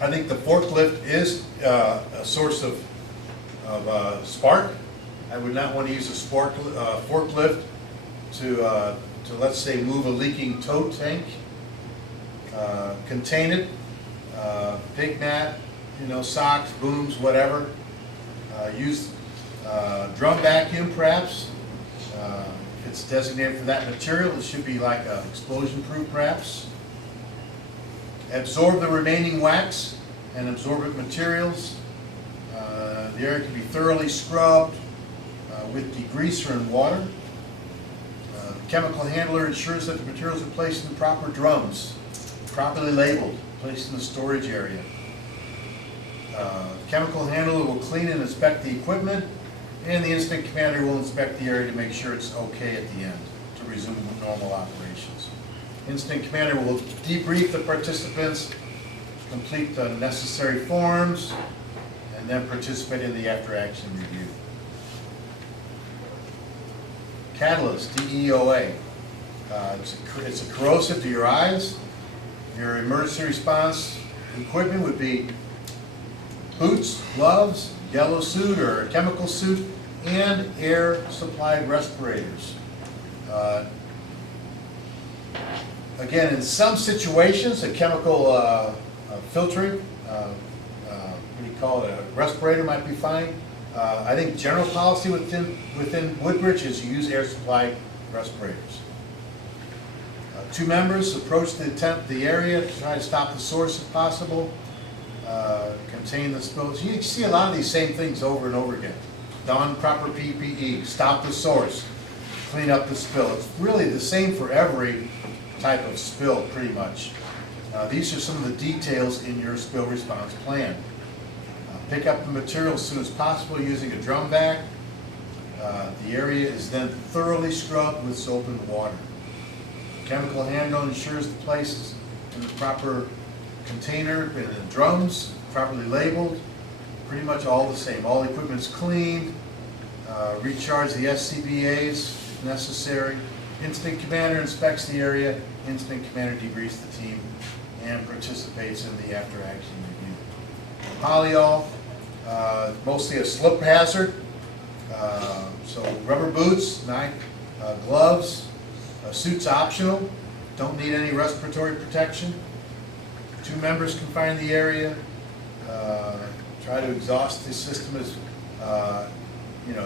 I think the forklift is a source of spark. I would not want to use a forklift to let's say move a leaking tote tank. Contain it, pig mat, socks, booms, whatever. Use drum vacuum perhaps. If it's designated for that material, it should be like explosion proof perhaps. Absorb the remaining wax and absorbent materials. The area can be thoroughly scrubbed with degreaser and water. The chemical handler ensures that the materials are placed in proper drums, properly labeled, placed in the storage area. Chemical handler will clean and inspect the equipment, and the incident commander will inspect the area to make sure it's okay at the end to resume normal operations. Incident commander will debrief the participants, complete the necessary forms, and then participate in the after-action review. Catalyst, DEOA. It's a corrosive to your eyes. Your emergency response equipment would be boots, gloves, yellow suit or a chemical suit, and air supplied respirators. Again, in some situations, a chemical filtering, what do you call it, a respirator might be fine. I think general policy within Woodbridge is you use air supplied respirators. Two members approach the area to try to stop the source if possible, contain the spills. You see a lot of these same things over and over again. Don proper PPE, stop the source, clean up the spill. It's really the same for every type of spill, pretty much. These are some of the details in your spill response plan. Pick up the material as soon as possible using a drum vac. The area is then thoroughly scrubbed with soap and water. Chemical handle ensures the place is in the proper container, and the drums properly labeled. Pretty much all the same. All equipment's cleaned. Recharge the SCBAs if necessary. Incident commander inspects the area. Incident commander debriefs the team and participates in the after-action review. Polyol, mostly a slip hazard. So rubber boots, gloves. Suit's optional. Don't need any respiratory protection. Two members confine the area. Try to exhaust the system as,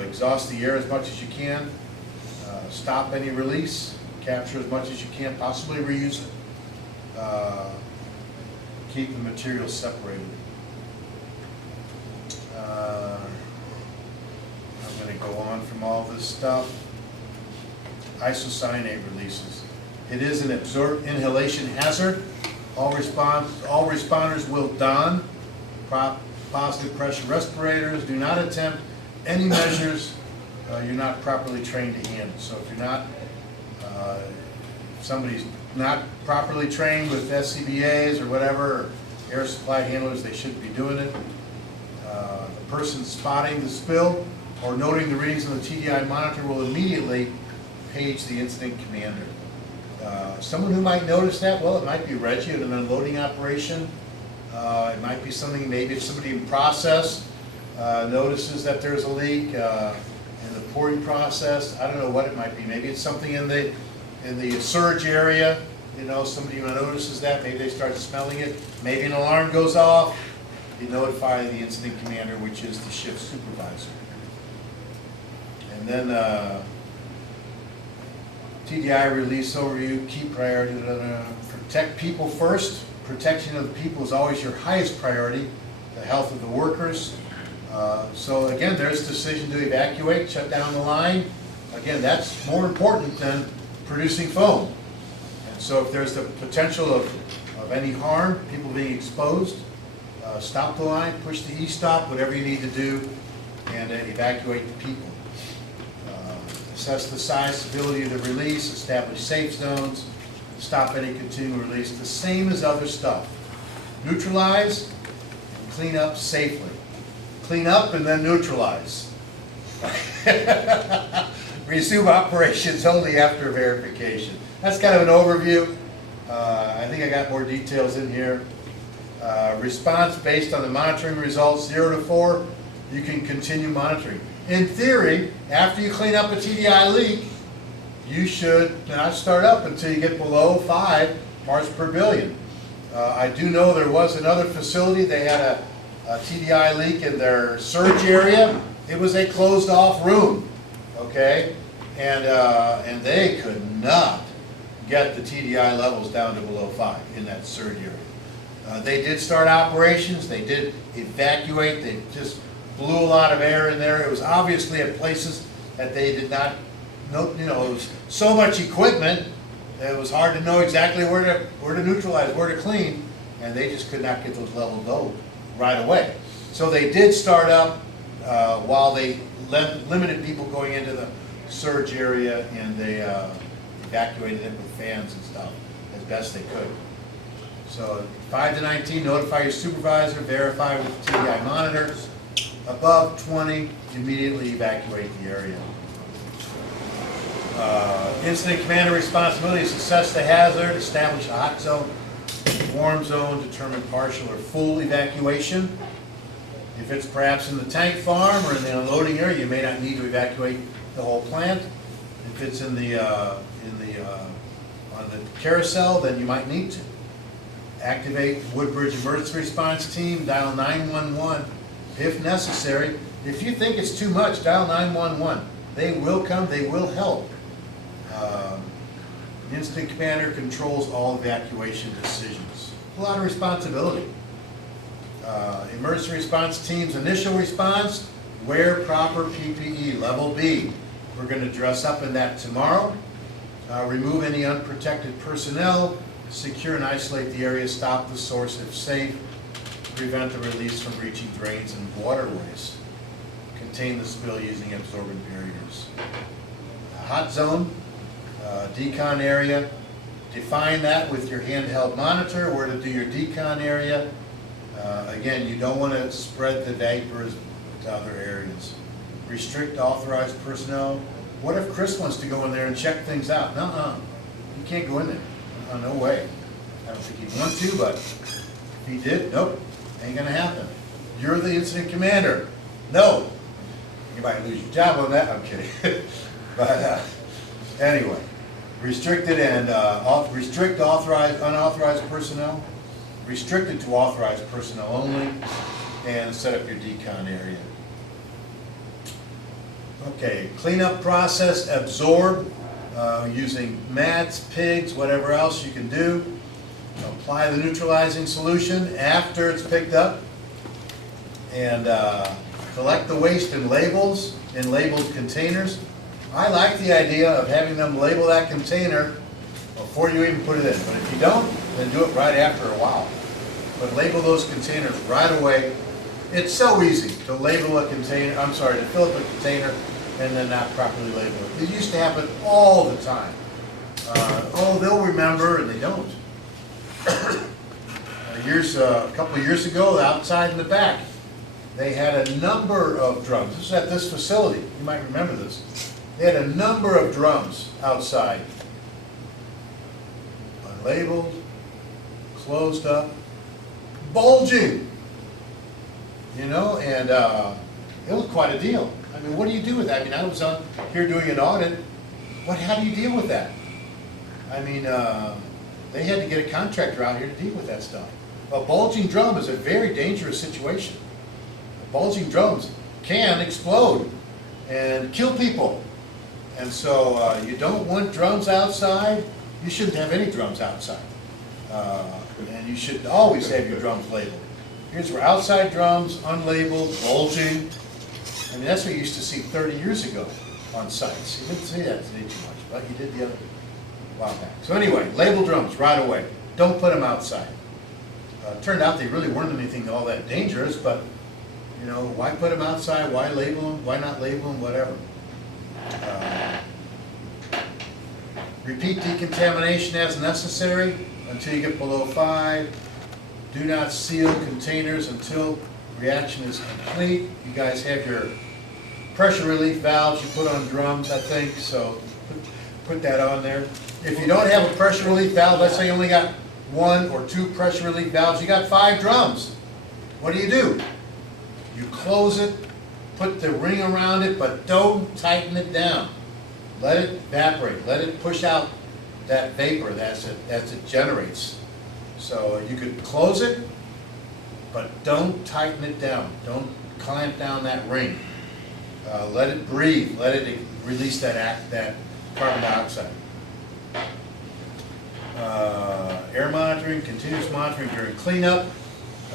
exhaust the air as much as you can. Stop any release. Capture as much as you can. Possibly reuse it. Keep the material separated. I'm going to go on from all this stuff. Isocyanate releases. It is an absorbed inhalation hazard. All responders will don positive pressure respirators. Do not attempt any measures you're not properly trained to handle. So if you're not, if somebody's not properly trained with SCBAs or whatever, or air supply handlers, they shouldn't be doing it. The person spotting the spill or noting the readings on the TDI monitor will immediately page the incident commander. Someone who might notice that, well, it might be Reggie at an unloading operation. It might be something, maybe if somebody in process notices that there's a leak in the pouring process. I don't know what it might be. Maybe it's something in the surge area. Somebody who notices that, maybe they start smelling it. Maybe an alarm goes off. You notify the incident commander, which is the shift supervisor. And then TDI release overview, key priority, protect people first. Protection of the people is always your highest priority, the health of the workers. So again, there's decision to evacuate, shut down the line. Again, that's more important than producing foam. And so if there's the potential of any harm, people being exposed, stop the line, push the e-stop, whatever you need to do, and evacuate the people. Assess the size, stability of the release, establish safe zones, stop any continual release, the same as other stuff. Neutralize and clean up safely. Clean up and then neutralize. Resume operations only after verification. That's kind of an overview. I think I got more details in here. Response based on the monitoring results 0 to 4, you can continue monitoring. In theory, after you clean up a TDI leak, you should not start up until you get below 5 parts per billion. I do know there was another facility, they had a TDI leak in their surge area. It was a closed off room, okay? And they could not get the TDI levels down to below 5 in that surge area. They did start operations, they did evacuate, they just blew a lot of air in there. It was obviously at places that they did not know, it was so much equipment that it was hard to know exactly where to neutralize, where to clean, and they just could not get those levels low right away. So they did start up while they limited people going into the surge area, and they evacuated it with fans and stuff as best they could. So 5 to 19, notify your supervisor, verify with the TDI monitor. Above 20, immediately evacuate the area. Incident commander responsibility is assess the hazard, establish a hot zone, warm zone, determine partial or full evacuation. If it's perhaps in the tank farm or in the unloading area, you may not need to evacuate the whole plant. If it's on the carousel, then you might need to. Activate Woodbridge Emergency Response Team, dial 911 if necessary. If you think it's too much, dial 911. They will come, they will help. Incident commander controls all evacuation decisions. A lot of responsibility. Emergency response team's initial response, wear proper PPE, level B. We're going to dress up in that tomorrow. Remove any unprotected personnel, secure and isolate the area, stop the source if safe, prevent the release from reaching drains and waterways. Contain the spill using absorbent barriers. Hot zone, decon area, define that with your handheld monitor, where to do your decon area. Again, you don't want to spread the vapors to other areas. Restrict authorized personnel. What if Chris wants to go in there and check things out? Nuh-uh, you can't go in there. No way. I don't think he'd want to, but if he did, nope, ain't gonna happen. You're the incident commander. No. You might lose your job on that, I'm kidding. But anyway, restricted and restrict authorized, unauthorized personnel, restricted to authorized personnel only, and set up your decon area. Okay, cleanup process, absorb, using mats, pigs, whatever else you can do. Apply the neutralizing solution after it's picked up, and collect the waste in labels, in labeled containers. I like the idea of having them label that container before you even put it in, but if you don't, then do it right after a while. But label those containers right away. It's so easy to label a container, I'm sorry, to fill up a container and then not properly label it. It used to happen all the time. Oh, they'll remember, and they don't. A couple of years ago, outside in the back, they had a number of drums. This is at this facility. You might remember this. They had a number of drums outside. Unlabeled, closed up, bulging. You know, and it was quite a deal. I mean, what do you do with that? I mean, I was on here doing an audit. How do you deal with that? I mean, they had to get a contractor out here to deal with that stuff. A bulging drum is a very dangerous situation. Bulging drums can explode and kill people. And so you don't want drums outside. You shouldn't have any drums outside. And you should always have your drums labeled. Here's where outside drums, unlabeled, bulging. I mean, that's what you used to see 30 years ago on sites. You didn't see that today too much, but you did the other while back. So anyway, label drums right away. Don't put them outside. Turned out they really weren't anything all that dangerous, but you know, why put them outside? Why label them? Why not label them? Whatever. Repeat decontamination as necessary until you get below 5. Do not seal containers until reaction is complete. You guys have your pressure relief valves you put on drums, I think, so put that on there. If you don't have a pressure relief valve, let's say you only got 1 or 2 pressure relief valves, you got 5 drums. What do? You close it, put the ring around it, but don't tighten it down. Let it evaporate, let it push out that vapor as it generates. So you could close it, but don't tighten it down. Don't clamp down that ring. Let it breathe. Let it release that carbon dioxide. Air monitoring, continuous monitoring during cleanup.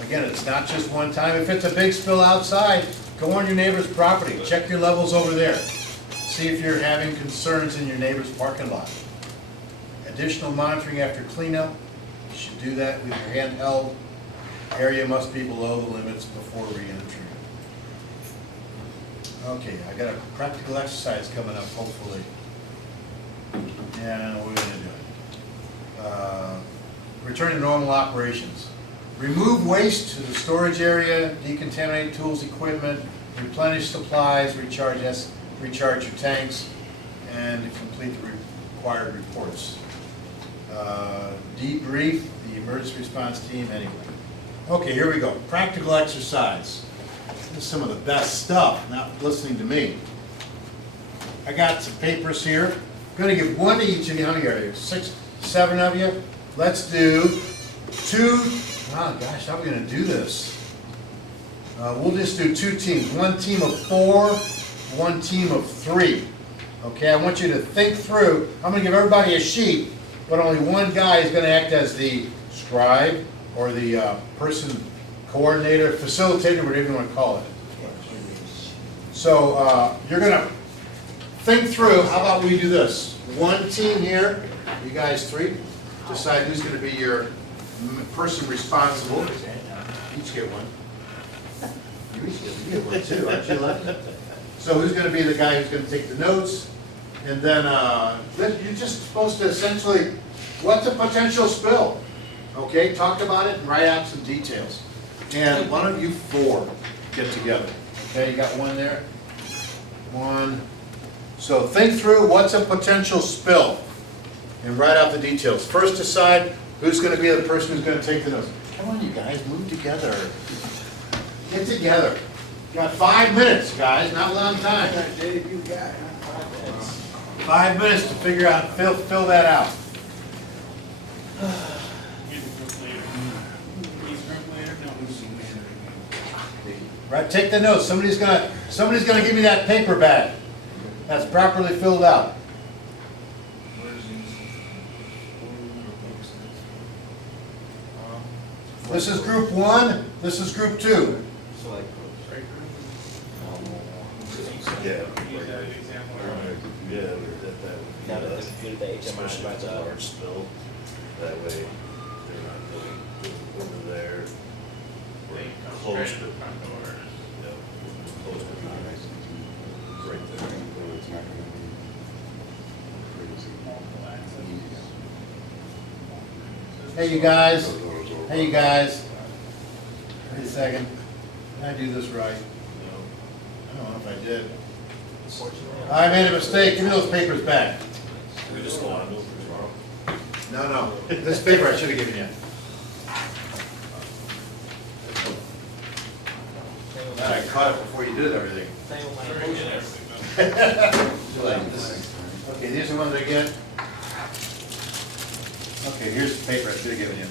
Again, it's not just one time. If it's a big spill outside, go on your neighbor's property. Check your levels over there. See if you're having concerns in your neighbor's parking lot. Additional monitoring after cleanup. You should do that with your handheld. Area must be below the limits before re-entry. Okay, I got a practical exercise coming up, hopefully. Yeah, we're going to do it. Return to normal operations. Remove waste to the storage area, decontaminate tools, equipment, replenish supplies, recharge your tanks, and complete the required reports. Debrief the emergency response team anyway. Okay, here we go. Practical exercise. This is some of the best stuff, not listening to me. I got some papers here. I'm gonna give one to each of you. How many are there? 6, 7 of you? Let's do 2. Oh gosh, how are we gonna do this? We'll just do 2 teams. 1 team of 4, 1 team of 3. Okay, I want you to think through. I'm gonna give everybody a sheet, but only one guy is gonna act as the scribe or the person, coordinator, facilitator, whatever you wanna call it. So you're gonna think through, how about we do this? 1 team here, you guys 3, decide who's gonna be your person responsible. Each get one. You each get one too, aren't you lucky? So who's gonna be the guy who's gonna take the notes? And then you're just supposed to essentially, what's a potential spill? Okay, talk about it and write out some details. And why don't you 4 get together? Okay, you got 1 there? 1. So think through what's a potential spill and write out the details. First decide who's gonna be the person who's gonna take the notes. Come on, you guys, move together. Get together. Got 5 minutes, guys, not a long time. Dave, you got 5 minutes. 5 minutes to figure out, fill that out. You're the group leader. He's group leader, no, who's the leader? Right, take the notes. Somebody's gonna give me that paper bag that's properly filled out. This is group 1, this is group 2. Yeah. Use that as an example. Yeah, that Now that would the be computer, the HMI especially provides if it's a a large spill, that way they're not going over there. They come Close straight to to the front door. Yeah, close to right there. Hey, you guys. Hey, you guys. Wait a second. Did I do this right? I don't know if I did. I made a mistake. Give me those papers back. We just go on tomorrow. No. This paper I should have given you. I caught it before you did everything. Okay, these are the ones I get. Okay, here's the paper I should have given you.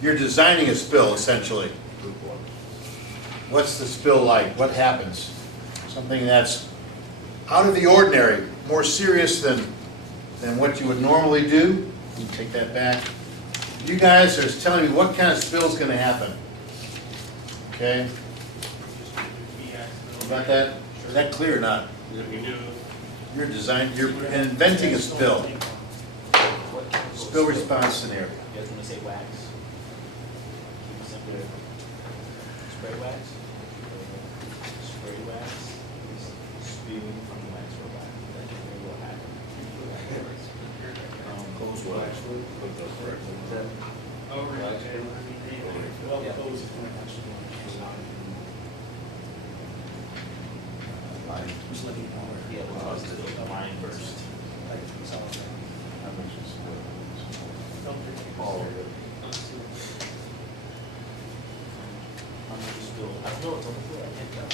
You're designing a spill, essentially. What's the spill like? What happens? Something that's out of the ordinary, more serious than what you would normally do. You can take that back. You guys are telling me what kind of spill is going to happen. Okay? You got that? Is that clear or not? You're inventing a spill. Spill response scenario. You guys wanna say wax? Keep it simple. Spray wax? Spray wax is spewing from the wax robot. That's really what happened. Close wax, put those correct. Well, those is gonna actually. Just letting you know. Yeah, we'll cause the line burst. Like, it's all there. Don't forget. All of it. How much is still, I don't know what's on the floor, I can't tell.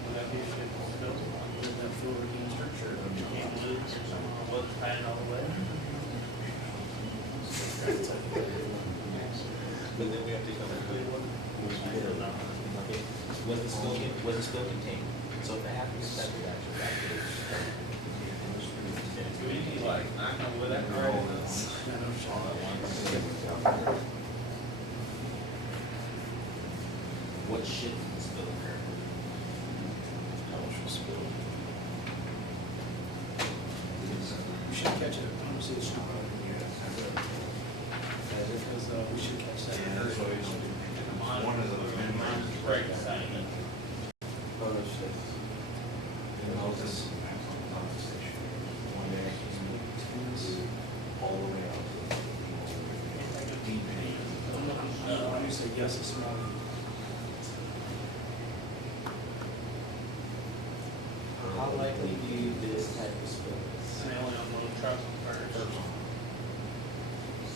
Would that be a shit spill? Would that fluid being structured, or you can't lose, or something, or what's tying all the way? But then we have to come and clean one. Okay, was the spill contained? So if it happens, that reaction back to We need like, I know where that girl is. what shit did the spill occur? How much was spilled? We should catch it, honestly, it's not over here. Because, we should catch that. Yeah, that's why one of the minimum Right beside it. All the way out. When you say yes, it's small. How likely do you this type of spill is? And they only unload trucks on first.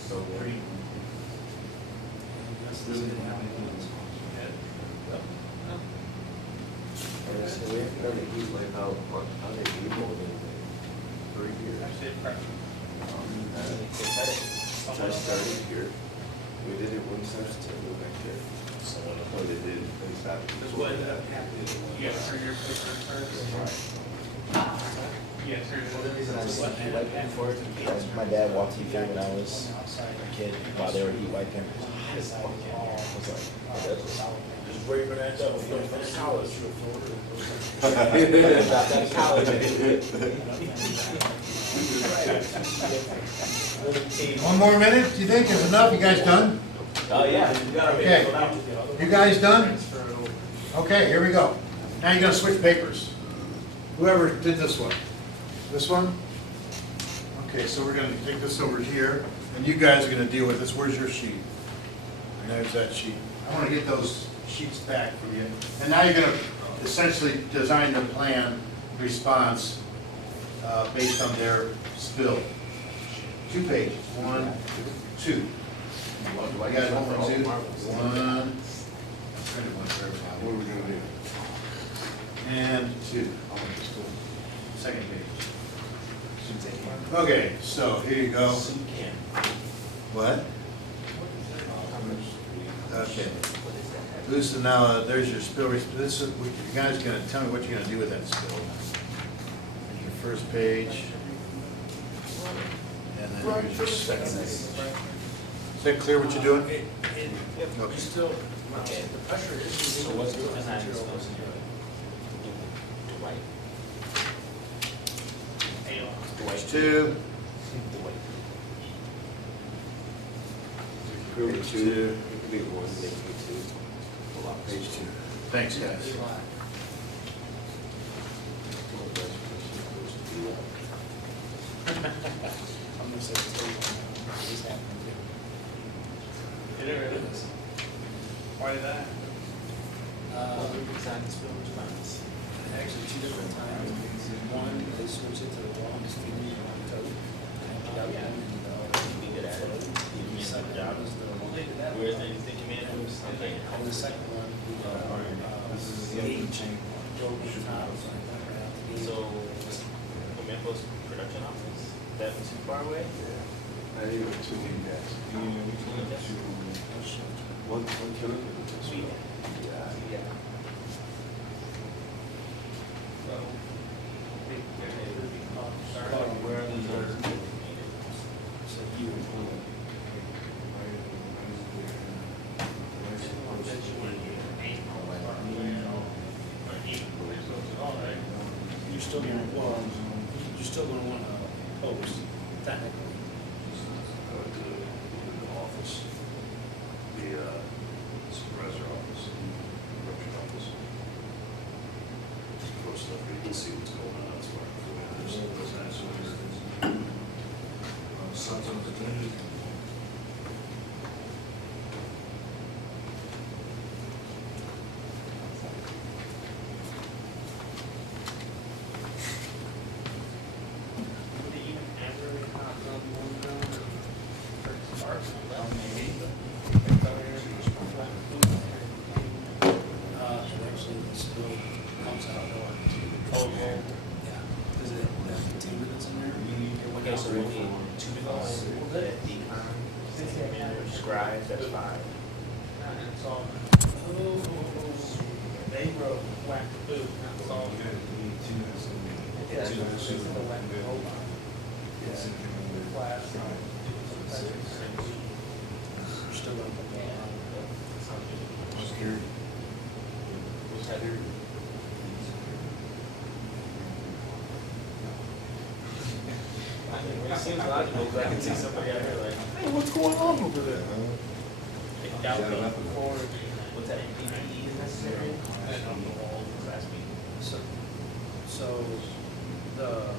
So pretty. this didn't have anything else. So we have done a heat wave out on other people in 3 years. So I started here, we did it one September back there. So I don't know what they did, they stopped. Because what ended up happening, you got to turn your paper first. Yeah, turn Well, the reason I was wiping for it, because my dad walked heat wave when I was a kid, while they were heat wiping. I was like, my dad was just where you're gonna end up if you don't finish college. Dropped out of college. One more minute, do you think is enough? You guys done? Oh, yeah. Okay. You guys done? Okay, here we go. Now you're gonna switch papers. Whoever did this one. This one? Okay, so we're gonna take this over here, and you guys are gonna deal with this. Where's your sheet? And there's that sheet. I wanna get those sheets back for you. And now you're gonna essentially design the plan response based on their spill. 2 pages. 1, 2. I got 1, 2. 1. I printed one for everybody. What are we gonna do? And 2. Second page. Okay, so here you go. What? Okay. This is now, there's your spill. This is, you guys are gonna tell me what you're gonna do with that spill. Here's your first page. And then here's your second page. Is that clear what you're doing? You still, the pressure is. So what's the design supposed to do? Page 2. Page 2. It could be 1, maybe 2. Page 2. Thanks, guys. I'm gonna say it's happening too. It really is. Why did that? Actually, 2 different times. One, they switch it to the wall, just feed it on the toe. And the other one, Be good at it. the second job is the one. Where is it? You think you made it? Okay. And the second one, the gauge, drove the top, so I went right out the gauge. So, the Memphis production office, that was too far away? I need a 2 lead gas. One killer? Sweet. Yeah. Where are these orders? So you would pull it. You're still gonna, well, you're still gonna want to post, technically. The office, the supervisor office, corruption office. Post stuff, you can see what's going on elsewhere. Sons of the day. Actually, the spill comes out. Oh, yeah. Yeah, because it, that containment that's in there. Okay, so we need 2 phones, that decon, scribe, that's 5. It's all. They wrote whack the boot, that's all. Yeah. Class. You're still gonna put that on. It seems logical, because I can see somebody out here like, Hey, what's going on over there? like doubting for, what's that, PPE is necessary? I don't know, last week. So the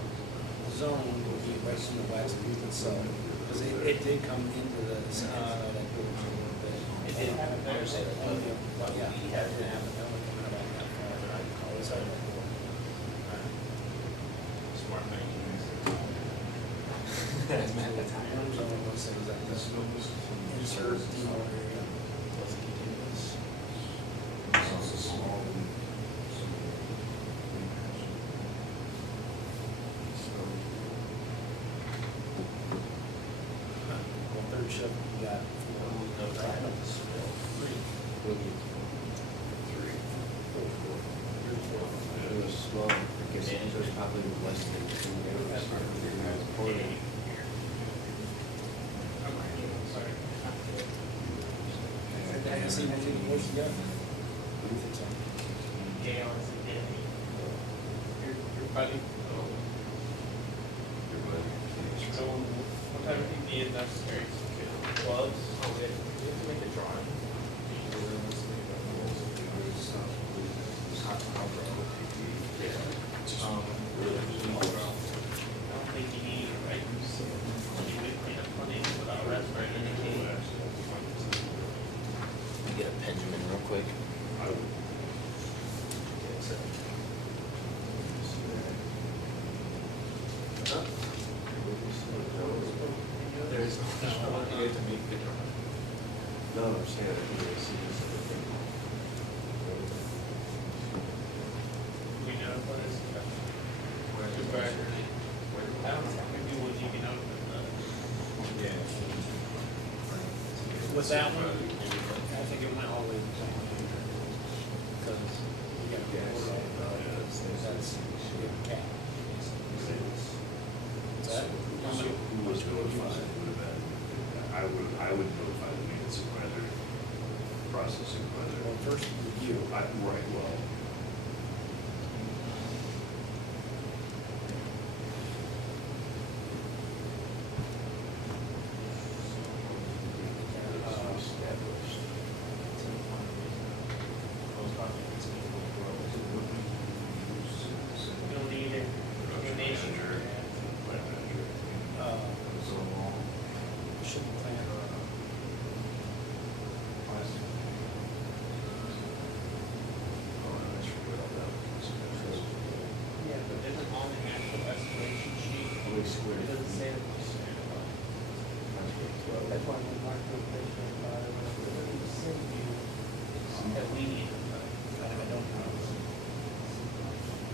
zone will be right in the west of itself, because it did come into the, that village a little bit. It didn't happen there, so But yeah, we it had didn't to happen, that one coming about that far. Sorry. Smart man. That's mad at the time. One zone, let's say, is that this insert, area. It was small. The manager was probably less than 2 years. I haven't seen anything worse yet. Yeah, it's a Danny. Your buddy. So, what type of PPE is necessary? Gloves? Oh, we have to make a drawing. I don't think you need, right? You would clean up plenty without respiring anything. Get a Benjamin real quick. There's no one here to make the drawing. No, I'm saying, I see this other thing. We know what is the back. I don't know, maybe what you can open, With that one, I think it went all the way to the because you got to get it that's a cap. Is that? Who was notified would have been, I would notify the maintenance supervisor, process supervisor. Well, first review. Right, well. you don't need it, donation. Shipping plan. Yeah, but isn't on the actual escalation sheet, it doesn't say it. That's why we mark the patient, send you that we need. I don't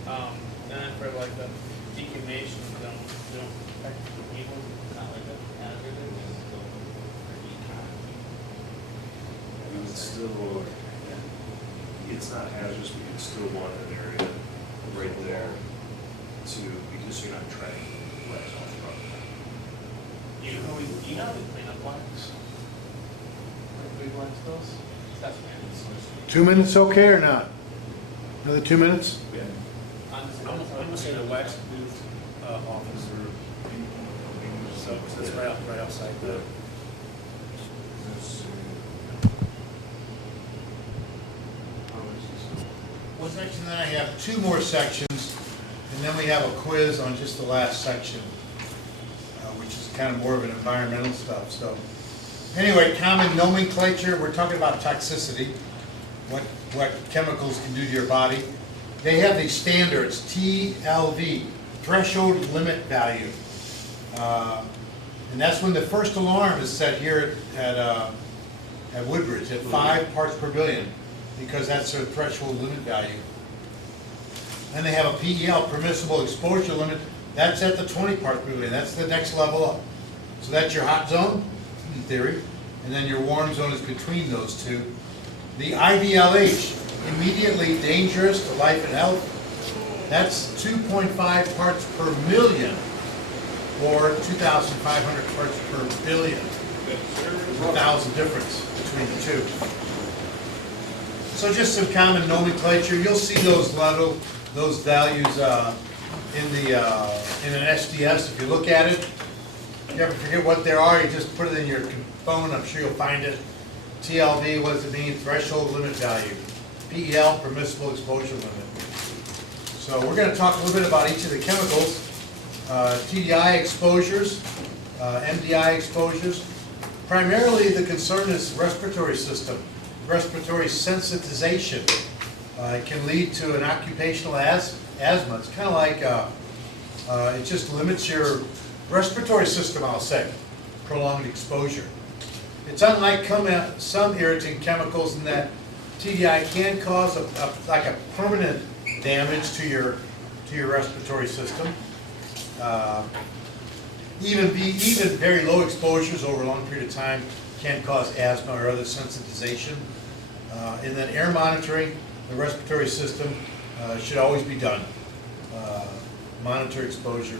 know. Then for like the decumation don't affect the people, it's not like a hazard, it's just for decon. We would still, it's not hazardous, we could still want an area right there to, because you're not tracking wax off the property. You know how we clean up wax? Like big wax bills? That's man. 2 minutes okay or not? Another 2 minutes? I'm gonna say the wax booth office. So that's right outside the. One section, then I have 2 more sections, and then we have a quiz on just the last section, which is kind of more of an environmental stuff. So, anyway, common nomenclature. We're talking about toxicity, what chemicals can do to your body. They have these standards, TLV, threshold limit value, and that's when the first alarm is set here at Woodbridge at 5 parts per billion, because that's their threshold limit value. Then they have a PEL, permissible exposure limit, that's at the 20 parts per billion, that's the next level up. So that's your hot zone, in theory, and then your warm zone is between those two. The IDLH, immediately dangerous to life and health, that's 2.5 parts per million, or 2,500 parts per billion. There's 1,000 difference between the two. So just some common nomenclature. You'll see those values in an SDS if you look at it. If you ever forget what they are, you just put it in your phone. I'm sure you'll find it. TLV, what does it mean? Threshold limit value. PEL, permissible exposure limit. So we're going to talk a little bit about each of the chemicals. TDI exposures, MDI exposures. Primarily the concern is respiratory system, respiratory sensitization. It can lead to an occupational asthma. It's kind of like, it just limits your respiratory system, I'll say, prolonged exposure. It's unlike some irritant chemicals in that TDI can cause like a permanent damage to your respiratory system. Even very low exposures over a long period of time can cause asthma or other sensitization. And then air monitoring, the respiratory system should always be done. Monitor exposure.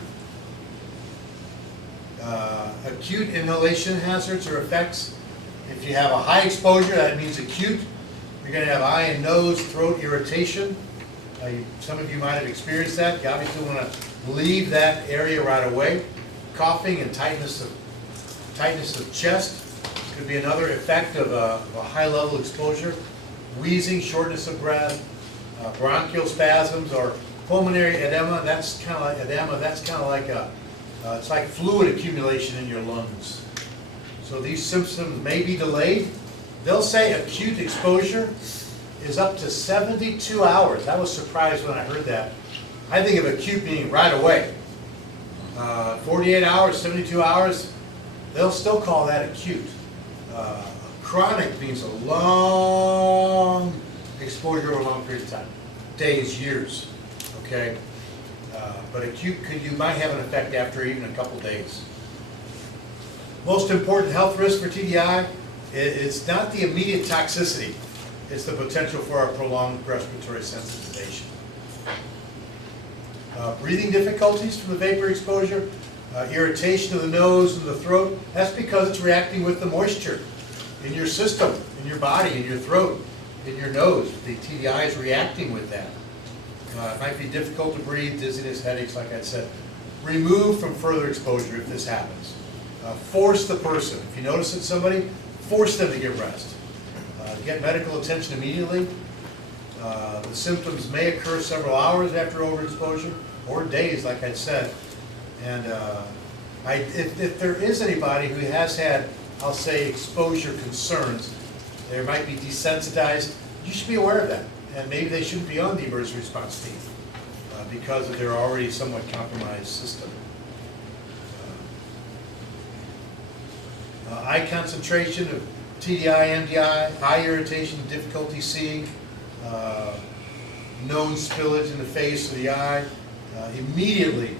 Acute inhalation hazards or effects. If you have a high exposure, that means acute. You're going to have eye and nose, throat irritation. Some of you might have experienced that. You obviously want to leave that area right away. Coughing and tightness of chest could be another effect of a high-level exposure. Wheezing, shortness of breath, bronchial spasms, or pulmonary edema. That's kind of like edema. That's kind of like it's like fluid accumulation in your lungs. So these symptoms may be delayed. They'll say acute exposure is up to 72 hours. I was surprised when I heard that. I think of acute being right away. 48 hours, 72 hours, they'll still call that acute. Chronic means a long exposure over a long period of time. Days, years, okay? But acute, you might have an effect after even a couple days. Most important health risk for TDI, it's not the immediate toxicity, it's the potential for a prolonged respiratory sensitization. Breathing difficulties from the vapor exposure, irritation of the nose and the throat, that's because it's reacting with the moisture in your system, in your body, in your throat, in your nose. The TDI is reacting with that. It might be difficult to breathe, dizziness, headaches, like I said. Remove from further exposure if this happens. Force the person. If you notice it somebody, force them to get rest. Get medical attention immediately. The symptoms may occur several hours after overexposure, or days, like I said. And if there is anybody who has had, I'll say, exposure concerns, they might be desensitized, you should be aware of that. And maybe they shouldn't be on the emergency response team because of their already somewhat compromised system. Eye concentration of TDI, MDI, eye irritation, difficulty seeing, known spillage in the face or the eye. Immediately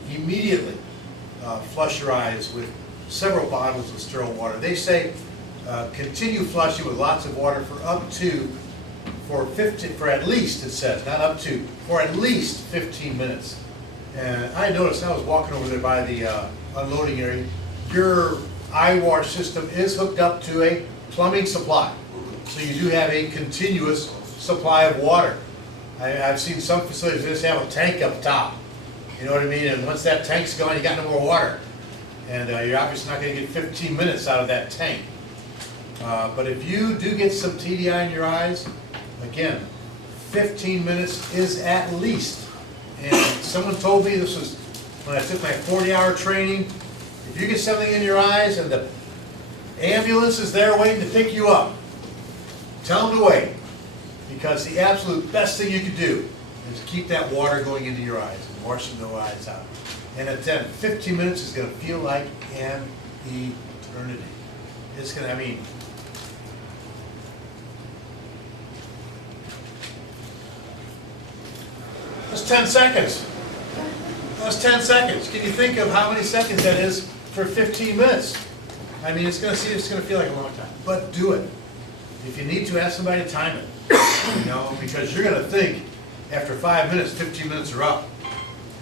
flush your eyes with several bottles of sterile water. They say continue flushing with lots of water for at least, it says, not up to, for at least 15 minutes. And I noticed, I was walking over there by the unloading area, your eye wash system is hooked up to a plumbing supply. So you do have a continuous supply of water. I've seen some facilities just have a tank up top. You know what I mean? And once that tank's gone, you got no more water. And you're obviously not going to get 15 minutes out of that tank. But if you do get some TDI in your eyes, again, 15 minutes is at least. And someone told me, this was when I took my 40-hour training, if you get something in your eyes and the ambulance is there waiting to pick you up, tell them to wait. Because the absolute best thing you could do is keep that water going into your eyes and washing the eyes out. And at 15 minutes is going to feel like an eternity. It's going to, I mean, that's 10 seconds. That's 10 seconds. Can you think of how many seconds that is for 15 minutes? I mean, it's going to feel like a long time. But do it. If you need to, ask somebody to time it. You know, because you're going to think after 5 minutes, 15 minutes are up.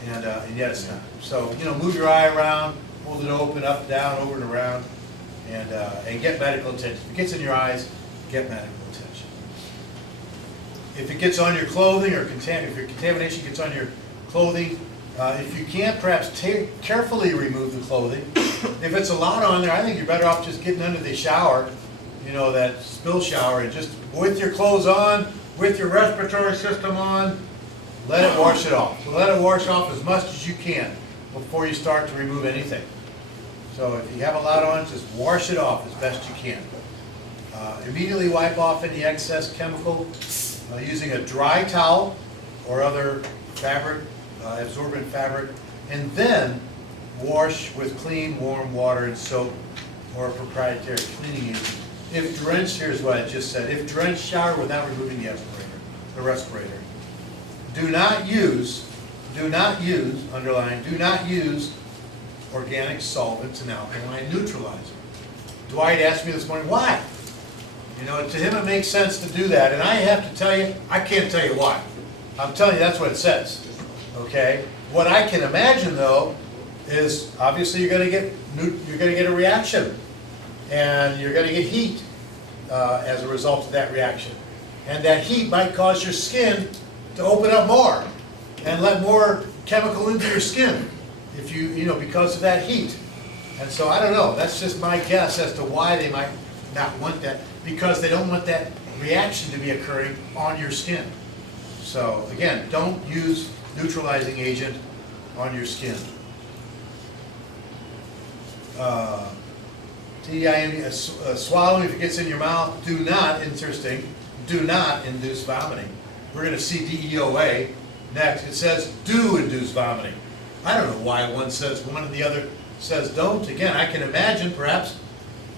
And yet it's not. So, you know, move your eye around, hold it open, up, down, over and around, and get medical attention. If it gets in your eyes, get medical attention. If it gets on your clothing, or if your contamination gets on your clothing, if you can't, perhaps carefully remove the clothing. If it's a lot on there, I think you're better off just getting under the shower, you know, that spill shower, and just with your clothes on, with your respiratory system on, let it wash it off. So let it wash off as much as you can before you start to remove anything. So if you have a lot on, just wash it off as best you can. Immediately wipe off any excess chemical using a dry towel or other fabric, absorbent fabric, and then wash with clean, warm water and soap or a proprietary cleaning agent. If drenched, here's what I just said. If drenched, shower without removing the respirator. Do not use, underline, do not use organic solvents and alkaline neutralizer. Dwight asked me this morning, why? You know, to him it makes sense to do that, and I have to tell you, I can't tell you why. I'm telling you, that's what it says, okay? What I can imagine though, is obviously you're gonna get a reaction, and you're gonna get heat as a result of that reaction. And that heat might cause your skin to open up more and let more chemical into your skin if you know, because of that heat. And so I don't know, that's just my guess as to why they might not want that, because they don't want that reaction to be occurring on your skin. So again, don't use neutralizing agent on your skin. TDI, swallowing if it gets in your mouth, do not induce vomiting. We're going to see DEOA next. It says do induce vomiting. I don't know why one says one and the other says don't. Again, I can imagine perhaps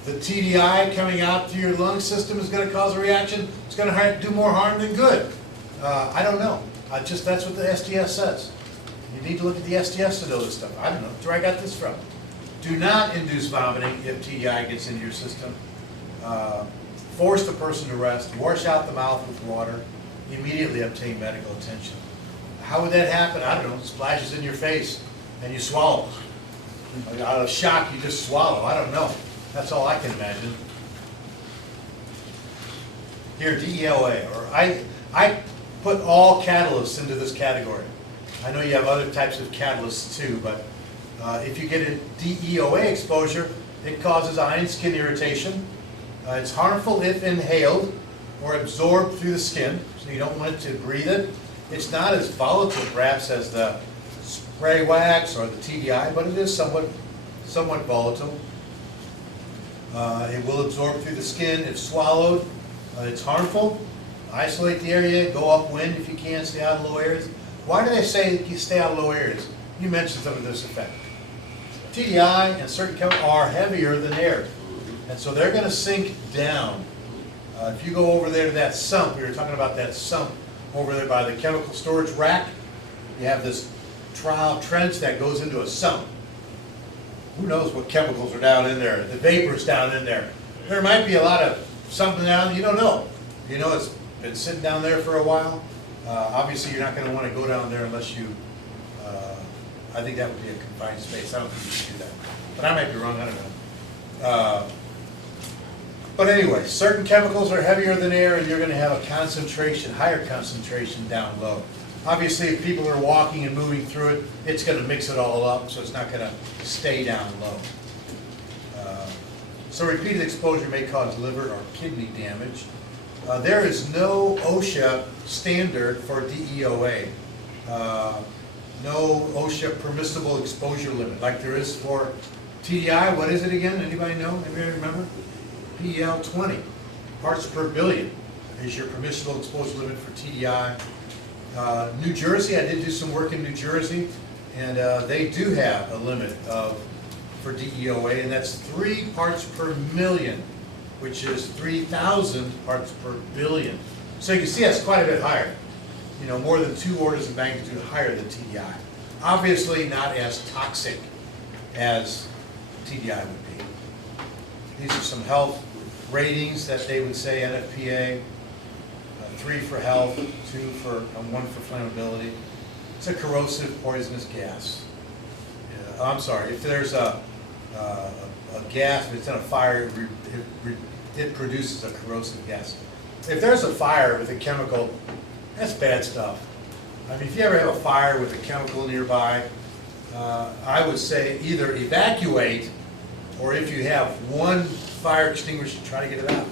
the TDI coming out to your lung system is going to cause a reaction. It's going to do more harm than good. I don't know. That's what the STS says. You need to look at the STS to know this stuff. I don't know. That's where I got this from. Do not induce vomiting if TDI gets into your system. Force the person to rest. Wash out the mouth with water. Immediately obtain medical attention. How would that happen? I don't know. It splashes in your face and you swallow. Out of shock, you just swallow. I don't know. That's all I can imagine. Here, DEOA, or I put all catalysts into this category. I know you have other types of catalysts too, but if you get a DEOA exposure, it causes eye and skin irritation. It's harmful if inhaled or absorbed through the skin, so you don't want to breathe it. It's not as volatile perhaps as the spray wax or the TDI, but it is somewhat volatile. It will absorb through the skin. If swallowed, it's harmful. Isolate the area, go upwind if you can, stay out of low areas. Why do they say you stay out of low areas? You mentioned some of this effect. TDI and certain chemicals are heavier than air, and so they're going to sink down. If you go over there to that sump, we were talking about that sump over there by the chemical storage rack, you have this trial trench that goes into a sump. Who knows what chemicals are down in there, the vapors down in there. There might be a lot of something down, you don't know. You know it's been sitting down there for a while. Obviously you're not going to want to go down there unless you, I think that would be a confined space. I don't think you should do that. But I might be wrong, I don't know. But anyway, certain chemicals are heavier than air and you're going to have a concentration, higher concentration down low. Obviously if people are walking and moving through it, it's going to mix it all up, so it's not going to stay down low. So repeated exposure may cause liver or kidney damage. There is no OSHA standard for DEOA. No OSHA permissible exposure limit, like there is for TDI. What is it again? Anybody know? Anybody remember? PEL 20 parts per billion is your permissible exposure limit for TDI. New Jersey, I did do some work in New Jersey, and they do have a limit for DEOA, and that's 3 parts per million, which is 3,000 parts per billion. So you can see that's quite a bit higher. You know, more than 2 orders of magnitude higher than TDI. Obviously not as toxic as TDI would be. These are some health ratings that they would say NFPA. 3 for health, 1 for flammability. It's a corrosive poisonous gas. I'm sorry, if there's a gas, if it's in a fire, it produces a corrosive gas. If there's a fire with a chemical, that's bad stuff. I mean, if you ever have a fire with a chemical nearby, I would say either evacuate, or if you have one fire extinguisher, try to get it out.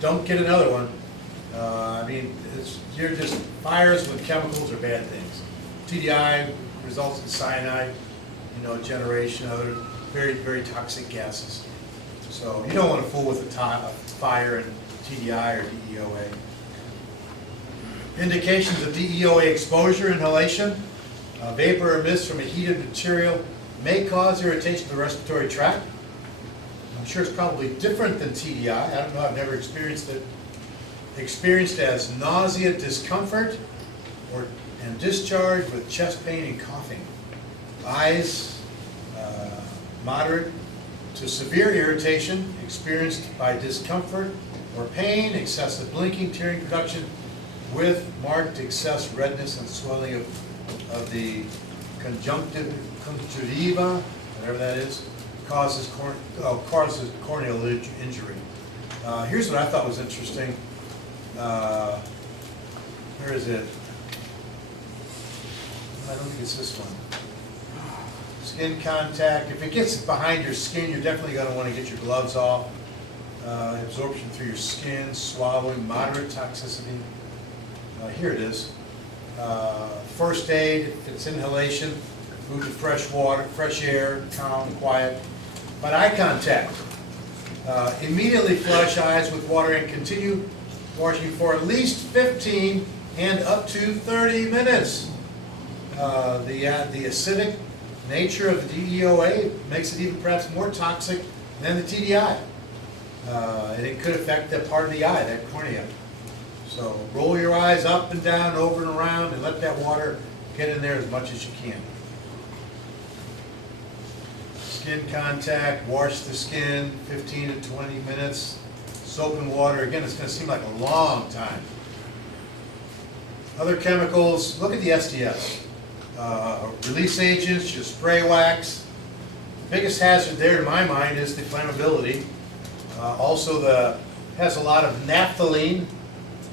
Don't get another one. I mean, fires with chemicals are bad things. TDI results in cyanide, generation, other very, very toxic gases. So you don't want to fool with a fire in TDI or DEOA. Indications of DEOA exposure: inhalation, vapor or mist from a heated material may cause irritation of the respiratory tract. I'm sure it's probably different than TDI. I don't know, I've never experienced it. Experienced as nausea, discomfort, and discharge with chest pain and coughing. Eyes, moderate to severe irritation experienced by discomfort or pain, excessive blinking, tearing production with marked excess redness and swelling of the conjunctiva, whatever that is, causes corneal injury. Here's what I thought was interesting. Where is it? I don't think it's this one. Skin contact. If it gets behind your skin, you're definitely going to want to get your gloves off. Absorption through your skin, swallowing, moderate toxicity. Here it is. First aid, if it's inhalation, move to fresh water, fresh air, calm, quiet. But eye contact. Immediately flush eyes with water and continue washing for at least 15 and up to 30 minutes. The acidic nature of the DEOA makes it even perhaps more toxic than the TDI. And it could affect that part of the eye, that cornea. So roll your eyes up and down, over and around, and let that water get in there as much as you can. Skin contact, wash the skin 15 to 20 minutes. Soap and water, again, it's going to seem like a long time. Other chemicals, look at the SDS. Release agents, your spray wax. The biggest hazard there in my mind is the flammability. Also has a lot of naphthalene,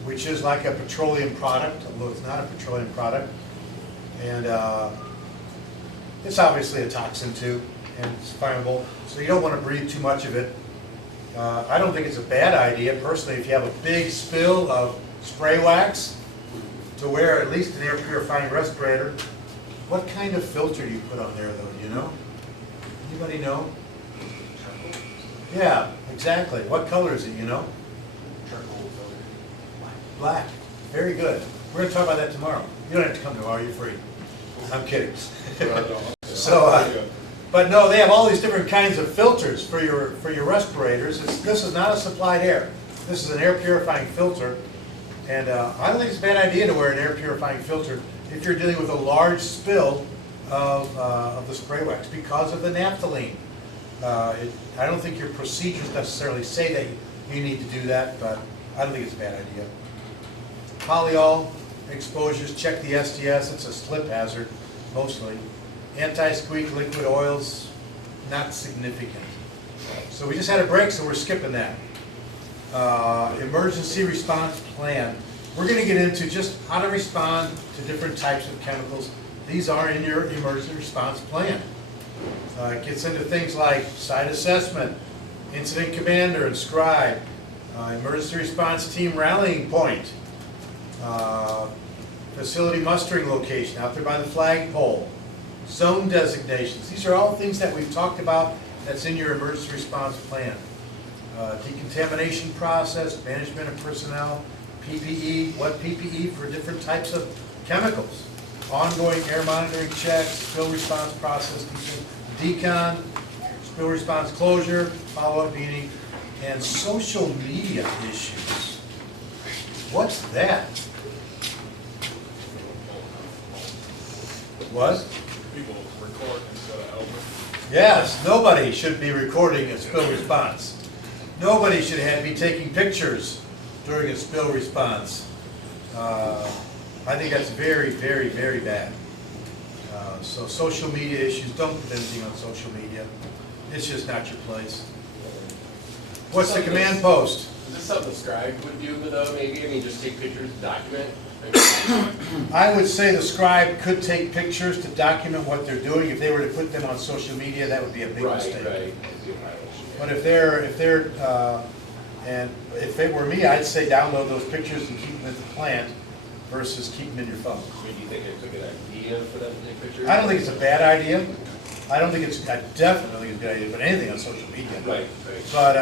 which is like a petroleum product, although it's not a petroleum product. And it's obviously a toxin too, and it's flammable, so you don't want to breathe too much of it. I don't think it's a bad idea, personally, if you have a big spill of spray wax, to wear at least an air purifying respirator. What kind of filter do you put on there though, do you know? Anybody know? Yeah, exactly. What color is it, you know? Charcoal filter. Black. Very good. We're going to talk about that tomorrow. You don't have to come tomorrow, you're free. I'm kidding. But no, they have all these different kinds of filters for your respirators. This is not a supplied air. This is an air purifying filter. And I don't think it's a bad idea to wear an air purifying filter if you're dealing with a large spill of the spray wax because of the naphthalene. I don't think your procedures necessarily say that you need to do that, but I don't think it's a bad idea. Polyol exposures, check the SDS. It's a slip hazard, mostly. Anti-squeak liquid oils, not significant. So we just had a break, so we're skipping that. Emergency response plan. We're going to get into just how to respond to different types of chemicals. These are in your emergency response plan. It gets into things like site assessment, incident commander and scribe, emergency response team rallying point, facility mustering location out there by the flagpole, zone designations. These are all things that we've talked about that's in your emergency response plan. Decontamination process, management of personnel, PPE, what PPE for different types of chemicals, ongoing air monitoring checks, spill response process, decon, spill response closure, follow-up meeting, and social media issues. What's that? What? People record instead of helping. Yes, nobody should be recording a spill response. Nobody should be taking pictures during a spill response. I think that's very, very, very bad. So social media issues, don't put anything on social media. It's just not your place. What's the command post? Is this something the scribe would do though, maybe? I mean, just take pictures, document? I would say the scribe could take pictures to document what they're doing. If they were to put them on social media, that would be a big mistake. Right. But if it were me, I'd say download those pictures and keep them at the plant versus keep them in your phone. I mean, do you think it's a good idea for them to take pictures? I don't think it's a bad idea. I definitely don't think it's a good idea to put anything on social media. Right. But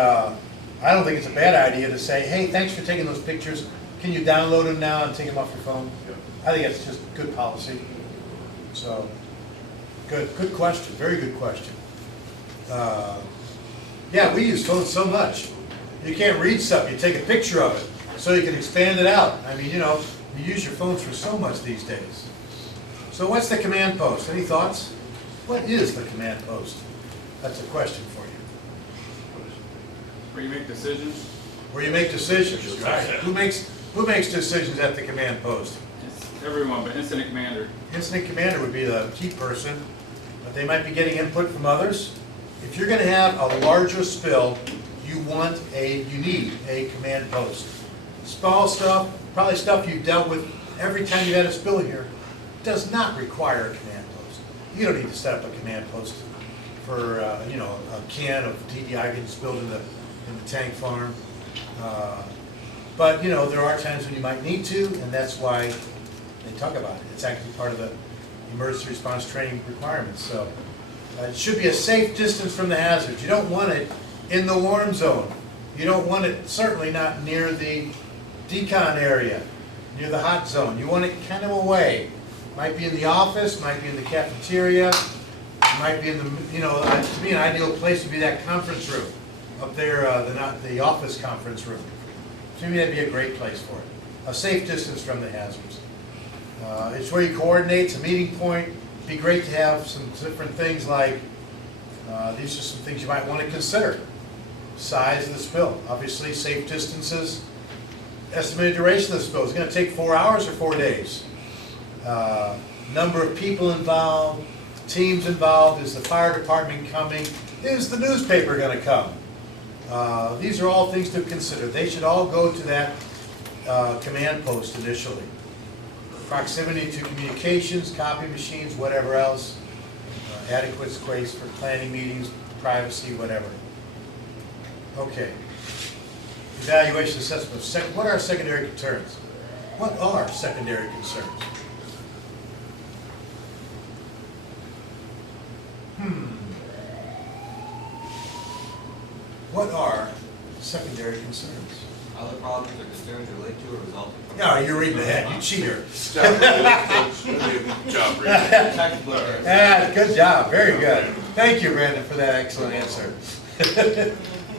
I don't think it's a bad idea to say, hey, thanks for taking those pictures. Can you download them now and take them off your phone? Yep. I think that's just good policy. So, good question, very good question. Yeah, we use phones so much. You can't read stuff, you take a picture of it so you can expand it out. I mean, you use your phones for so much these days. So what's the command post? Any thoughts? What is the command post? That's a question for you. Where you make decisions? where you make decisions. Who makes decisions at the command post? Everyone, but incident commander. Incident commander would be the key person, but they might be getting input from others. If you're gonna have a larger spill, you need a command post. Small stuff, probably stuff you've dealt with every time you had a spill here, does not require a command post. You don't need to set up a command post for, a can of TDI getting spilled in the tank farm. But, there are times when you might need to, and that's why they talk about it. It's actually part of the emergency response training requirements. So it should be a safe distance from the hazards. You don't want it in the warm zone. You don't want it, certainly not near the decon area, near the hot zone. You want it kind of away. Might be in the office, might be in the cafeteria, might be in the, to me an ideal place would be that conference room up there, the office conference room. To me, that'd be a great place for it. A safe distance from the hazards. It's where you coordinate, it's a meeting point. It'd be great to have some different things like, these are some things you might want to consider. Size of the spill, obviously safe distances. Estimated duration of the spill, is it going to take 4 hours or 4 days? Number of people involved, teams involved, is the fire department coming? Is the newspaper going to come? These are all things to consider. They should all go to that command post initially. Proximity to communications, copy machines, whatever else. Adequate space for planning meetings, privacy, whatever. Okay. Evaluation assessment. What are secondary concerns? What are secondary concerns? What are secondary concerns? Other problems or concerns relate to or resulting from. No, you're reading ahead, you cheater. Job reading. Textbook. Good job, very good. Thank you, Brandon, for that excellent answer.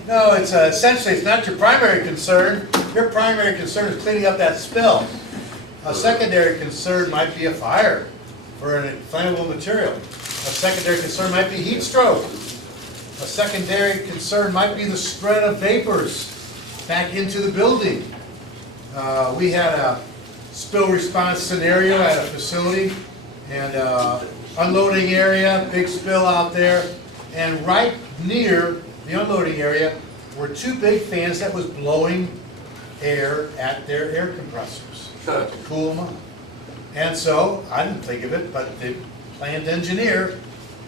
No, it's essentially, it's not your primary concern. Your primary concern is cleaning up that spill. A secondary concern might be a fire for an inflammable material. A secondary concern might be heat stroke. A secondary concern might be the spread of vapors back into the building. We had a spill response scenario at a facility, and unloading area, big spill out there, and right near the unloading area were two big fans that was blowing air at their air compressors to cool them off. And so, I didn't think of it, but the plant engineer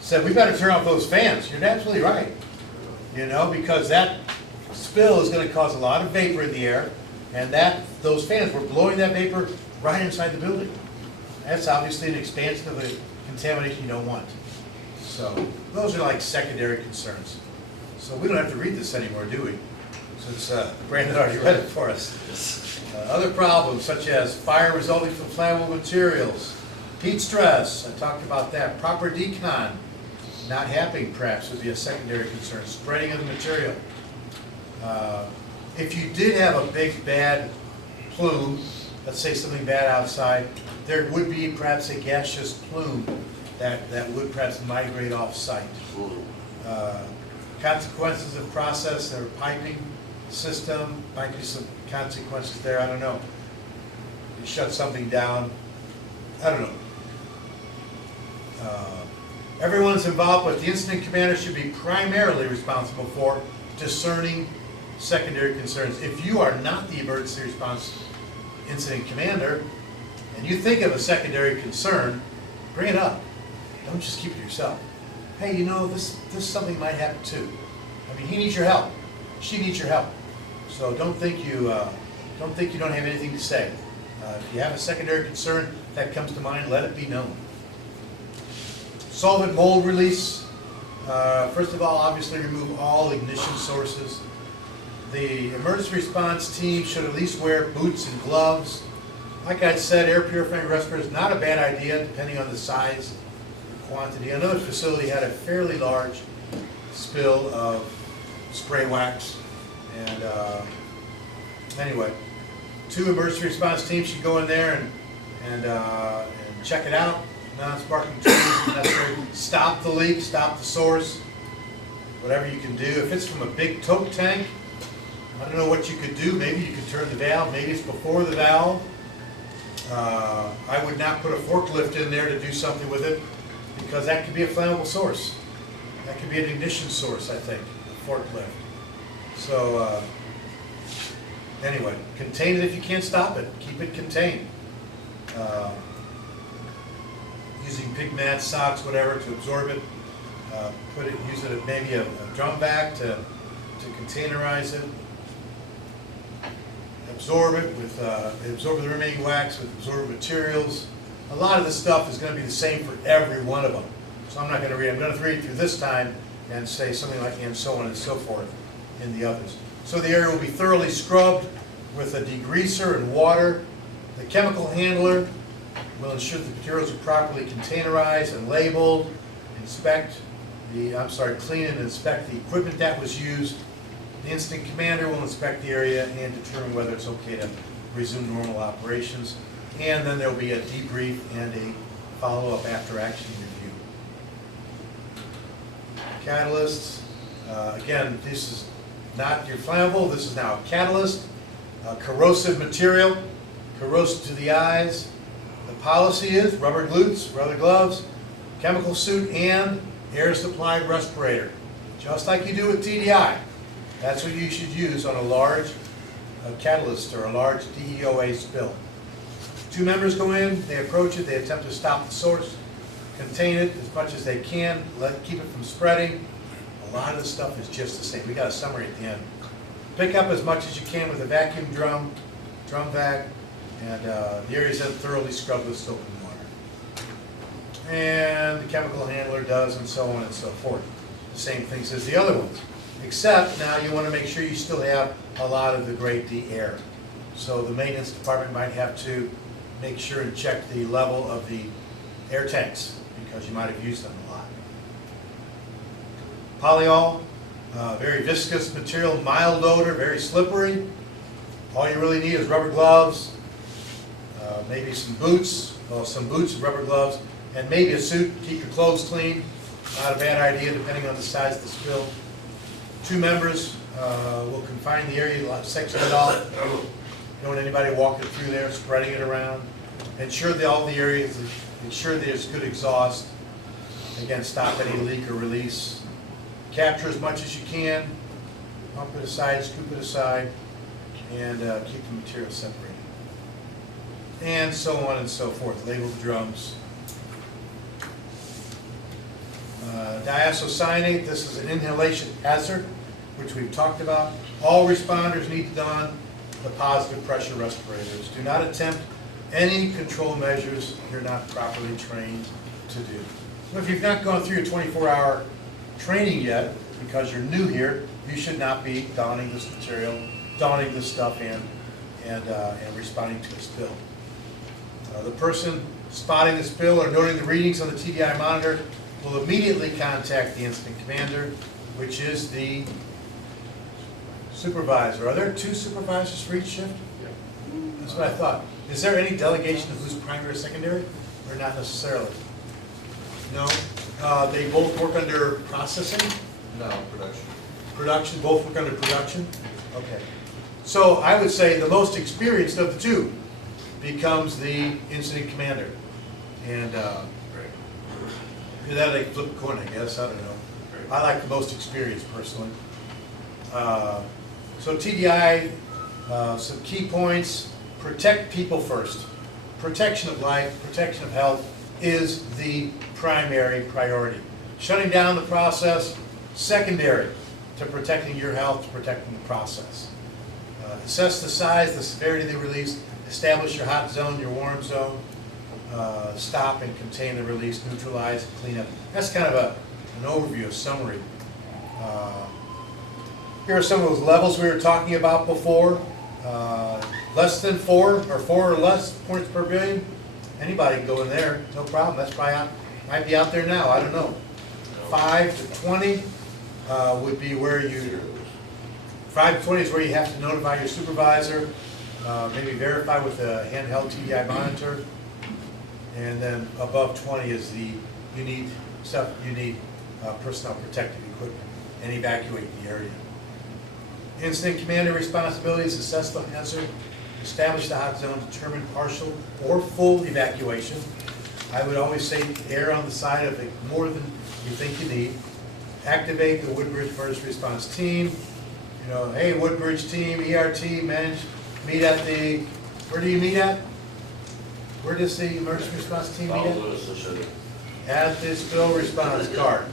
said, we better turn off those fans. You're absolutely right. Because that spill is going to cause a lot of vapor in the air, and those fans were blowing that vapor right inside the building. That's obviously an expansion of the contamination you don't want. So, those are like secondary concerns. So we don't have to read this anymore, do we? Since Brandon already read it for us. Other problems such as fire resulting from flammable materials, heat stress, I talked about that. Proper decon, not happening perhaps would be a secondary concern. Spreading of the material. If you did have a big bad plume, let's say something bad outside, there would be perhaps a gaseous plume that would perhaps migrate off site. Consequences of process or piping system, might be some consequences there, I don't know. You shut something down, I don't know. Everyone's involved, but the incident commander should be primarily responsible for discerning secondary concerns. If you are not the emergency response incident commander, and you think of a secondary concern, bring it up. Don't just keep it to yourself. Hey, this something might happen too. I mean, he needs your help. She needs your help. So don't think you don't have anything to say. If you have a secondary concern that comes to mind, let it be known. Solvent mold release. First of all, obviously remove all ignition sources. The emergency response team should at least wear boots and gloves. Like I said, air purifying respirator is not a bad idea depending on the size and quantity. Another facility had a fairly large spill of spray wax. And anyway, 2 emergency response teams should go in there and check it out. Non-sparking training is necessary. Stop the leak, stop the source, whatever you can do. If it's from a big tote tank, I don't know what you could do, maybe you could turn the valve, maybe it's before the valve. I would not put a forklift in there to do something with it, because that could be a flammable source. That could be an ignition source, I think, a forklift. So, anyway, contain it if you can't stop it, keep it contained. Using pig mats, socks, whatever, to absorb it. Use it at maybe a drum vac to containerize it. Absorb it with, absorb the remaining wax with absorbent materials. A lot of this stuff is going to be the same for every one of them. So I'm not going to read, I'm going to read through this time and say something like, and so on and so forth in the others. So the area will be thoroughly scrubbed with a degreaser and water. The chemical handler will ensure the materials are properly containerized and labeled. Clean and inspect the equipment that was used. The incident commander will inspect the area and determine whether it's okay to resume normal operations. And then there'll be a debrief and a follow-up after action review. Catalysts, again, this is not your flammable, this is now a catalyst. Corrosive material, corrosive to the eyes. The policy is rubber glutes, rubber gloves, chemical suit, and air supplied respirator. Just like you do with TDI. That's what you should use on a large catalyst or a large DEOA spill. 2 members go in, they approach it, they attempt to stop the source, contain it as much as they can, keep it from spreading. A lot of the stuff is just the same. We got a summary at the end. Pick up as much as you can with a vacuum drum vac, and the area is then thoroughly scrubbed with soap and water. And the chemical handler does, and so on and so forth. The same things as the other ones. Except now you want to make sure you still have a lot of the grade D air. So the maintenance department might have to make sure and check the level of the air tanks, because you might have used them a lot. Polyol, very viscous material, mild odor, very slippery. All you really need is rubber gloves, maybe some boots, rubber gloves, and maybe a suit to keep your clothes clean. Not a bad idea depending on the size of the spill. 2 members will confine the area, section it off. Don't want anybody walking through there, spreading it around. Ensure that all the areas, ensure there's good exhaust. Again, stop any leak or release. Capture as much as you can. Pump it aside, scoop it aside, and keep the material separated. And so on and so forth. Label the drums. Diisocyanate, this is an inhalation hazard, which we've talked about. All responders need to don the positive pressure respirators. Do not attempt any control measures you're not properly trained to do. So if you've not gone through your 24-hour training yet, because you're new here, you should not be donning this material, donning this stuff and responding to a spill. The person spotting the spill or noting the readings on the TDI monitor will immediately contact the incident commander, which is the supervisor. Are there 2 supervisors for each shift? Yeah. That's what I thought. Is there any delegation of who's primary or secondary, or not necessarily? No? They both work under processing? No, production. Production, both work under production? Okay. So I would say the most experienced of the 2 becomes the incident commander. And that they flip a coin, I guess, I don't know. I like the most experienced personally. So TDI, some key points: protect people first. Protection of life, protection of health is the primary priority. Shutting down the process, secondary to protecting your health, to protecting the process. Assess the size, the severity of the release, establish your hot zone, your warm zone, stop and contain the release, neutralize, clean up. That's kind of an overview, a summary. Here are some of those levels we were talking about before. Less than 4 or 4 or less points per billion. Anybody can go in there, no problem. That's probably out, might be out there now, I don't know. 5 to 20 would be where you, 5 to 20 is where you have to notify your supervisor, maybe verify with a handheld TDI monitor. And then above 20 is the, you need personnel protective equipment, and evacuate the area. Incident commander responsibilities: assess the hazard, establish the hot zone, determine partial or full evacuation. I would always say err on the side of it more than you think you need. Activate the Woodbridge Emergency Response Team. You know, hey, Woodbridge team, ERT, manage, meet at the, where do you meet at? Where does the emergency response team meet at? At this bill response card.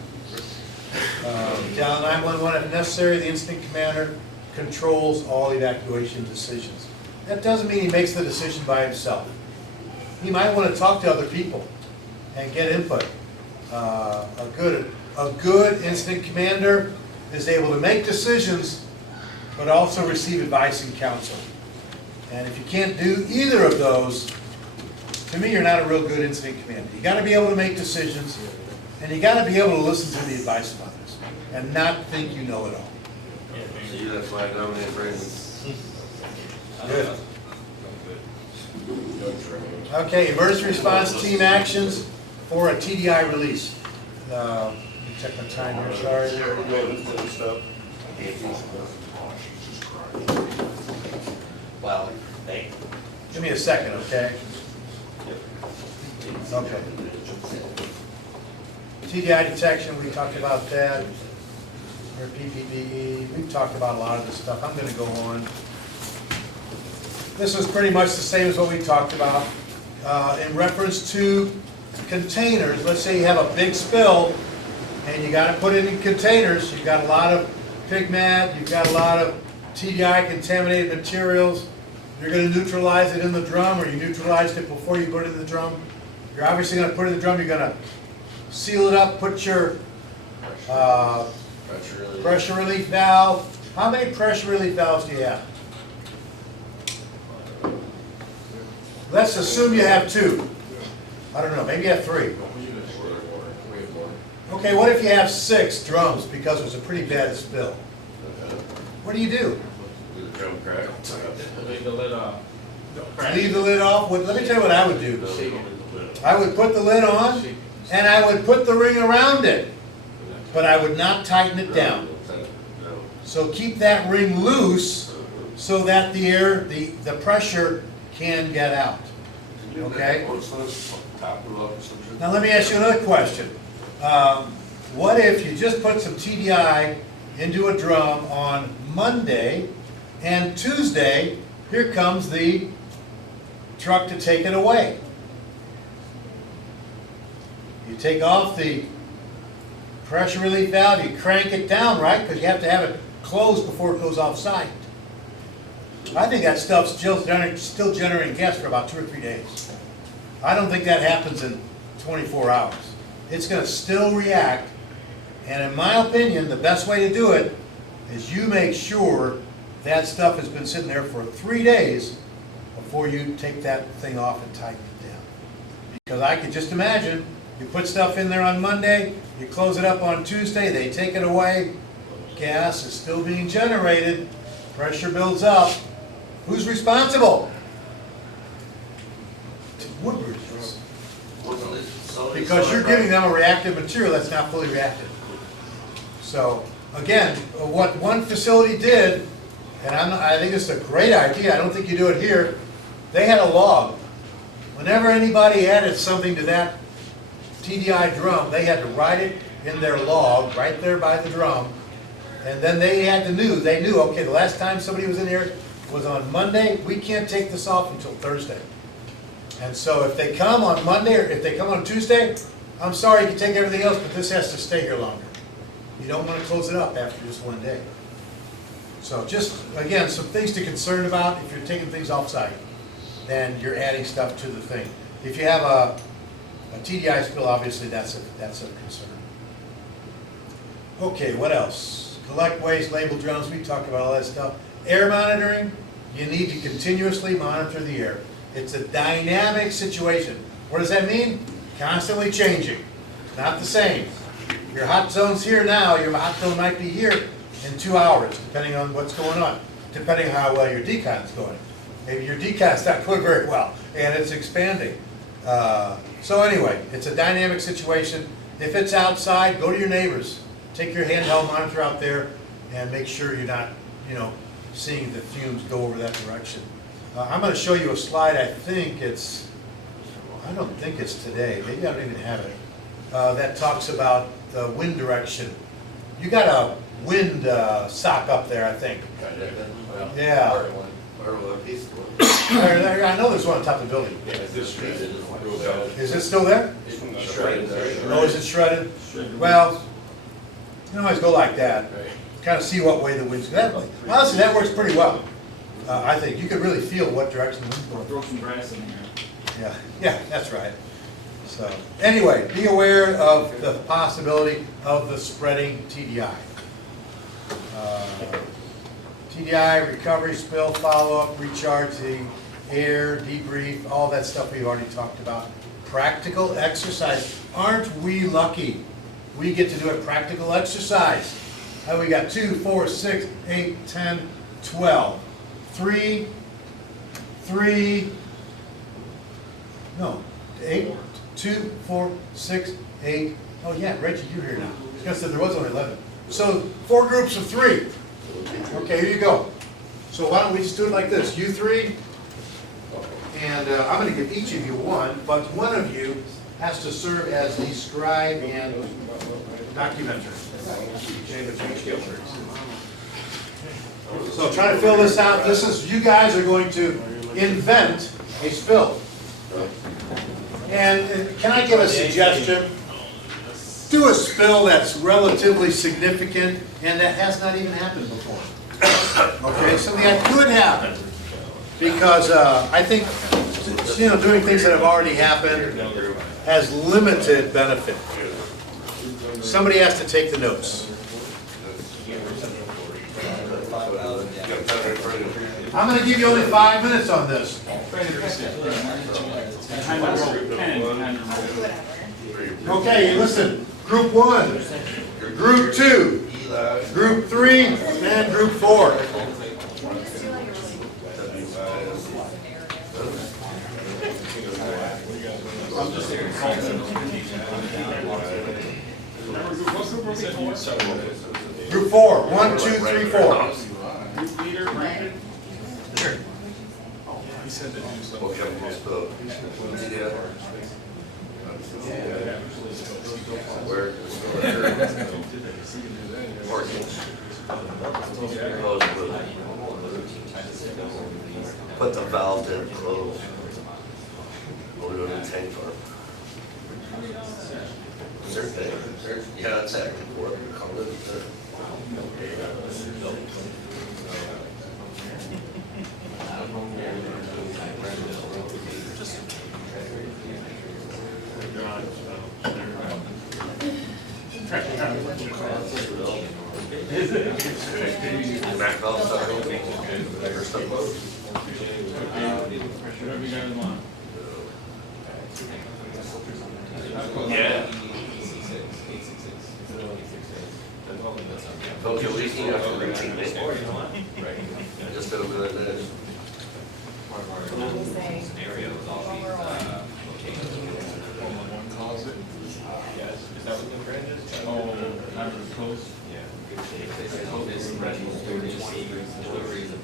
Dial 911 if necessary. The incident commander controls all evacuation decisions. That doesn't mean he makes the decision by himself. He might want to talk to other people and get input. A good incident commander is able to make decisions, but also receive advice and counsel. And if you can't do either of those, to me, you're not a real good incident commander. You got to be able to make decisions, and you got to be able to listen to the advice of others, and not think you know it all. See, that's why I don't have Good. Okay, emergency response team actions for a TDI release. Let me check my time here, sorry. Well, hey. Give me a second, okay? Okay. TDI detection, we talked about that. Or PPPE, we've talked about a lot of this stuff. I'm gonna go on. This was pretty much the same as what we talked about. In reference to containers, let's say you have a big spill and you gotta put it in containers. You've got a lot of pigment, you've got a lot of TDI contaminated materials. You're gonna neutralize it in the drum, or you neutralized it before you put it in the drum. You're obviously gonna put it in the drum, you're gonna seal it up, put your pressure relief valve. How many pressure relief valves do you have? Let's assume you have 2. I don't know, maybe you have 3. Okay, what if you have 6 drums because it was a pretty bad spill? What do you do? Leave the lid off. Leave the lid off? Well, let me tell you what I would do. I would put the lid on, and I would put the ring around it, but I would not tighten it down. So keep that ring loose so that the air, the pressure can get out. Okay? Now let me ask you another question. What if you just put some TDI into a drum on Monday, and Tuesday, here comes the truck to take it away? You take off the pressure relief valve, you crank it down, right? Because you have to have it closed before it goes off site. I think that stuff's still generating gas for about 2 or 3 days. I don't think that happens in 24 hours. It's going to still react, and in my opinion, the best way to do it is you make sure that stuff has been sitting there for 3 days before you take that thing off and tighten it down. Because I could just imagine, you put stuff in there on Monday, you close it up on Tuesday, they take it away, gas is still being generated, pressure builds up. Who's responsible? Woodbridge. Because you're giving them a reactive material that's not fully reactive. So, again, what one facility did, and I think it's a great idea, I don't think you do it here, they had a log. Whenever anybody added something to that TDI drum, they had to write it in their log, right there by the drum, and then they knew, okay, the last time somebody was in here was on Monday, we can't take this off until Thursday. And so if they come on Monday, or if they come on Tuesday, I'm sorry, you can take everything else, but this has to stay here longer. You don't want to close it up after just 1 day. So just, again, some things to concern about if you're taking things off-site, then you're adding stuff to the thing. If you have a TDI spill, obviously that's a concern. Okay, what else? Collect waste, label drums, we talked about all that stuff. Air monitoring, you need to continuously monitor the air. It's a dynamic situation. What does that mean? Constantly changing. Not the same. Your hot zone's here now, your hot zone might be here in 2 hours, depending on what's going on, depending on how well your decon's going. Maybe your decon's not going very well, and it's expanding. So anyway, it's a dynamic situation. If it's outside, go to your neighbors. Take your handheld monitor out there and make sure you're not you know, seeing the fumes go over that direction. I'm gonna show you a slide, I don't think it's today, maybe I don't even have it, that talks about the wind direction. You got a wind sock up there, I think. Yeah. I know there's one on top of the building. Is it still there? Oh, is it shredded? Well, you can always go like that, kind of see what way the wind's going. Honestly, that works pretty well. I think you could really feel what direction the wind's going. Throw some grass in there. Yeah, that's right. So, anyway, be aware of the possibility of the spreading TDI. TDI, recovery, spill, follow-up, recharge, the air, debrief, all that stuff we've already talked about. Practical exercise. Aren't we lucky? We get to do a practical exercise. We got 2, 4, 6, 8, 10, 12. 3, 8, 2, 4, 6, 8. Oh yeah, Reggie, you're here now. I said there was only 11. So 4 groups of 3. Okay, here you go. So why don't we just do it like this? You 3, and I'm going to give each of you one, but one of you has to serve as the scribe and documenter. So try to fill this out. This is, you guys are going to invent a spill. And can I give a suggestion? Do a spill that's relatively significant and that has not even happened before. Okay, something that could happen. Because I think, you know, doing things that have already happened has limited benefit. Somebody has to take the notes. I'm going to give you only 5 minutes on this. Okay, listen. Group 1, Group 2, Group 3, and Group 4. Group 4, 1, 2, 3, 4. Group leader, Brandon. He said to do Put the valve in close. We're doing a tank farm. Is there a thing? Yeah, that's active work. Back valve stuff open. Or stuff low. Whatever you guys want. Yeah. Okay, we can have to routine it. I just don't do it. Closet. Yes. Is that what the brand is? Oh, I'm close. Yeah. Deliveries of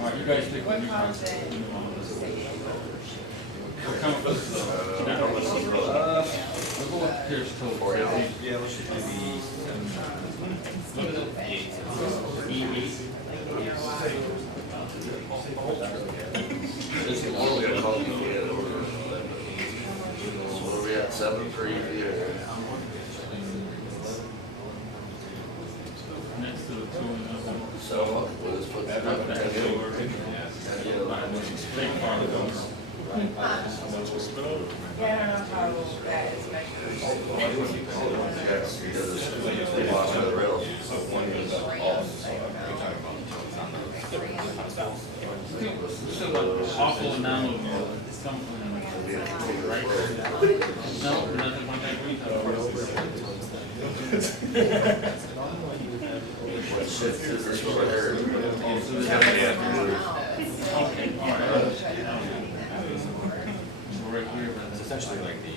All right, you guys pick one. We'll come up with we'll go up Pierce total. Yeah, we should maybe. This is all we got called. So what are we at, 7-3 here? Next to the 2 and 1. So we'll just put that up. Big part of those. Yeah, I don't know how that is measured. Yes, because they lost the rails. Still awful amount of something, right? No, nothing one thing we talk about. What shift is this for? Okay, all right. We're right here, but it's essentially like the.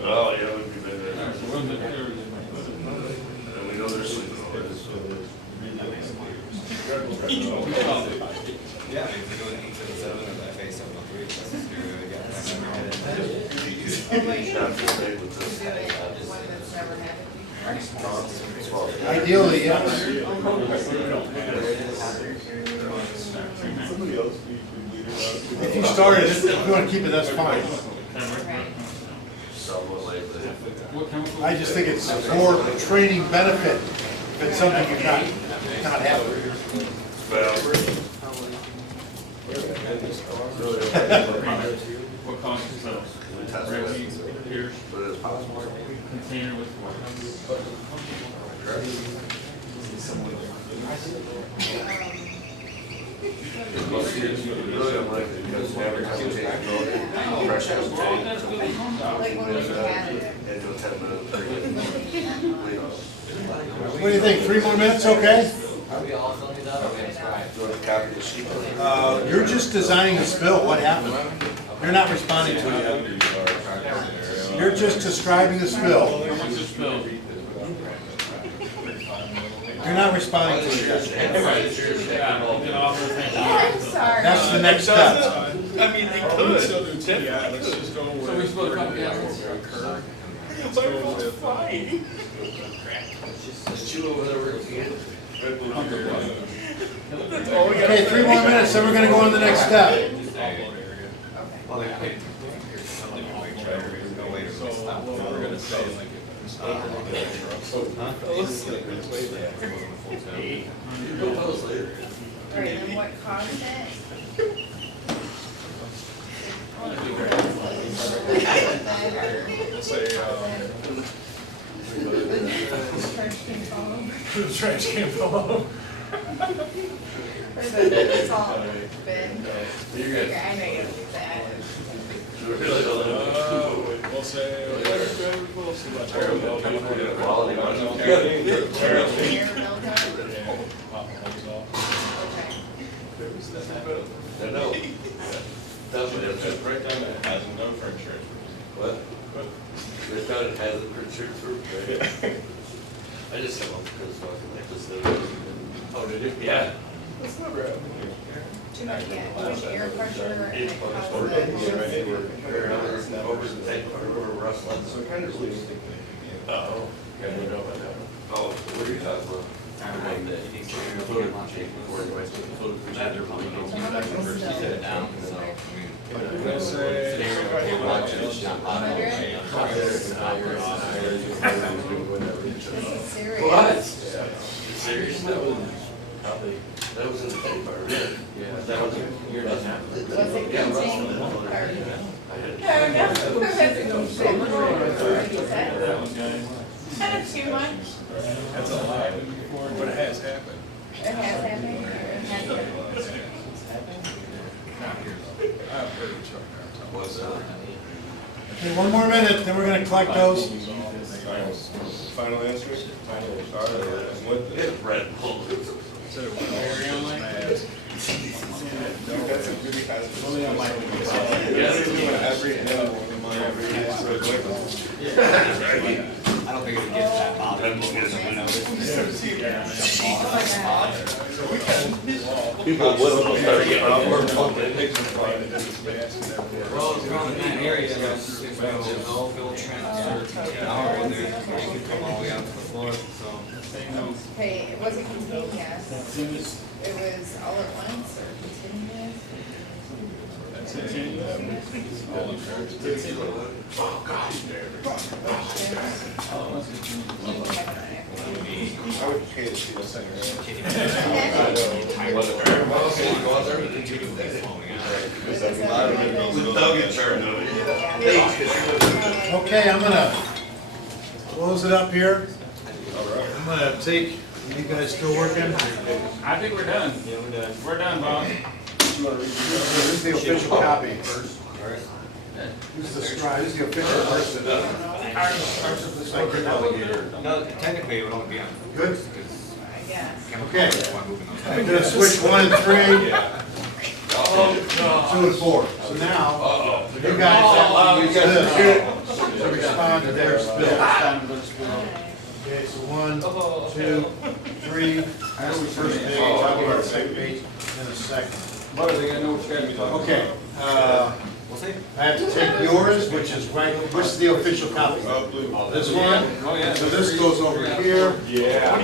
Oh, yeah, it would be better. All right, so we're looking here. And we know there's sleeping over this. Yeah, if you go to 8 to the 7 or that face up on 3, so you're gonna get that. One that's never happened. Ideally, yes. If you started, if you want to keep it, that's fine. Somewhat like that. I just think it's for training benefit, if it's something you're not having. Well, What causes those? Right here, but it's possible. container with Really unlikely because every time you change the motor, pressure has changed. Like when we had it. And do a 10-minute break. What do you think, 3 more minutes, okay? Are we all filling it up or we have to try? Do you want to copy the sheet? You're just designing a spill, what happened? You're not responding to it yet. You're just describing the spill. how much is spilled? You're not responding to it yet. Yeah, we can offer a thing. I'm sorry. That's the next step. I mean, they could. So we supposed to come together? Is you over there working again? Okay, 3 more minutes, then we're gonna go on to the next step. Alright, then what caused it? Trash can fall over. It's all been. I know you do that. Really don't know. We'll say. Quality one. Air buildup. Okay. I know. That's what it is. Right down that hasn't done for insurance. What? They found it has it for sure, right? I just have one because fucking like this. Oh, did you? Yeah. Too much, yeah, too much air pressure and it causes Over the. the tank, or rustling. So kind of loose. Oh. Yeah, no, no, no. Oh, what are you talking about? That they're probably going to use that first to set it down, so. Let's say. This is serious. What? Serious? That was probably, that was in the tank bar, yeah. Yeah. That was, you're not happy. Was it Yeah, contained? rustling. Or- I had. No, kind of too much. That's a lot, but it has happened. It has happened. It has happened. I've heard of truck What's that? Okay, 1 more minute, then we're gonna collect those. Final answer? It's Red Bull. I don't think it gets that bothered. Red Bull gets a good Oh People will start getting out more pumping. Well, if you're on in that area, there's no fill trench or tower in there, you can come all the way out to the floor, so. Okay, it wasn't continuous. It was all at once or continuous? I would hate to see the center. They'll get charged of it. Okay, I'm gonna close it up here. gonna take, you guys still working? I think we're done. Yeah, we're done. We're done, Bob. This is the official copy first. Who's the scribe, who's the official person? Ours is the second delegator. No, technically it would only be on. Good? I guess. Okay. One moving on. I'm gonna switch 1 and 3, Yeah. 2 and 4. So now, you guys have to use this to respond to their spill. Okay, so 1, 2, 3, that's the first page, I'll give you the second page, and the second. Okay, We'll see. I have to take yours, which is right, which is the official copy? This one? Oh, yeah. So this goes over here. Yeah.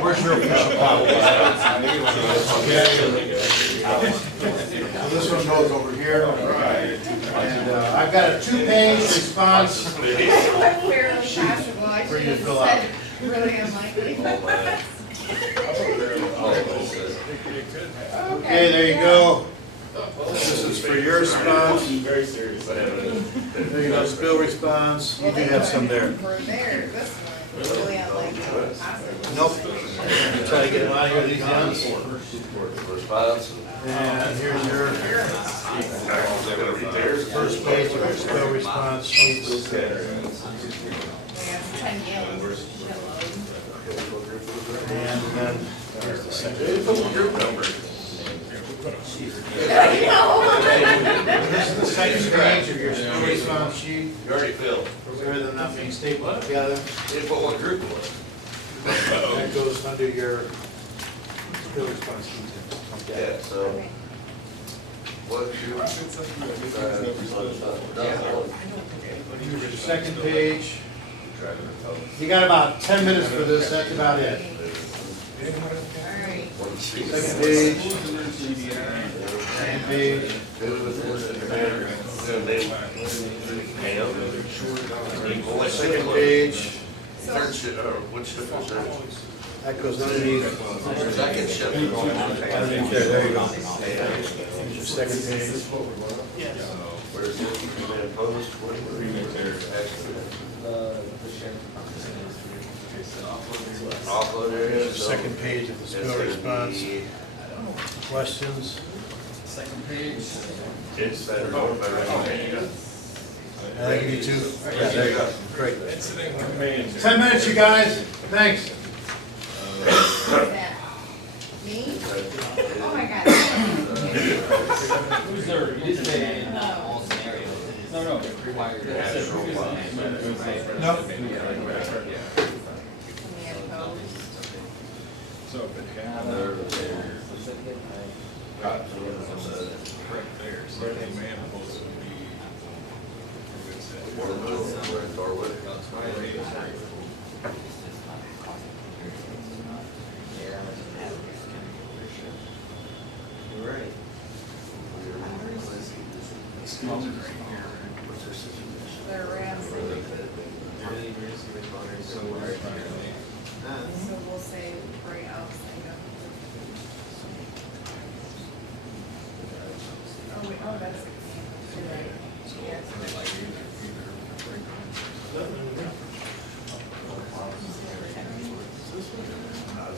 Where's your official copy? Okay. So this one goes over here. And I've got a 2-page response. Fairly passable, I For should you to have fill out. said really unlikely. Okay, there you go. This is for your response. Very serious. There you go, spill response. You do have some there. For there, this one, really unlikely, possible. Nope. Try to get them out of here, these ones. Response. And here's your first page of your spill response sheet. We have 10 gallons. And then here's the second. This is the second page of your spill response sheet. You already filled. For where they're not being stapled together. You didn't put what group it was. That goes under your spill response sheet. Yeah, so. What group? Here's your second page. You got about 10 minutes for this, that's about it. Alright. Second page. Second page. Second page. Third shift, or which shift was that? That goes underneath. Second shift. Underneath there you go. Here's your second page. Where's it? Been opposed? Offload area. so Second page of the it's spill gonna response. be- Questions? Second page. It's that road by right. I'll give you 2. Yeah, there you go. Great. 10 minutes, you guys. Thanks. Who's that? Me? Oh my God. Who's there? You didn't say No. no. Nope. Any opposed? So if it had right there, so they may have supposed to be. You're right. They're around. So we'll say right outside of. Oh, wait, oh, that's. You're right. Yes.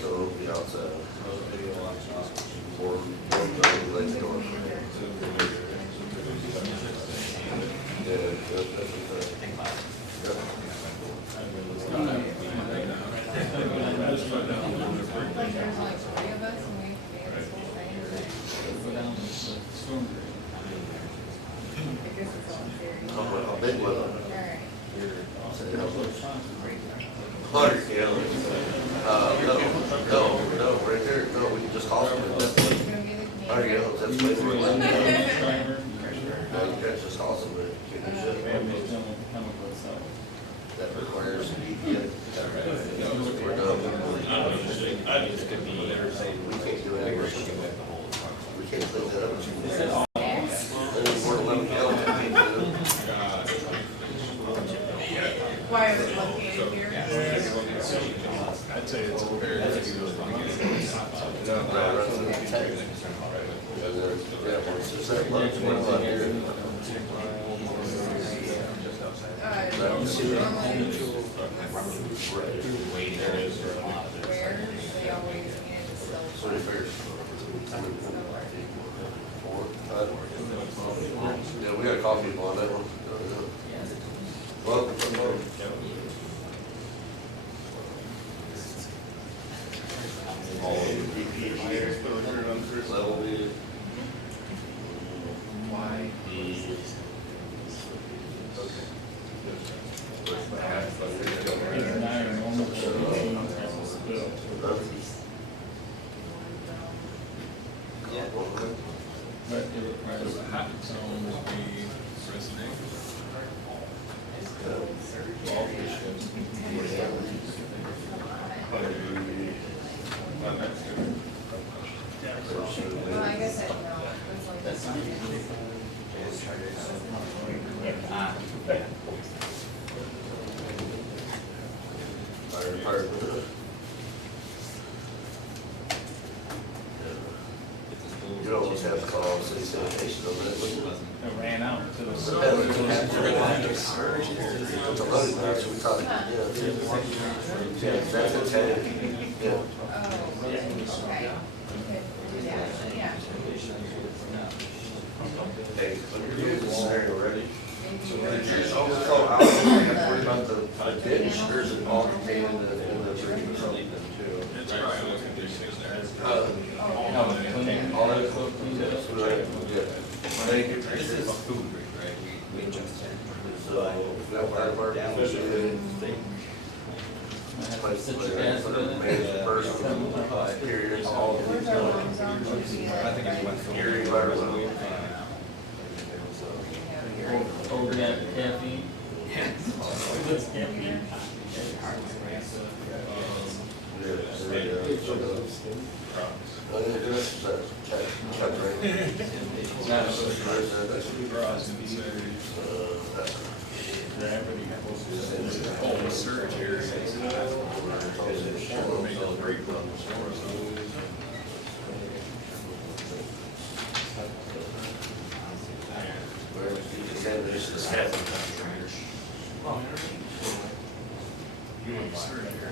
So the outside. Or, like door. Yeah, Like there's like 3 of us and we made this whole thing. I guess it's all serious. How big was it? Alright. 100 gallons. No, right there, no, we can just toss them. Go get a 100 can. gallons, that's way more than that. No, you can't just toss them, but you can just, that requires EPA. We're done. We can't do that. We can't clean that up. There's more than 11 gallons. we can't do. Why is it located here? I'd say it's over here. Just that much, one lot here. Normally, we needed to still. So they figured. Yeah, we gotta call people on that one. Well, level B. But it requires a hot zone will be resident. Well, I guess I know. It's like- Fire department. You almost have to call city sanitation on that, wouldn't you? It ran out to the. It's a running match, we talked, yeah. Yeah, that's a 10, yeah. Oh, okay. Yeah. Hey, let me do the scenario ready. Maybe. So we'll call out, worry about the ditch, or is it all contained in the drinking something too? It's probably all conditions there. All that stuff, that's what I, yeah. Thank you. This is food, right? We just. So, that fire department, we should, period, all of these. I think it went through. Erie, environmental. Over that caffeine. What's caffeine? Oh, surge here. Make a break run.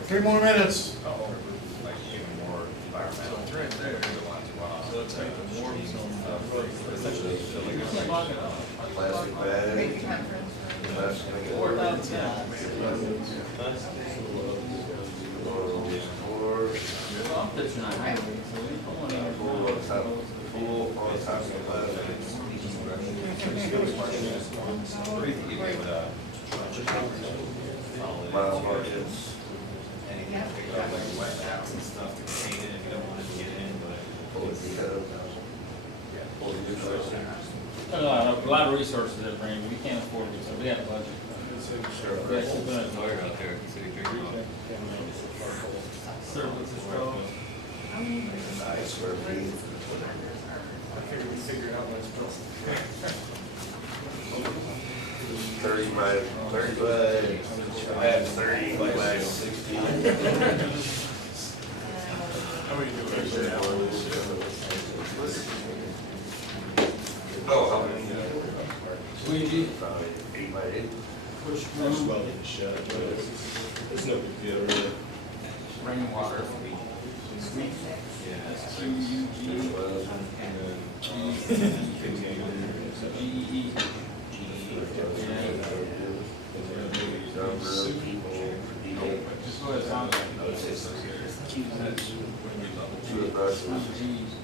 Three more minutes. Like even more environmental. It's right there. So it's like the warm zone. Essentially. Plastic bag. Great conference. Mile markets. Anything to pick up like wet mats and stuff to contain it if you don't want it to get in, but. A lot of resources that bring, we can't afford it, so we have a budget. We have to put it Out there, city drinking water. surplus is strong. Square feet. I figured we figured out what's supposed to. 30 by 30 by 60. How are you doing? Oh, how many? Squeegee. Probably 8 by 8. Push Well, broom. it's shut, but it's no big deal, really. Rainwater. S-Q-U-G. G-E-E. Just go ahead, sound.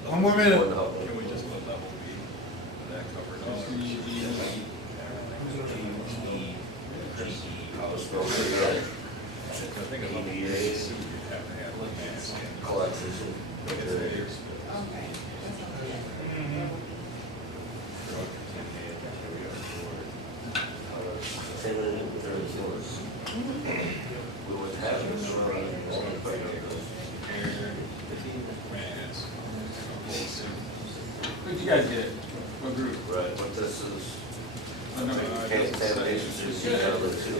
One more minute. Can we just put level B? That covers all. I think a level B is you'd have to have like mass. Collection. Okay. We would have it surrounding all the Where'd you guys get it? What group? Right, but this is Oh, no. contamination to the decal too.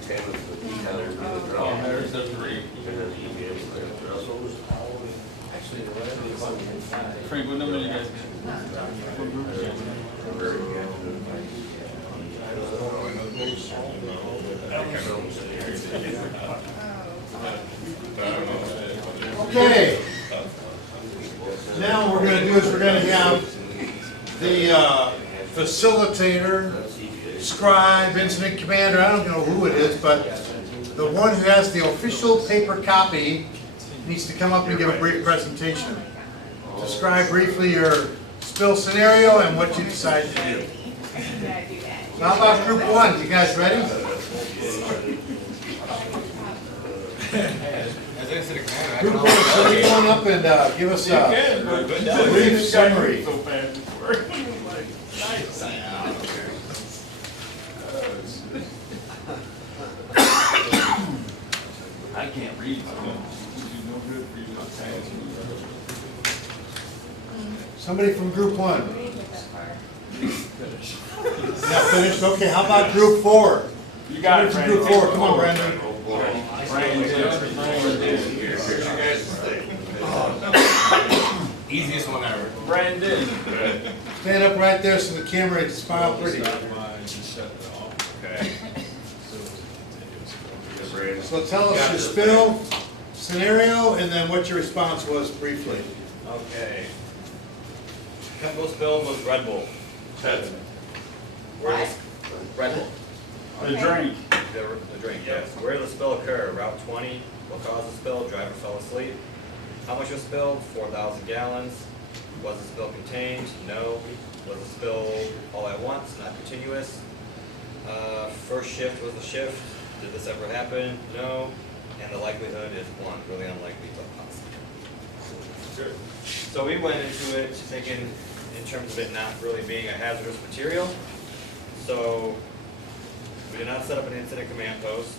Contaminants with decal would be the Oh, draw. there's the three. And then EPA is there. Brussels. Frank, what number did you guys get? What group did you get? Oh. Okay. Now what we're gonna do is we're gonna have the facilitator, scribe, incident commander, I don't know who it is, but the one who has the official paper copy needs to come up and give a brief presentation. Describe briefly your spill scenario and what you decide to do. So how about group one? You guys ready? Group one, somebody come up and give us a brief summary. I can't read, so it's no good for you to say. Somebody from group one. Not finished? Okay, how about group four? You got it, Somebody from group four, come on, Brandon. Easiest one ever. Brandon. Stand up right there so the camera can smile pretty. Okay. So tell us your spill scenario and then what your response was briefly. Okay. Chemical spill was Red Bull. What? Red Bull. The drink. The drink, yes. Where did the spill occur? Route 20. What caused the spill? Driver fell asleep. How much was spilled? 4,000 gallons. Was the spill contained? No. Was the spill all at once? Not continuous. First shift was the shift. Did this ever happen? No. And the likelihood is 1. Really unlikely, but possible. So we went into it thinking in terms of it not really being a hazardous material. So we did not set up an incident command post.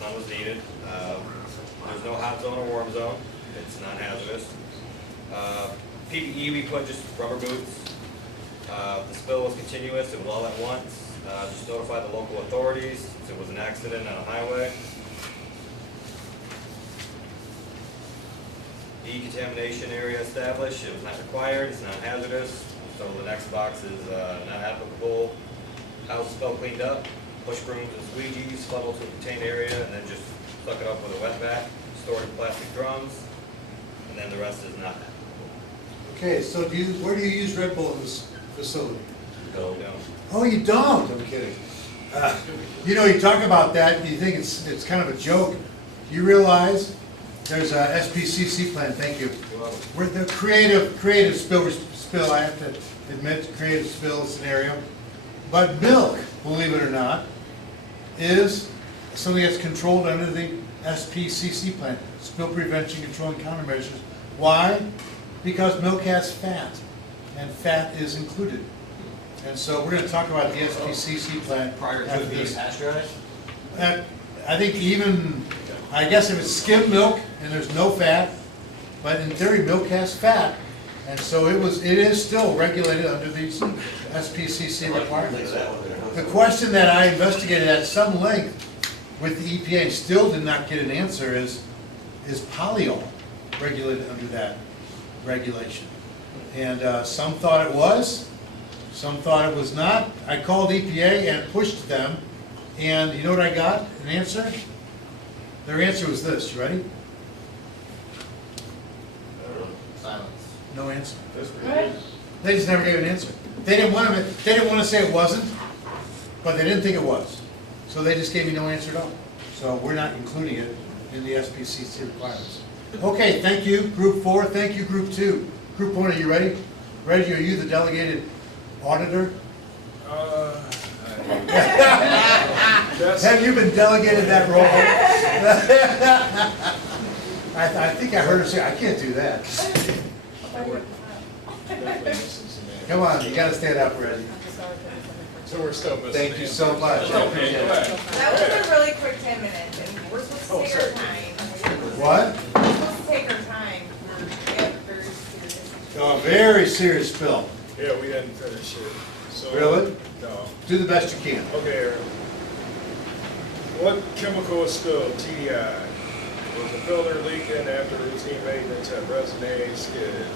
None was needed. There's no hot zone or warm zone. It's non-hazardous. PPE, we put just rubber boots. The spill was continuous. It was all at once. Just notify the local authorities. It was an accident on a highway. Decontamination area established. It was not required. It's not hazardous. So the next box is not applicable. How was the spill cleaned up? Push brooms and squeegees, funnel to a contained area, and then just suck it up with a wet vac. Stored in plastic drums, and then the rest is not applicable. Okay, so where do you use Red Bull in this facility? No. Oh, you don't? I'm kidding. You know, you talk about that, and you think it's kind of a joke. You realize there's a SPCC plan, thank you. We're the creative spill, I have to admit, creative spill scenario. But milk, believe it or not, is something that's controlled under the SPCC plan, spill prevention, control, and countermeasures. Why? Because milk has fat, and fat is included. And so we're going to talk about the SPCC plan Prior to after it being this. pasteurized? I think even, I guess if it's skim milk and there's no fat, but in theory milk has fat, and so it is still regulated under these SPCC requirements. The question that I investigated at some length with the EPA and still did not get an answer is polyol regulated under that regulation? And some thought it was, some thought it was not. I called EPA and pushed them, and you know what I got? An answer? Their answer was this, you ready? Silence. No answer. They just never gave an answer. They didn't want to say it wasn't, but they didn't think it was. So they just gave me no answer at all. So we're not including it in the SPCC requirements. Okay, thank you, Group 4. Thank you, Group 2. Group 1, are you ready? Reggie, are you the delegated auditor? Have you been delegated that role? I think I heard her say, I can't do that. Come on, you gotta stand up, Reggie. So we're still missing. Thank you so much. I appreciate it. That was a really quick 10 minutes, and we're supposed to take our time. What? We're supposed to take our time. We have very serious. Oh, very serious spill. Yeah, we hadn't finished it. So, Really? No. Do the best you can. Okay, Aaron. What chemical was spilled? TDI. Was the filter leaking after routine maintenance at resin skid?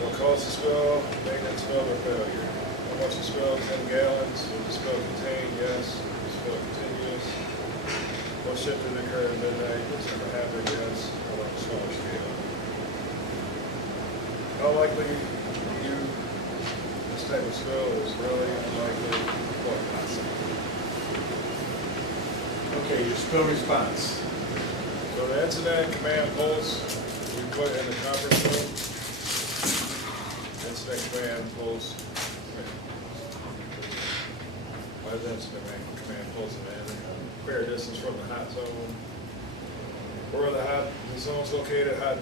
What caused the spill? Maintenance filter failure. How much was spilled? 10 gallons. Was the spill contained? Yes. Was the spill continuous? no shifting occurred at midnight, it's never happened, yes, on a small scale. How likely you, this type of spill is really unlikely, what, Okay, your spill response. so the incident command pulse, we put in the conference room. Incident command pulse. Why is incident command pulse in fair distance from the hot zone? Where the zone's located, hot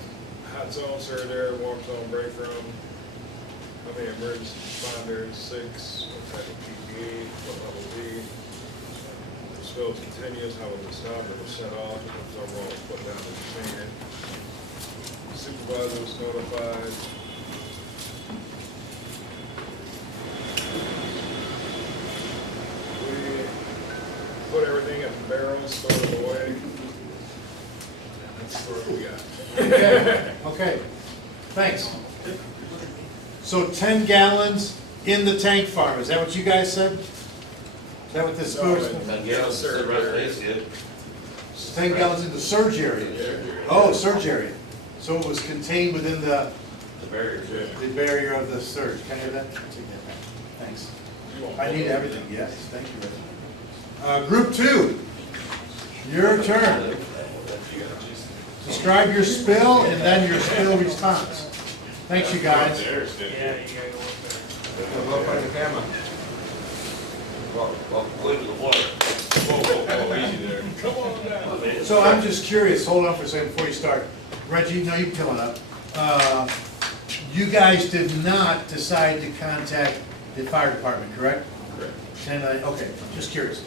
zone, surge area, warm zone, break room. How many emergency responders? 6. What type of PPE? What level D? The spill is continuous. How will it stop? It will shut off. If the zone is put down to contain it. Supervisor was notified. We put everything in barrels, stored it away. That's what we got. Okay, thanks. So 10 gallons in the tank farm, is that what you guys said? Is that what this spill response? Yeah, sir, right, yeah. 10 gallons in the surge area? Oh, surge area. So it was contained within the barrier, the barrier of the surge. Can I have that? Take that back. Thanks. I need everything, yes, thank you, Reggie. Group 2, your turn. Describe your spill and then your spill response. Thanks, you guys. Yeah, you gotta go up there. Look on the camera. Well, clean to the water. Whoa, easy there. Come on down. So I'm just curious, hold on for a second before you start. Reggie, no, you can come on up. You guys did not decide to contact the fire department, correct? Correct. Okay, just curious.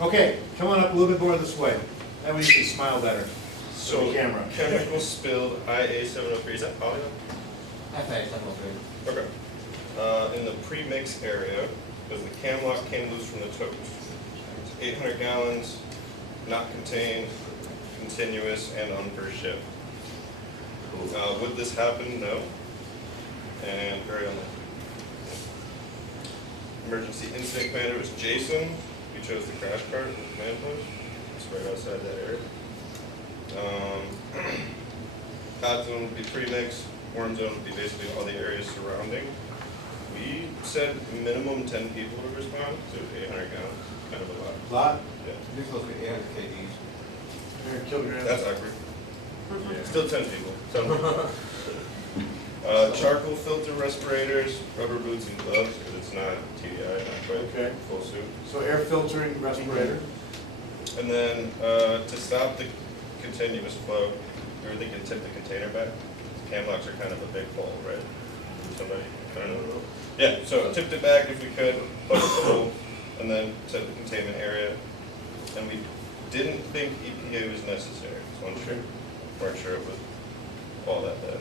Okay, come on up a little bit more this way. That way you can smile better. So, the camera. chemical spilled IA-703, is that polygon? FA-703. Okay. In the pre-mix area, because the cam lock came loose from the toast. 800 gallons, not contained, continuous, and on per shift. Would this happen? No. And carry on. Emergency incident commander was Jason. He chose the crash cart in the command post. It's right outside that area. Hot zone would be pre-mix. Warm zone would be basically all the areas surrounding. We said minimum 10 people to respond, so 800 gallons, kind of a lot. Lot? Yeah. This is supposed to be 800 kgs. 100 kilograms. That's accurate. Still 10 people. Charcoal filter respirators, rubber boots and gloves, because it's not TDI, not quite Okay. full suit. So air filtering respirator. And then to stop the continuous flow, we were thinking tip the container back. Cam locks are kind of a big hole, right? Somebody, I don't know. Yeah, so tipped it back if we could, plug the hole, and then set the containment area. And we didn't think EPA was necessary, so weren't sure it was all that bad.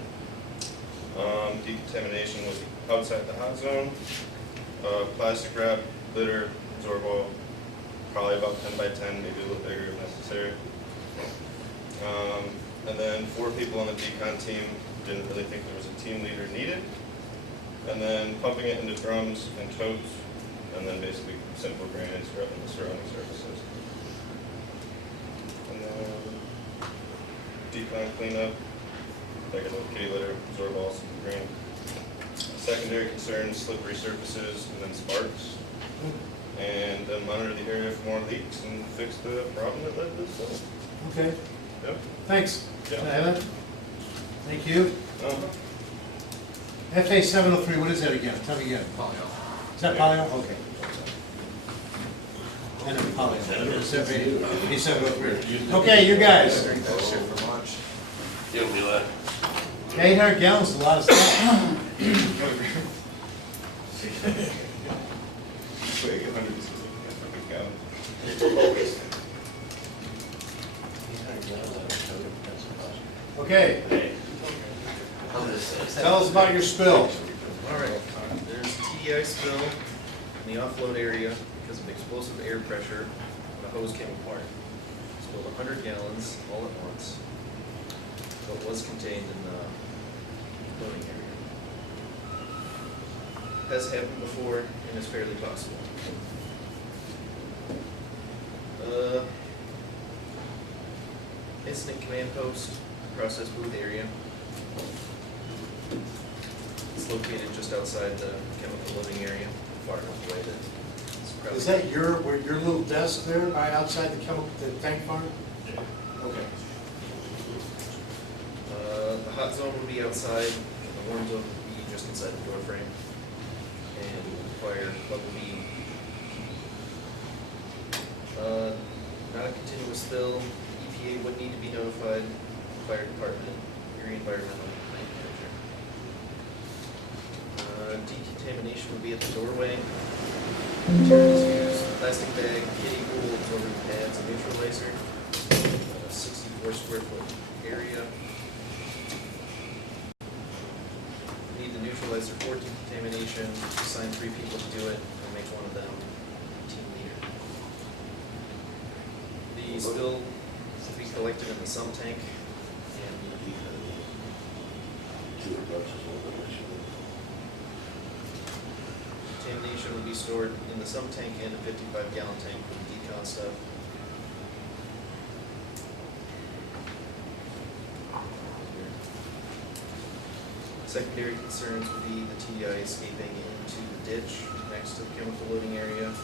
Decontamination was outside the hot zone. Plastic wrap, litter, Zorbol, probably about 10 by 10, maybe a little bigger if necessary. And then 4 people on the decon team, didn't really think there was a team leader needed. And then pumping it into drums and totes, and then basically simple drainage throughout the surrounding surfaces. And then decon cleanup, like a little kitty litter, Zorbol, some green. Secondary concerns, slippery surfaces, and then sparks. And then monitor the area for more leaks and fix the problem that led to this spill. Okay, Yep. thanks. Yeah. Can I have that? Thank you. FA-703, what is that again? Tell me again. Is that polyol? Okay. And then polyol. FA-703. Okay, you guys. You'll be like. 800 gallons is a lot of stuff. Okay. Tell us about your spill. All right, there's TDI spill in the offload area because of explosive air pressure. The hose came apart. Spilled 100 gallons all at once. So it was contained in the loading area. Has happened before and is fairly possible. incident command post, process booth area. It's located just outside the chemical loading area, far enough away that it's probably. Is that your little desk there, right outside the tank farm? Yeah. Okay. The hot zone will be outside, and the warm zone will be just inside the door frame. And will require WBD. Not a continuous spill, EPA would need to be notified, fire department, area environmental plant manager. Decontamination will be at the doorway. Materials used, plastic bag, kitty pool, absorbent pads, and neutralizer. 64 square foot area. Need the neutralizer for decontamination, assign 3 people to do it, and make one of them team leader. The spill will be collected in the sump tank and contamination will be stored in the sump tank and a 55-gallon tank for the decon stuff. Secondary concerns will be the TDI escaping into the ditch next to the chemical loading area. And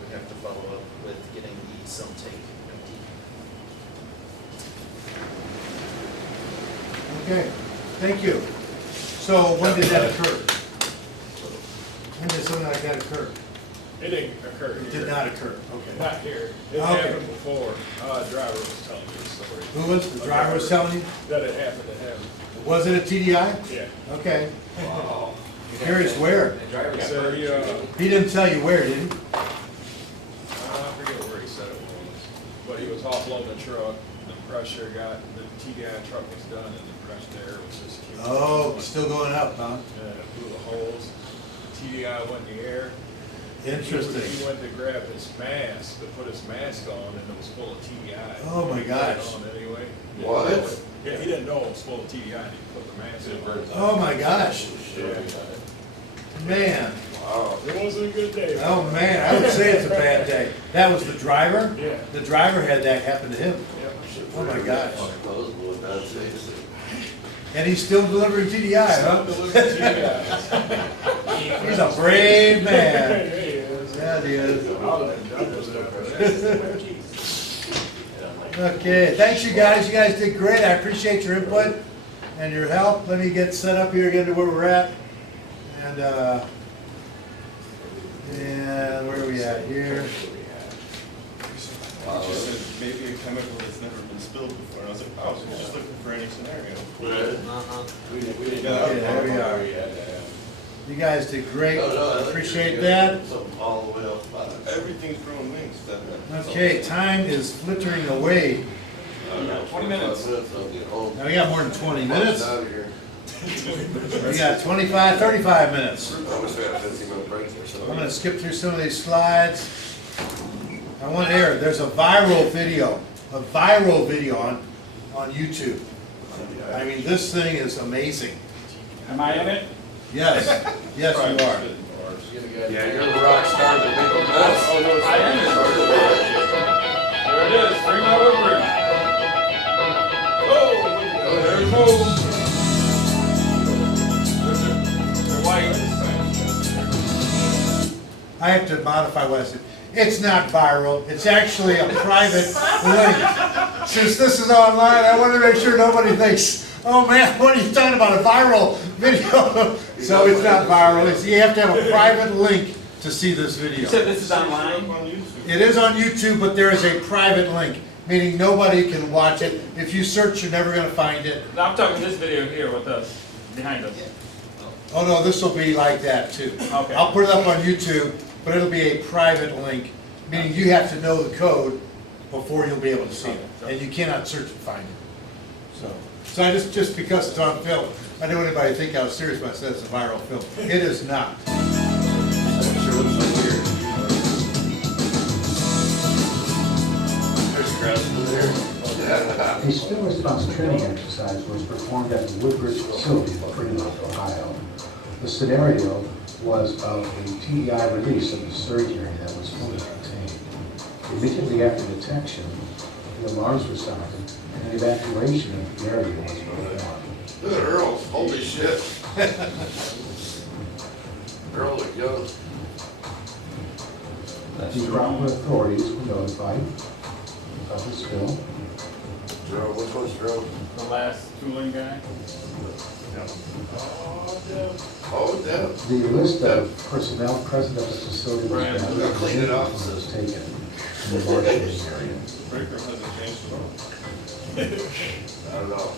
we have to follow up with getting the sump tank empty. Okay, thank you. So when did that occur? When did something like that occur? It didn't occur It here. did not occur, okay. Not here. It Okay. happened before. Driver was telling me the story. Who was, the driver was telling you? That it happened to him. Was it a TDI? Yeah. Okay. Curious where? So He didn't tell you where, did he? I forget where he said it was, but he was offloading the truck, the pressure got, the TDI truck was done, and the pressure air was just. Oh, still going up, huh? And it blew the holes. TDI went in the air. Interesting. He went to grab his mask, to put his mask on, and it was full of TDI. Oh my He put it gosh. on anyway. What? Yeah, he didn't know it was full of TDI, and he put the mask on. Oh my gosh, Yeah. man. Wow. It wasn't a good day. Oh man, I would say it's a bad day. That was the driver? Yeah. The driver had that happen to him. Yep. Oh my gosh. Those were bad things. And he's still delivering TDI, huh? Delivered TDI. He's a brave man. Yeah, he is. Yeah, he is. That was that. Okay, thanks you guys. You guys did great. I appreciate your input and your help. Let me get set up here again to where we're at. And where are we at here? She said maybe a chemical that's never been spilled before, and I was like, oh, so we're just looking for any scenario. We didn't Okay, there we are. You guys did great. Appreciate that. Something all the way up. Everything's growing wings. Okay, time is flittering away. 20 minutes. Now we got more than 20 minutes. Out of here. We got 25, 35 minutes. I wish we had a 15-minute break or so. I'm gonna skip through some of these slides. I want to air, there's a viral video on YouTube. I mean, this thing is amazing. Am I in it? Yes, yes you are. Yeah, you're a rock star that make a mess. I am in it. There it is, Fremont Woodbridge. Oh, there it goes. They're white. I have to modify what I said. It's not viral, it's actually a private link. Since this is online, I want to make sure nobody thinks, oh man, what are you talking about, a viral video? So it's not viral, you have to have a private link to see this video. You said this is online? It is on YouTube, but there is a private link, meaning nobody can watch it. If you search, you're never going to find it. No, I'm talking this video here with us, behind us. Oh no, this will be like that too. Okay. I'll put it up on YouTube, but it'll be a private link, meaning you have to know the code before you'll be able to see it, and you cannot search and find it. So I just because it's on film, I didn't want anybody to think I was serious when I said it's a viral film. It is not. A spill response training exercise was performed at the Woodbridge facility in Fremont, Ohio. The scenario was of a TDI release of the surge area that was fully contained. Immediately after detection, the alarms were sounded, and evacuation of the area was performed. Look at Earl, holy shit. Earl look young. The proper authorities were notified of the spill. Joe, which one's Joe? The last tooling guy? Oh, damn. The list of personnel present at the facility was Brian, gathered we gotta clean it up. and was taken in the marshalling area. Breaker hasn't changed at all. I don't know.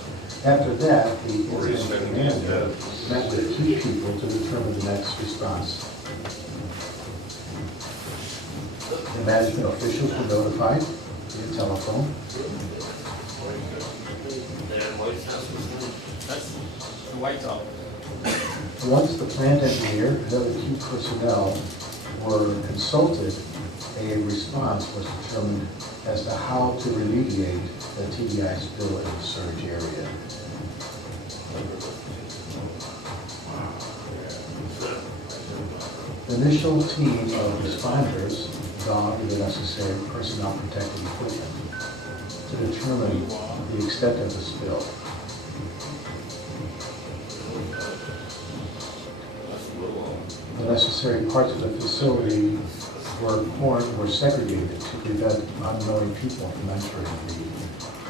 After that, the Or he's incident been commander met with key people to determine the next response. The management officials were notified via telephone. That's the White Sox. Once the plant engineer and other key personnel were consulted, a response was determined as to how to remediate the TBI spill in the surge area. The initial team of responders donned the necessary personnel protective equipment to determine the extent of the spill. The necessary parts of the facility were segregated to prevent unknowing people from entering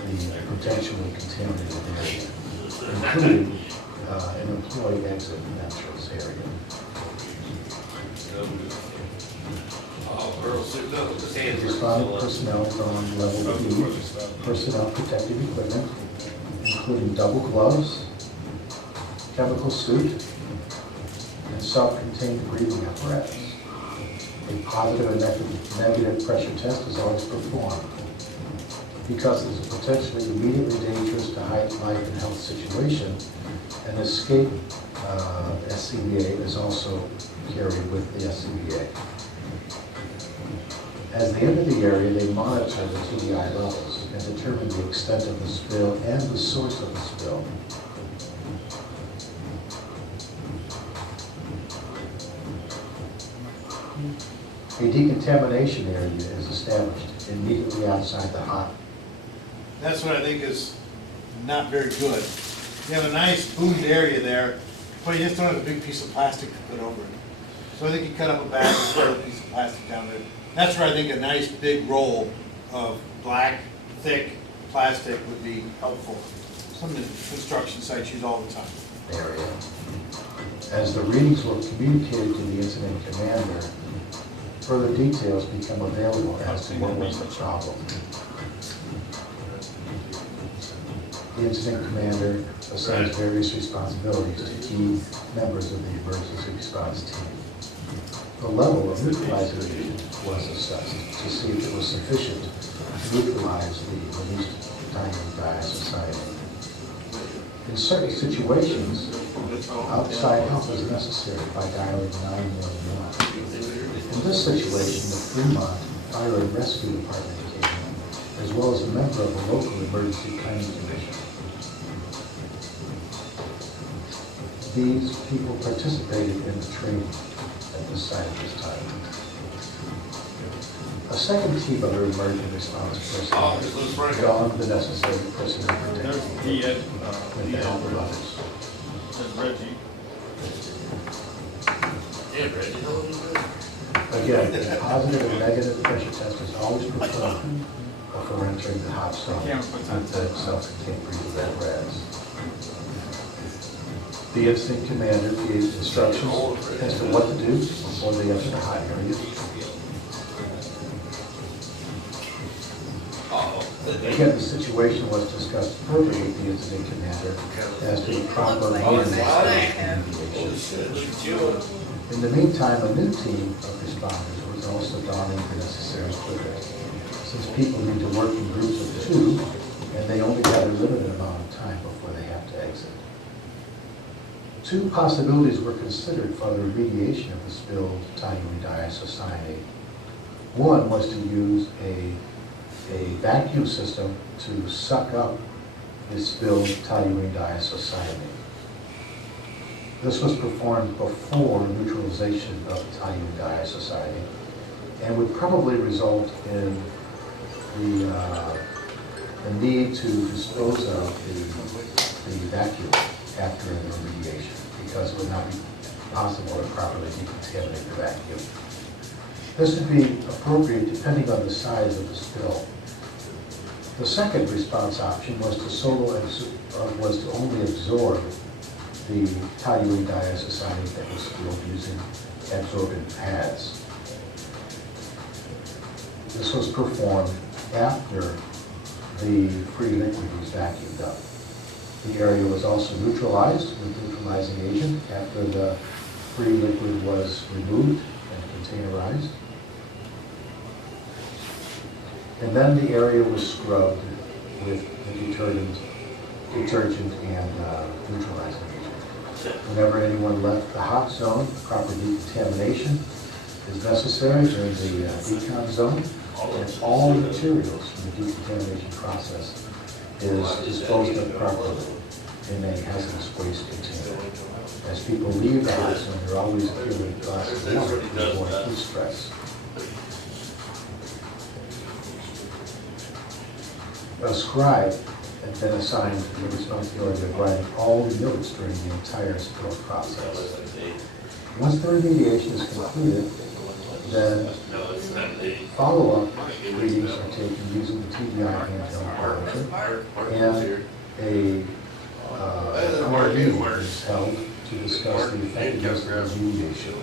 the potentially contaminated area, including an employee exit and entrance area. Responding personnel from level 2, personnel protective equipment, including double gloves, chemical suit, and self-contained breathing apparatus. A positive and negative pressure test is always performed. Because it is potentially immediately dangerous to high life and health situation, an escape SCBA is also carried with the SCBA. As they enter the area, they monitor the TBI levels and determine the extent of the spill and the source of the spill. A decontamination area is established immediately outside the hot. That's what I think is not very good. You have a nice boomed area there, but you just don't have a big piece of plastic to put over it. So I think you cut up a bag and put a piece of plastic down there. That's where I think a nice big roll of black, thick plastic would be helpful. Some of the construction sites use all the time. Area. As the readings were communicated to the incident commander, further details become available as to what was the problem. The incident commander assigns various responsibilities to key members of the emergency response team. The level of neutralizer agent was assessed to see if it was sufficient to neutralize the released titanium dioxide. In certain situations, outside help is necessary by dialing 911. In this situation, the Fremont Fire and Rescue Department came in, as well as a member of the local emergency planning commission. These people participated in the training at this site at this time. A second team of emergency response personnel donned the necessary personnel protection with the help of others. That's Reggie. Yeah, Reggie. Again, a positive and negative pressure test is always performed before entering the hot zone with the self-contained breathing apparatus. The incident commander gave instructions as to what to do before they enter the hot area. Again, the situation was discussed further with the incident commander as to the proper remediation. In the meantime, a new team of responders was also donning the necessary equipment. Since people need to work in groups of 2, and they only have a limited amount of time before they have to exit. 2 possibilities were considered for the remediation of the spilled toluene diisocyanate. One was to use a vacuum system to suck up the spilled toluene diisocyanate. This was performed before neutralization of toluene diisocyanate and would probably result in the the need to dispose of the vacuum after the remediation, because it would not be possible to properly decontaminate the vacuum. This would be appropriate depending on the size of the spill. The second response option was to only absorb the toluene diisocyanate that was spilled using adsorbent pads. This was performed after the free liquid was vacuumed up. The area was also neutralized with neutralizing agent after the free liquid was removed and containerized. And then the area was scrubbed with the detergent and neutralizing agent. Whenever anyone left the hot zone, proper decontamination is necessary during the decon zone, and all materials from the decontamination process is disposed of properly in a hazardous waste container. As people leave the hot zone, they're always given a glass of water to avoid heat stress. A scribe had been assigned the responsibility of writing all the notes during the entire spill process. Once the remediation is completed, then follow-up readings are taken using the TBI handheld monitor, and a meeting is held to discuss the effectiveness of the remediation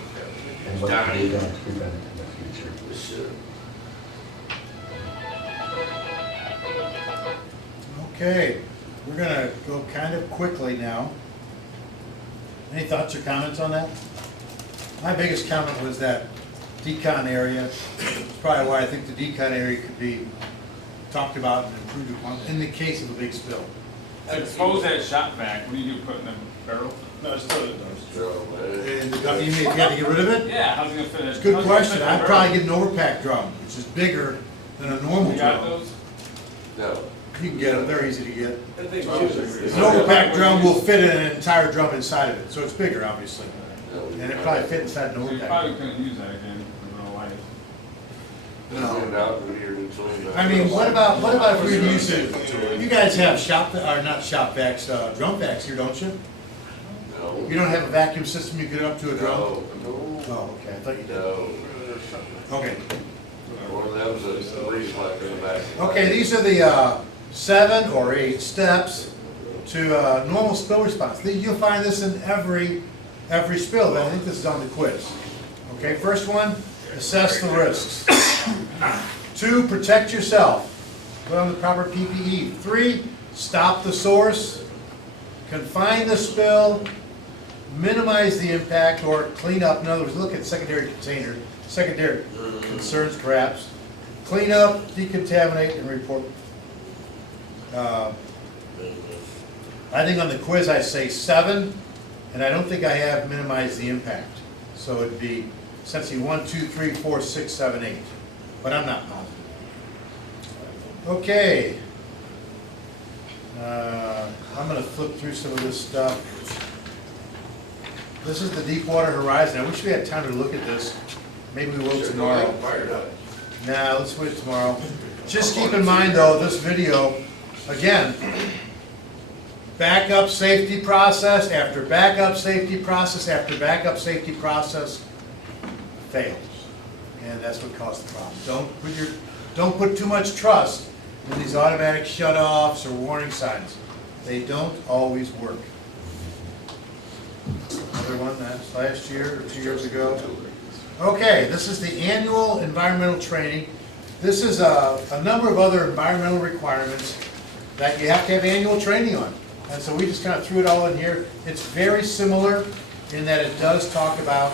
and what can be done to prevent it in the future. Okay, we're gonna go kind of quickly now. Any thoughts or comments on that? My biggest comment was that decon area. It's probably why I think the decon area could be talked about and improved upon in the case of a big spill. Expose that shop vac, what do you do, put it in the barrel? No, it's still a dumpster. And you mean if you had to get rid of it? Yeah, how's it gonna finish? Good question. I'd probably get an overpack drum, which is bigger than a normal You got drum. those? No. You can get them, they're easy to get. I think An overpack drum will fit an entire drum inside of it, so it's bigger, obviously. And it probably fit inside an So you overpack. probably couldn't use that again in real life. I mean, what about if we use it, you guys have not shop vacs, drum vacs here, don't you? No. You don't have a vacuum system you could hook up to a drum? No. Oh, okay, I thought you did. No. Okay. One of them's a reach like in the back. Okay, these are the 7 or 8 steps to normal spill response. You'll find this in every spill, but I think this is on the quiz. Okay, first one, assess the risks. 2, protect yourself. Put on the proper PPE. 3, stop the source. Confine the spill. Minimize the impact or clean up. In other words, look at secondary concerns perhaps. Clean up, decontaminate, and report. I think on the quiz I say 7, and I don't think I have minimized the impact. So it'd be essentially 1, 2, 3, 4, 6, 7, 8. But I'm not positive. Okay. I'm going to flip through some of this stuff. This is the Deepwater Horizon. I wish we had time to look at this. Maybe we will tomorrow. Nah, let's wait tomorrow. Just keep in mind though, this video, again, backup safety process after backup safety process after backup safety process fails. And that's what caused the problem. Don't put too much trust in these automatic shutoffs or warning signs. They don't always work. Another one, that's last year or 2 years ago. Okay, this is the annual environmental training. This is a number of other environmental requirements that you have to have annual training on. And so we just kind of threw it all in here. It's very similar in that it does talk about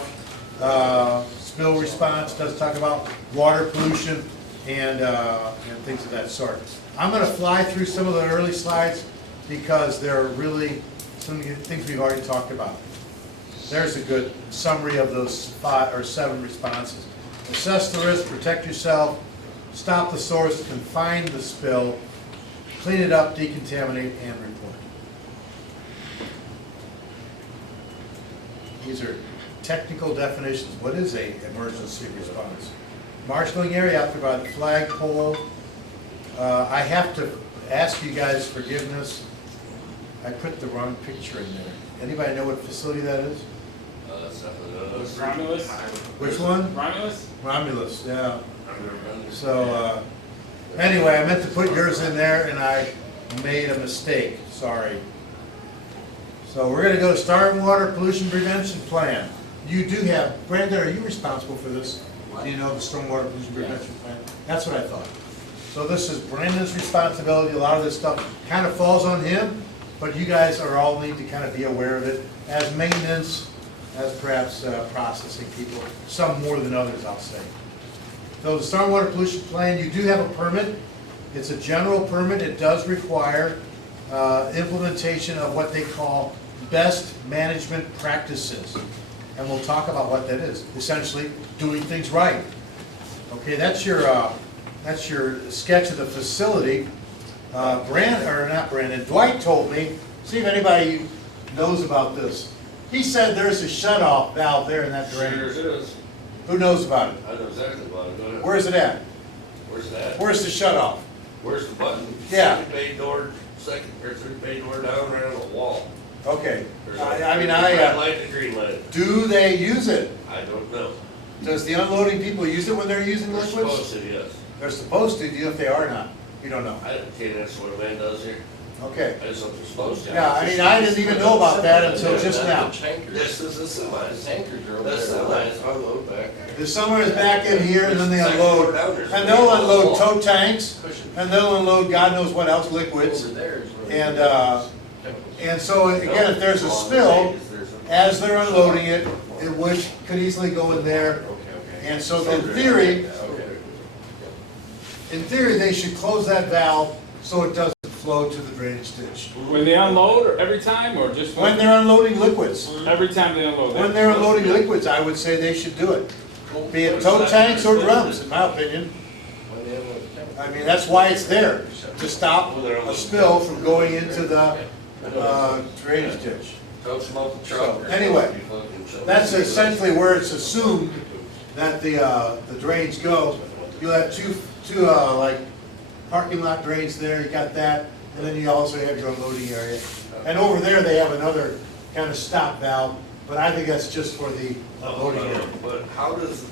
spill response, does talk about water pollution and things of that sort. I'm going to fly through some of the early slides because they're really some of the things we've already talked about. There's a good summary of those 5 or 7 responses. Assess the risk, protect yourself, stop the source, confine the spill, clean it up, decontaminate, and report. These are technical definitions. What is an emergency response? Marshalling area after by the flagpole. I have to ask you guys forgiveness. I put the wrong picture in there. Anybody know what facility that is? Romulus? Which one? Romulus? Romulus, yeah. I've never been there. So, anyway, I meant to put yours in there and I made a mistake, sorry. So we're gonna go to Stormwater Pollution Prevention Plan. You do have, Brandon, are you responsible for this? Do you know the Stormwater Pollution Prevention Plan? That's what I thought. So this is Brandon's responsibility, a lot of this stuff kind of falls on him, but you guys are all need to kind of be aware of it as maintenance, as perhaps processing people, some more than others, I'll say. So the Stormwater Pollution Plan, you do have a permit. It's a general permit. It does require implementation of what they call best management practices. And we'll talk about what that is. Essentially, doing things right. Okay, that's your sketch of the facility. Dwight told me, see if anybody knows about this. He said there's a shutoff valve there in that drain. Sure is. Who knows about it? I know exactly about it. Go ahead. Where's it at? Where's that? Where's the shutoff? Where's the button? Yeah. Second bay door, third bay door down right on the wall. Okay. There's Red light and green light. Do they use it? I don't know. Does the unloading people use it when they're using They're liquids? supposed to, yes. They're supposed to. Do you know if they are or not? You don't know. I can't answer what a man does here. Okay. I just know they're supposed to. Yeah, I mean, I didn't even know about that until just now. This is the semis. The semis unload back. The summer is back in here and then they unload. And they'll unload tow tanks and they'll unload God knows what else, liquids. And so again, if there's a spill, as they're unloading it, which could easily go in there. And so in theory, they should close that valve so it doesn't flow to the drainage ditch. When they unload, or every time, or just When they're unloading liquids. every time they unload? When they're unloading liquids, I would say they should do it. Be it tow tanks or drums, in my opinion. I mean, that's why it's there, to stop a spill from going into the drainage ditch. So, anyway, that's essentially where it's assumed that the drains go. You'll have two like parking lot drains there, you got that, and then you also have your unloading area. And over there, they have another kind of stop valve, but I think that's just for the unloading area. But how does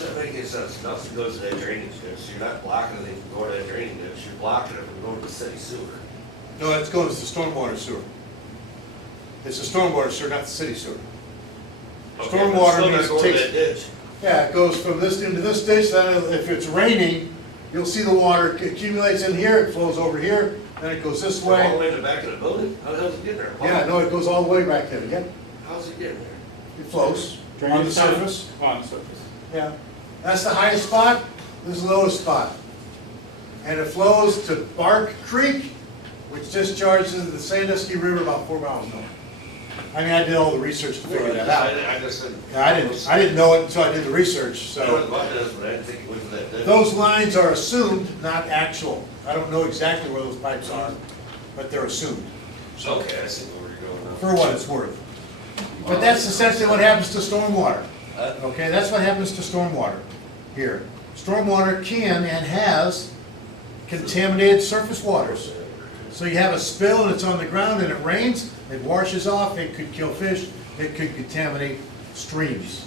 that make any sense? Nothing goes to that drainage ditch, so you're not blocking anything from going to that drainage ditch, you're blocking it from going to the city sewer. No, it's going to the stormwater sewer. It's the stormwater sewer, not the city sewer. Okay, but Stormwater still not means going it to takes. that ditch. Yeah, it goes from this into this ditch, then if it's raining, you'll see the water accumulates in here, it flows over here, then it goes this All the way. way in the back of the building? How the hell does it get there? Yeah, no, it goes all the way back there, yeah. How's it getting there? It flows on the surface. On the surface. Yeah. That's the highest spot, this is the lowest spot. And it flows to Bark Creek, which discharges into the Sandusky River about 4 miles north. I mean, I did all the research to figure that out. I just said. Yeah, I didn't know it until I did the research, I know what so. the button is, but I didn't think it went to that ditch. Those lines are assumed, not actual. I don't know exactly where those pipes are, but they're assumed, Okay, I see where you're going now. for what it's worth. But that's essentially what happens to stormwater. Okay, that's what happens to stormwater here. Stormwater can and has contaminated surface waters. So you have a spill and it's on the ground and it rains, it washes off, it could kill fish, it could contaminate streams.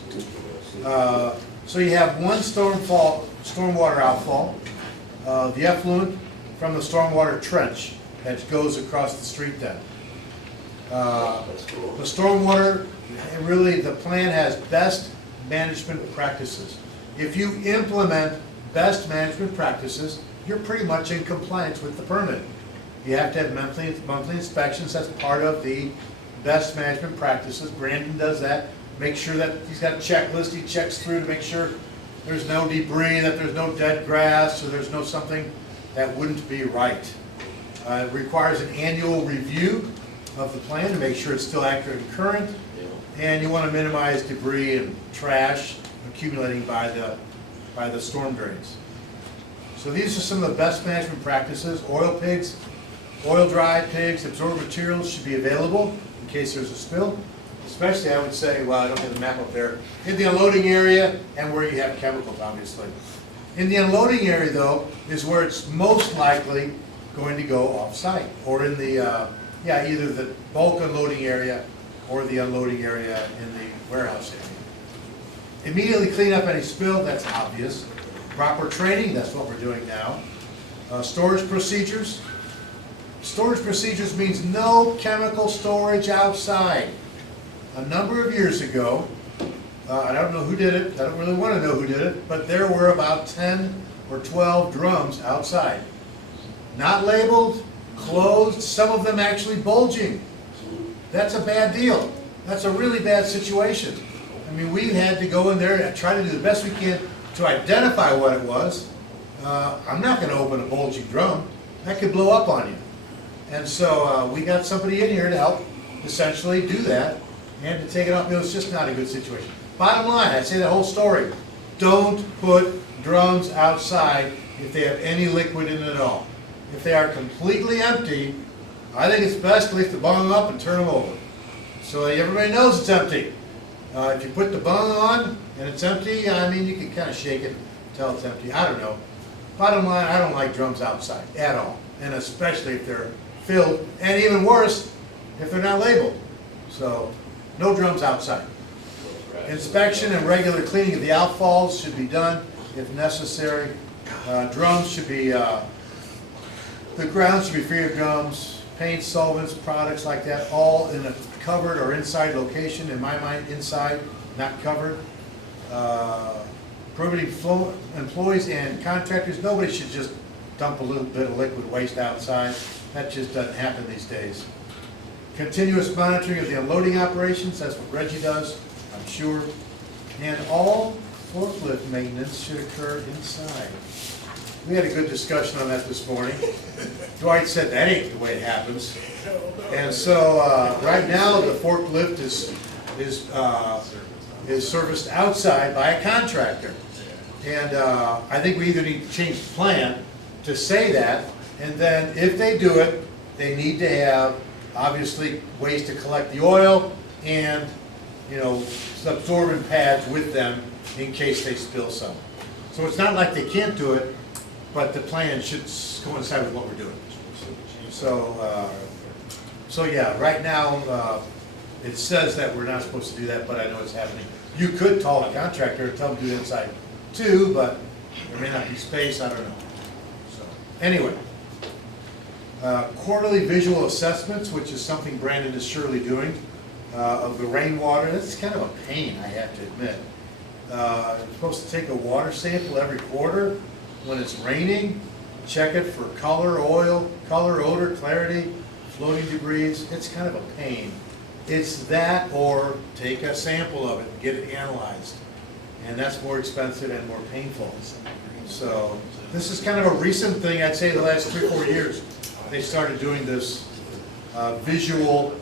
So you have one stormwater outfall, the effluent from the stormwater trench that goes across the street then. The stormwater, really the plan has best management practices. If you implement best management practices, you're pretty much in compliance with the permit. You have to have monthly inspections, that's part of the best management practices. Brandon does that, make sure that he's got a checklist, he checks through to make sure there's no debris, that there's no dead grass, or there's no something that wouldn't be right. It requires an annual review of the plan to make sure it's still accurate and current, and you want to minimize debris and trash accumulating by the storm drains. So these are some of the best management practices. Oil pigs, oil-dry pigs, absorbent materials should be available in case there's a spill. Especially, I would say, well, I don't have the map up there, in the unloading area and where you have chemicals, obviously. In the unloading area though, is where it's most likely going to go off-site, or in the, either the bulk unloading area or the unloading area in the warehouse area. Immediately clean up any spill, that's obvious. Proper training, that's what we're doing now. Storage procedures. Storage procedures means no chemical storage outside. A number of years ago, I don't know who did it, I don't really want to know who did it, but there were about 10 or 12 drums outside. Not labeled, closed, some of them actually bulging. That's a bad deal. That's a really bad situation. I mean, we had to go in there and try to do the best we can to identify what it was. I'm not going to open a bulging drum. That could blow up on you. And so we got somebody in here to help essentially do that and to take it off. It was just not a good situation. Bottom line, I say the whole story. Don't put drums outside if they have any liquid in it at all. If they are completely empty, I think it's best to lift the bung up and turn them over, so that everybody knows it's empty. If you put the bung on and it's empty, I mean, you can kind of shake it until it's empty. I don't know. Bottom line, I don't like drums outside at all, and especially if they're filled, and even worse, if they're not labeled. So, no drums outside. Inspection and regular cleaning of the outfalls should be done if necessary. Drums should be, the ground should be free of gums, paint, solvents, products like that, all in a covered or inside location. In my mind, inside, not covered. Prohibiting employees and contractors, nobody should just dump a little bit of liquid waste outside. That just doesn't happen these days. Continuous monitoring of the unloading operations, that's what Reggie does, I'm sure. And all forklift maintenance should occur inside. We had a good discussion on that this morning. Dwight said that ain't the way it happens. And so right now the forklift is serviced outside by a contractor. And I think we either need to change the plan to say that, and then if they do it, they need to have obviously ways to collect the oil and, you know, absorbent pads with them in case they spill some. So it's not like they can't do it, but the plan should coincide with what we're doing. So yeah, right now it says that we're not supposed to do that, but I know it's happening. You could call a contractor and tell them to do it inside too, but there may not be space, I don't know. So anyway, quarterly visual assessments, which is something Brandon is surely doing, of the rainwater. That's kind of a pain, I have to admit. You're supposed to take a water sample every quarter when it's raining, check it for color, oil, color, odor, clarity, floating debris. It's kind of a pain. It's that, or take a sample of it and get it analyzed. And that's more expensive and more painful. So this is kind of a recent thing, I'd say the last 3 or 4 years. They started doing this visual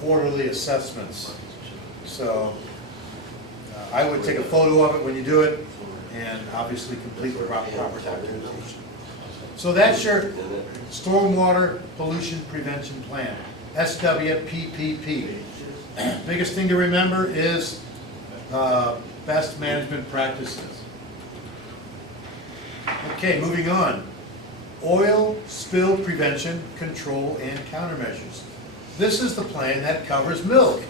quarterly assessments. So I would take a photo of it when you do it and obviously complete the proper documentation. So that's your Stormwater Pollution Prevention Plan, SWPPP. Biggest thing to remember is best management practices. Okay, moving on. Oil spill prevention, control, and countermeasures. This is the plan that covers milk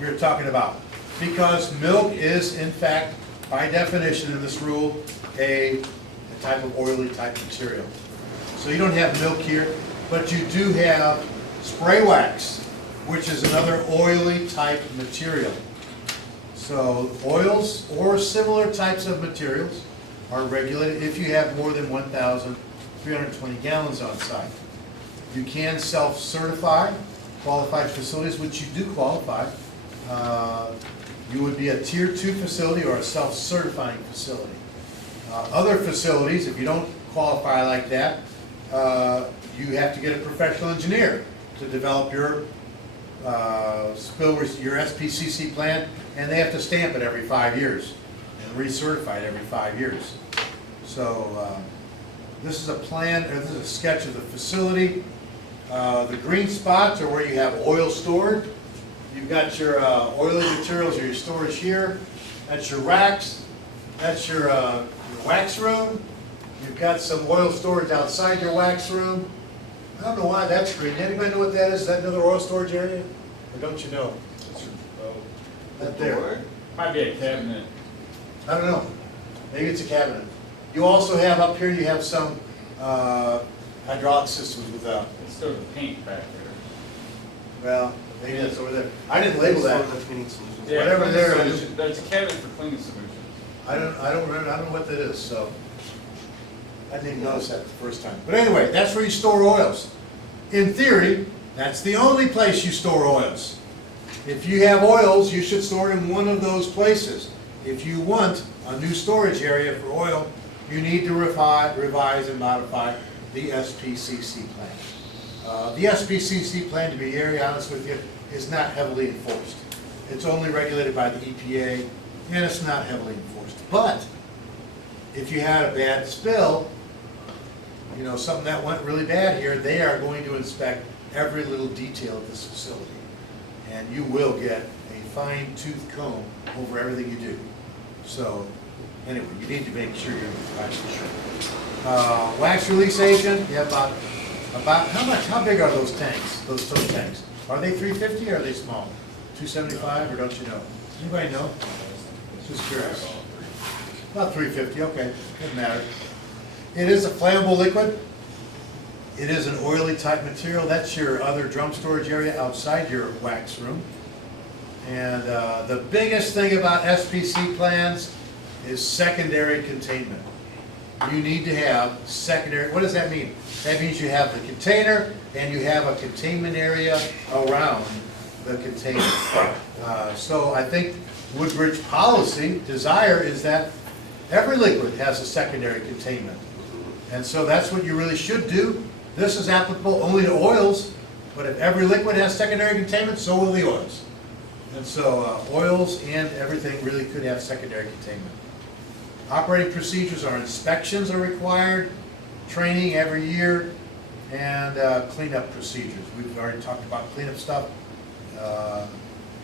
we're talking about, because milk is, in fact, by definition in this rule, a type of oily type material. So you don't have milk here, but you do have spray wax, which is another oily type material. So oils or similar types of materials are regulated if you have more than 1,320 gallons on site. You can self-certify qualified facilities, which you do qualify. You would be a Tier 2 facility or a self-certifying facility. Other facilities, if you don't qualify like that, you have to get a professional engineer to develop your your SPCC plan, and they have to stamp it every 5 years and recertify it every 5 years. So this is a plan, or this is a sketch of the facility. The green spots are where you have oil stored. You've got your oily materials or your storage here. That's your racks. That's your your wax room, you've got some oil storage outside your wax room. I don't know why that's green. Anybody know what that is? Is that another oil storage area? Or don't you know? That there. Might be a cabinet. I don't know. Maybe it's a cabinet. You also have up here, you have some hydraulic systems with It's still the paint back there. well, maybe that's over there. I didn't label that. Yeah, Whatever cleaning there solution. is. There's a cabinet for cleaning solutions. I don't remember, I don't know what that is, so. I didn't even notice that the first time. But anyway, that's where you store oils. In theory, that's the only place you store oils. If you have oils, you should store in one of those places. If you want a new storage area for oil, you need to revise and modify the SPCC plan. The SPCC plan, to be very honest with you, is not heavily enforced. It's only regulated by the EPA, and it's not heavily enforced. But if you had a bad spill, you know, something that went really bad here, they are going to inspect every little detail of this facility. And you will get a fine-tooth comb over everything you do. So, anyway, you need to make sure you're actually sure. Wax release agent, you have about how big are those tanks, those tow tanks? Are they 350 or are they small? 275 or don't you know? Anybody know? Just curious. About 350, okay, doesn't matter. It is a flammable liquid. It is an oily type material. That's your other drum storage area outside your wax room. And the biggest thing about SPC plans is secondary containment. You need to have secondary, what does that mean? That means you have the container and you have a containment area around the container. So I think Woodbridge policy, desire, is that every liquid has a secondary containment. And so that's what you really should do. This is applicable only to oils, but if every liquid has secondary containment, so will the oils. And so oils and everything really could have secondary containment. Operating procedures are inspections are required, training every year, and cleanup procedures. We've already talked about cleanup stuff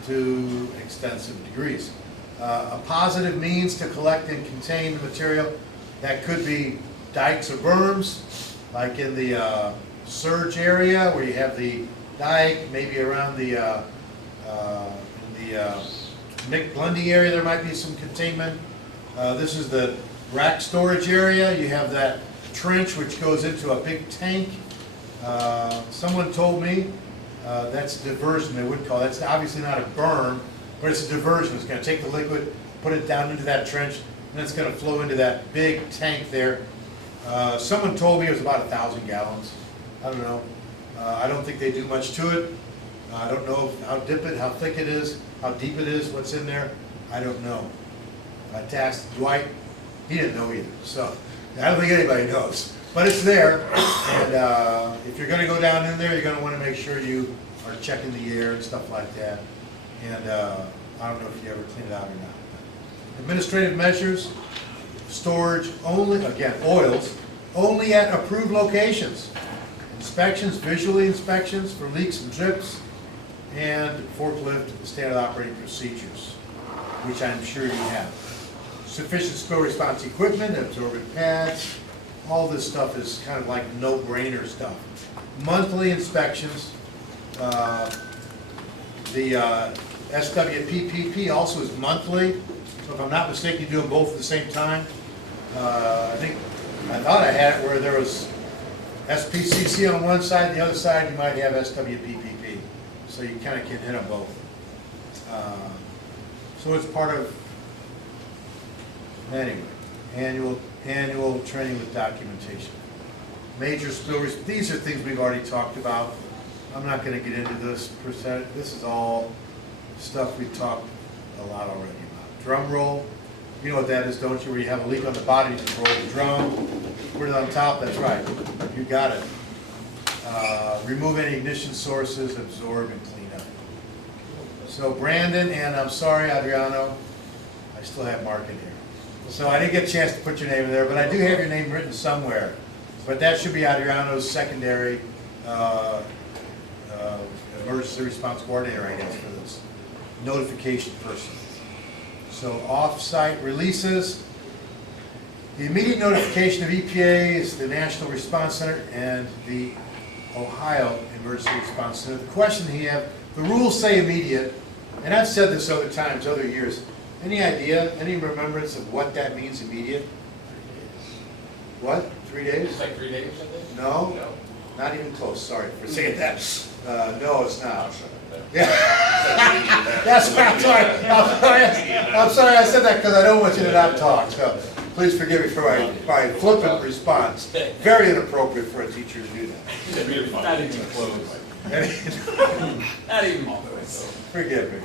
to extensive degrees. A positive means to collect and contain the material that could be dikes or berms, like in the surge area where you have the dike, maybe around the Nick blending area there might be some containment. This is the rack storage area. You have that trench which goes into a big tank. Someone told me that's diversion, they would call it. That's obviously not a berm, but it's a diversion. It's going to take the liquid, put it down into that trench, and it's going to flow into that big tank there. Someone told me it was about 1,000 gallons. I don't know. I don't think they do much to it. I don't know how thick it is, how deep it is, what's in there. I don't know. I asked Dwight, he didn't know either. So I don't think anybody knows. But it's there, and if you're going to go down in there, you're going to want to make sure you are checking the air and stuff like that. And I don't know if you ever clean it out or not. Administrative measures, storage only, again, oils, only at approved locations. Inspections, visually inspections for leaks and drips, and forklift standard operating procedures, which I'm sure you have. Sufficient spill response equipment, absorbent pads, all this stuff is kind of like no-brainer stuff. Monthly inspections. The SWPPP also is monthly, so if I'm not mistaken, you do them both at the same time. I thought I had it where there was SPCC on one side, the other side you might have SWPPP, so you kind of can hit them both. So it's part of, anyway, annual training with documentation. Major spill risk, these are things we've already talked about. I'm not going to get into this percent. This is all stuff we talked a lot already about. Drum roll, you know what that is, don't you? Where you have a leak on the bottom, you just roll the drum, put it on top, that's right. You got it. Remove any ignition sources, absorb and clean up. So Brandon, and I'm sorry, Adriano, I still have Mark in here. So I didn't get a chance to put your name in there, but I do have your name written somewhere. But that should be Adriano's secondary emergency response coordinator, I guess, for this notification person. So off-site releases. The immediate notification of EPA is the National Response Center and the Ohio Emergency Response Center. The question he have, the rules say immediate, and I've said this other times, other years. Any idea, any remembrance of what that means, immediate? What, 3 days? It's like 3 days, I think? No, not even close, sorry for saying that. No, it's not. Yeah. That's right, I'm sorry. I'm sorry I said that because I don't want you to not talk, so please forgive me for my flippant response. Very inappropriate for a teacher to do that. Not even close. Not even close. Forgive me.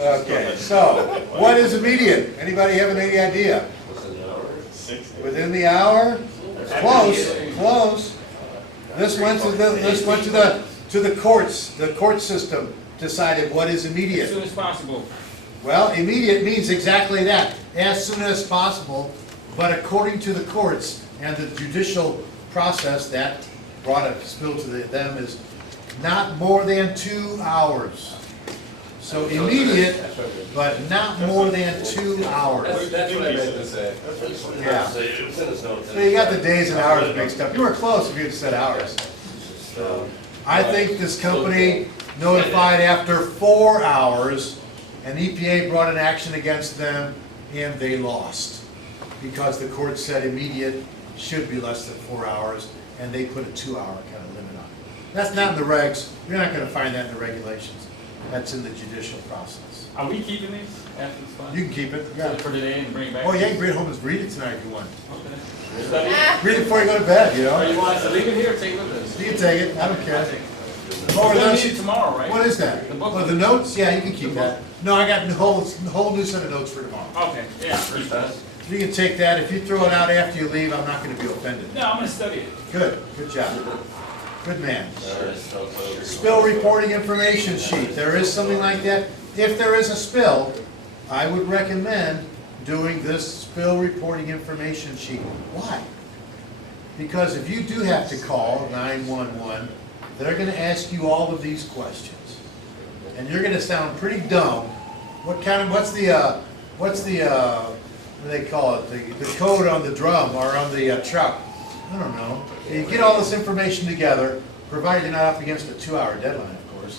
Okay, so what is immediate? Anybody having any idea? Within the hour? Close, close. This went to the courts. The court system decided what is immediate. As soon as possible. Well, immediate means exactly that, as soon as possible, but according to the courts and the judicial process that brought a spill to them is not more than 2 hours. So immediate, but not more than 2 hours. That's what I meant to say. Yeah. It's in his notes. So you got the days and hours mixed up. You were close if you had said hours. So I think this company notified after 4 hours, and EPA brought an action against them, and they lost. Because the court said immediate should be less than 4 hours, and they put a 2 hour kind of limit on it. That's not in the regs. You're not going to find that in the regulations. That's in the judicial process. Are we keeping these after this class? You can keep it. Yeah. For today and bring it back? Oh, yeah, you can bring it home and read it tonight if you want. Okay. Study it? Read it before you go to bed, you Or know? you want us to leave it here or take it with us? You can take it. I don't care. We're gonna need it tomorrow, right? What is that? The book. Oh, the notes? Yeah, you can keep that. No, I got a whole new set of notes for tomorrow. Okay, yeah. You can take that. If you throw it out after you leave, I'm not going to be offended. No, I'm gonna study it. Good job. Good man. Spill reporting information sheet. There is something like that. If there is a spill, I would recommend doing this spill reporting information sheet. Why? Because if you do have to call 911, they're going to ask you all of these questions. And you're going to sound pretty dumb. What's the what do they call it? The code on the drum or on the truck? I don't know. You get all this information together, provided you're not up against a 2 hour deadline, of course.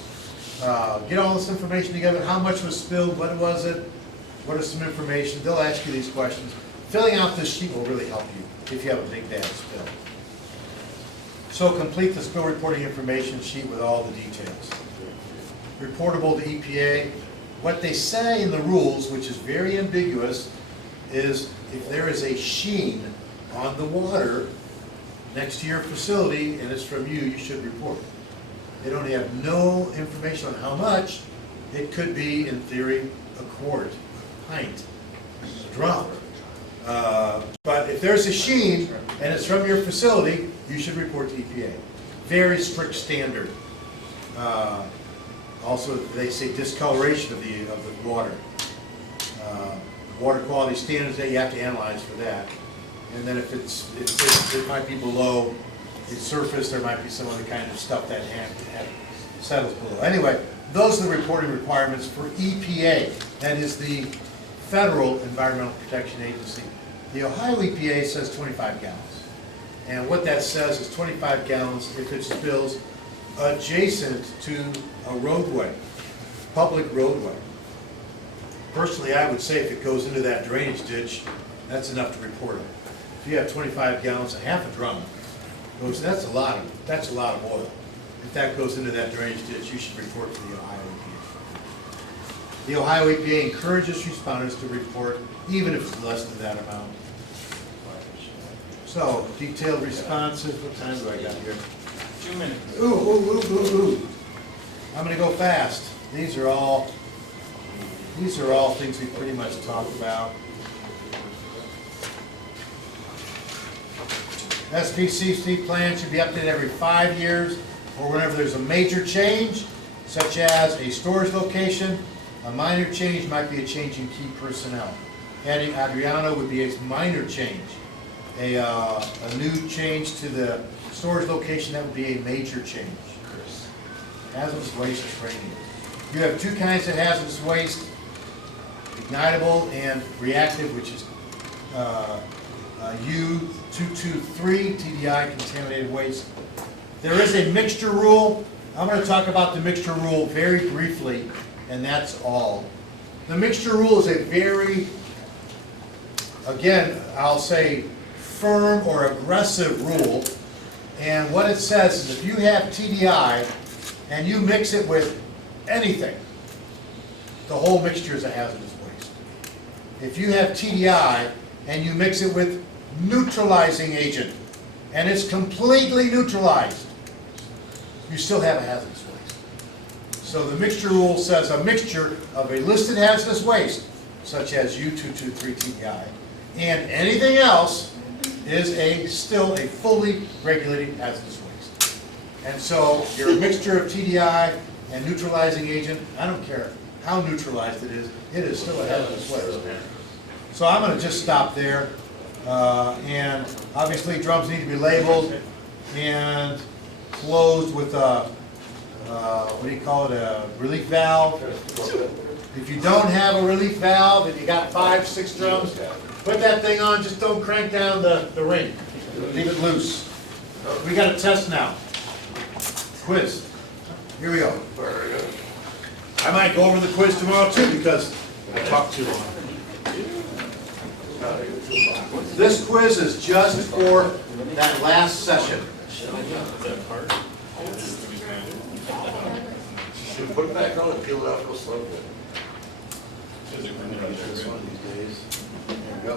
Get all this information together. How much was spilled? What was it? What is some information? They'll ask you these questions. Filling out this sheet will really help you if you have a big bad spill. So complete the spill reporting information sheet with all the details. Reportable to EPA. What they say in the rules, which is very ambiguous, is if there is a sheen on the water next to your facility and it's from you, you should report it. They don't have no information on how much. It could be, in theory, a quart, a pint, a drum. But if there's a sheen and it's from your facility, you should report to EPA. Very strict standard. Also, they say discoloration of the water. Water quality standards that you have to analyze for that. And then if it might be below the surface, there might be some other kind of stuff that settles below. Anyway, those are the reporting requirements for EPA. That is the Federal Environmental Protection Agency. The Ohio EPA says 25 gallons. And what that says is 25 gallons if it spills adjacent to a roadway, public roadway. Personally, I would say if it goes into that drainage ditch, that's enough to report it. If you have 25 gallons, a half a drum, that's a lot of oil. If that goes into that drainage ditch, you should report to the Ohio EPA. The Ohio EPA encourages responders to report, even if it's less than that amount. So, detailed responses, what time do I got here? 2 minutes. Ooh. I'm gonna go fast. These are all things we pretty much talked about. SPCC plan should be updated every 5 years or whenever there's a major change, such as a storage location. A minor change might be a change in key personnel. Adding Adriano would be a minor change. A new change to the storage location, that would be a major change. Hazardous waste training. You have two kinds of hazardous waste, ignitable and reactive, which is U223, TDI, contaminated waste. There is a mixture rule. I'm going to talk about the mixture rule very briefly, and that's all. The mixture rule is a very, again, I'll say firm or aggressive rule. And what it says is if you have TDI and you mix it with anything, the whole mixture is a hazardous waste. If you have TDI and you mix it with neutralizing agent and it's completely neutralized, you still have a hazardous waste. So the mixture rule says a mixture of a listed hazardous waste, such as U223 TDI, and anything else is still a fully regulated hazardous waste. And so your mixture of TDI and neutralizing agent, I don't care how neutralized it is still a hazardous waste. So I'm going to just stop there. And obviously drums need to be labeled and closed with a, what do you call it, a relief valve. If you don't have a relief valve and you got 5, 6 drums, put that thing on, just don't crank down the ring. Leave it loose. We got a test now. Quiz. Here we go. I might go over the quiz tomorrow too because I talked too long. This quiz is just for that last session. Should we put it back on and peel it out, go slow? One of these days. There we go.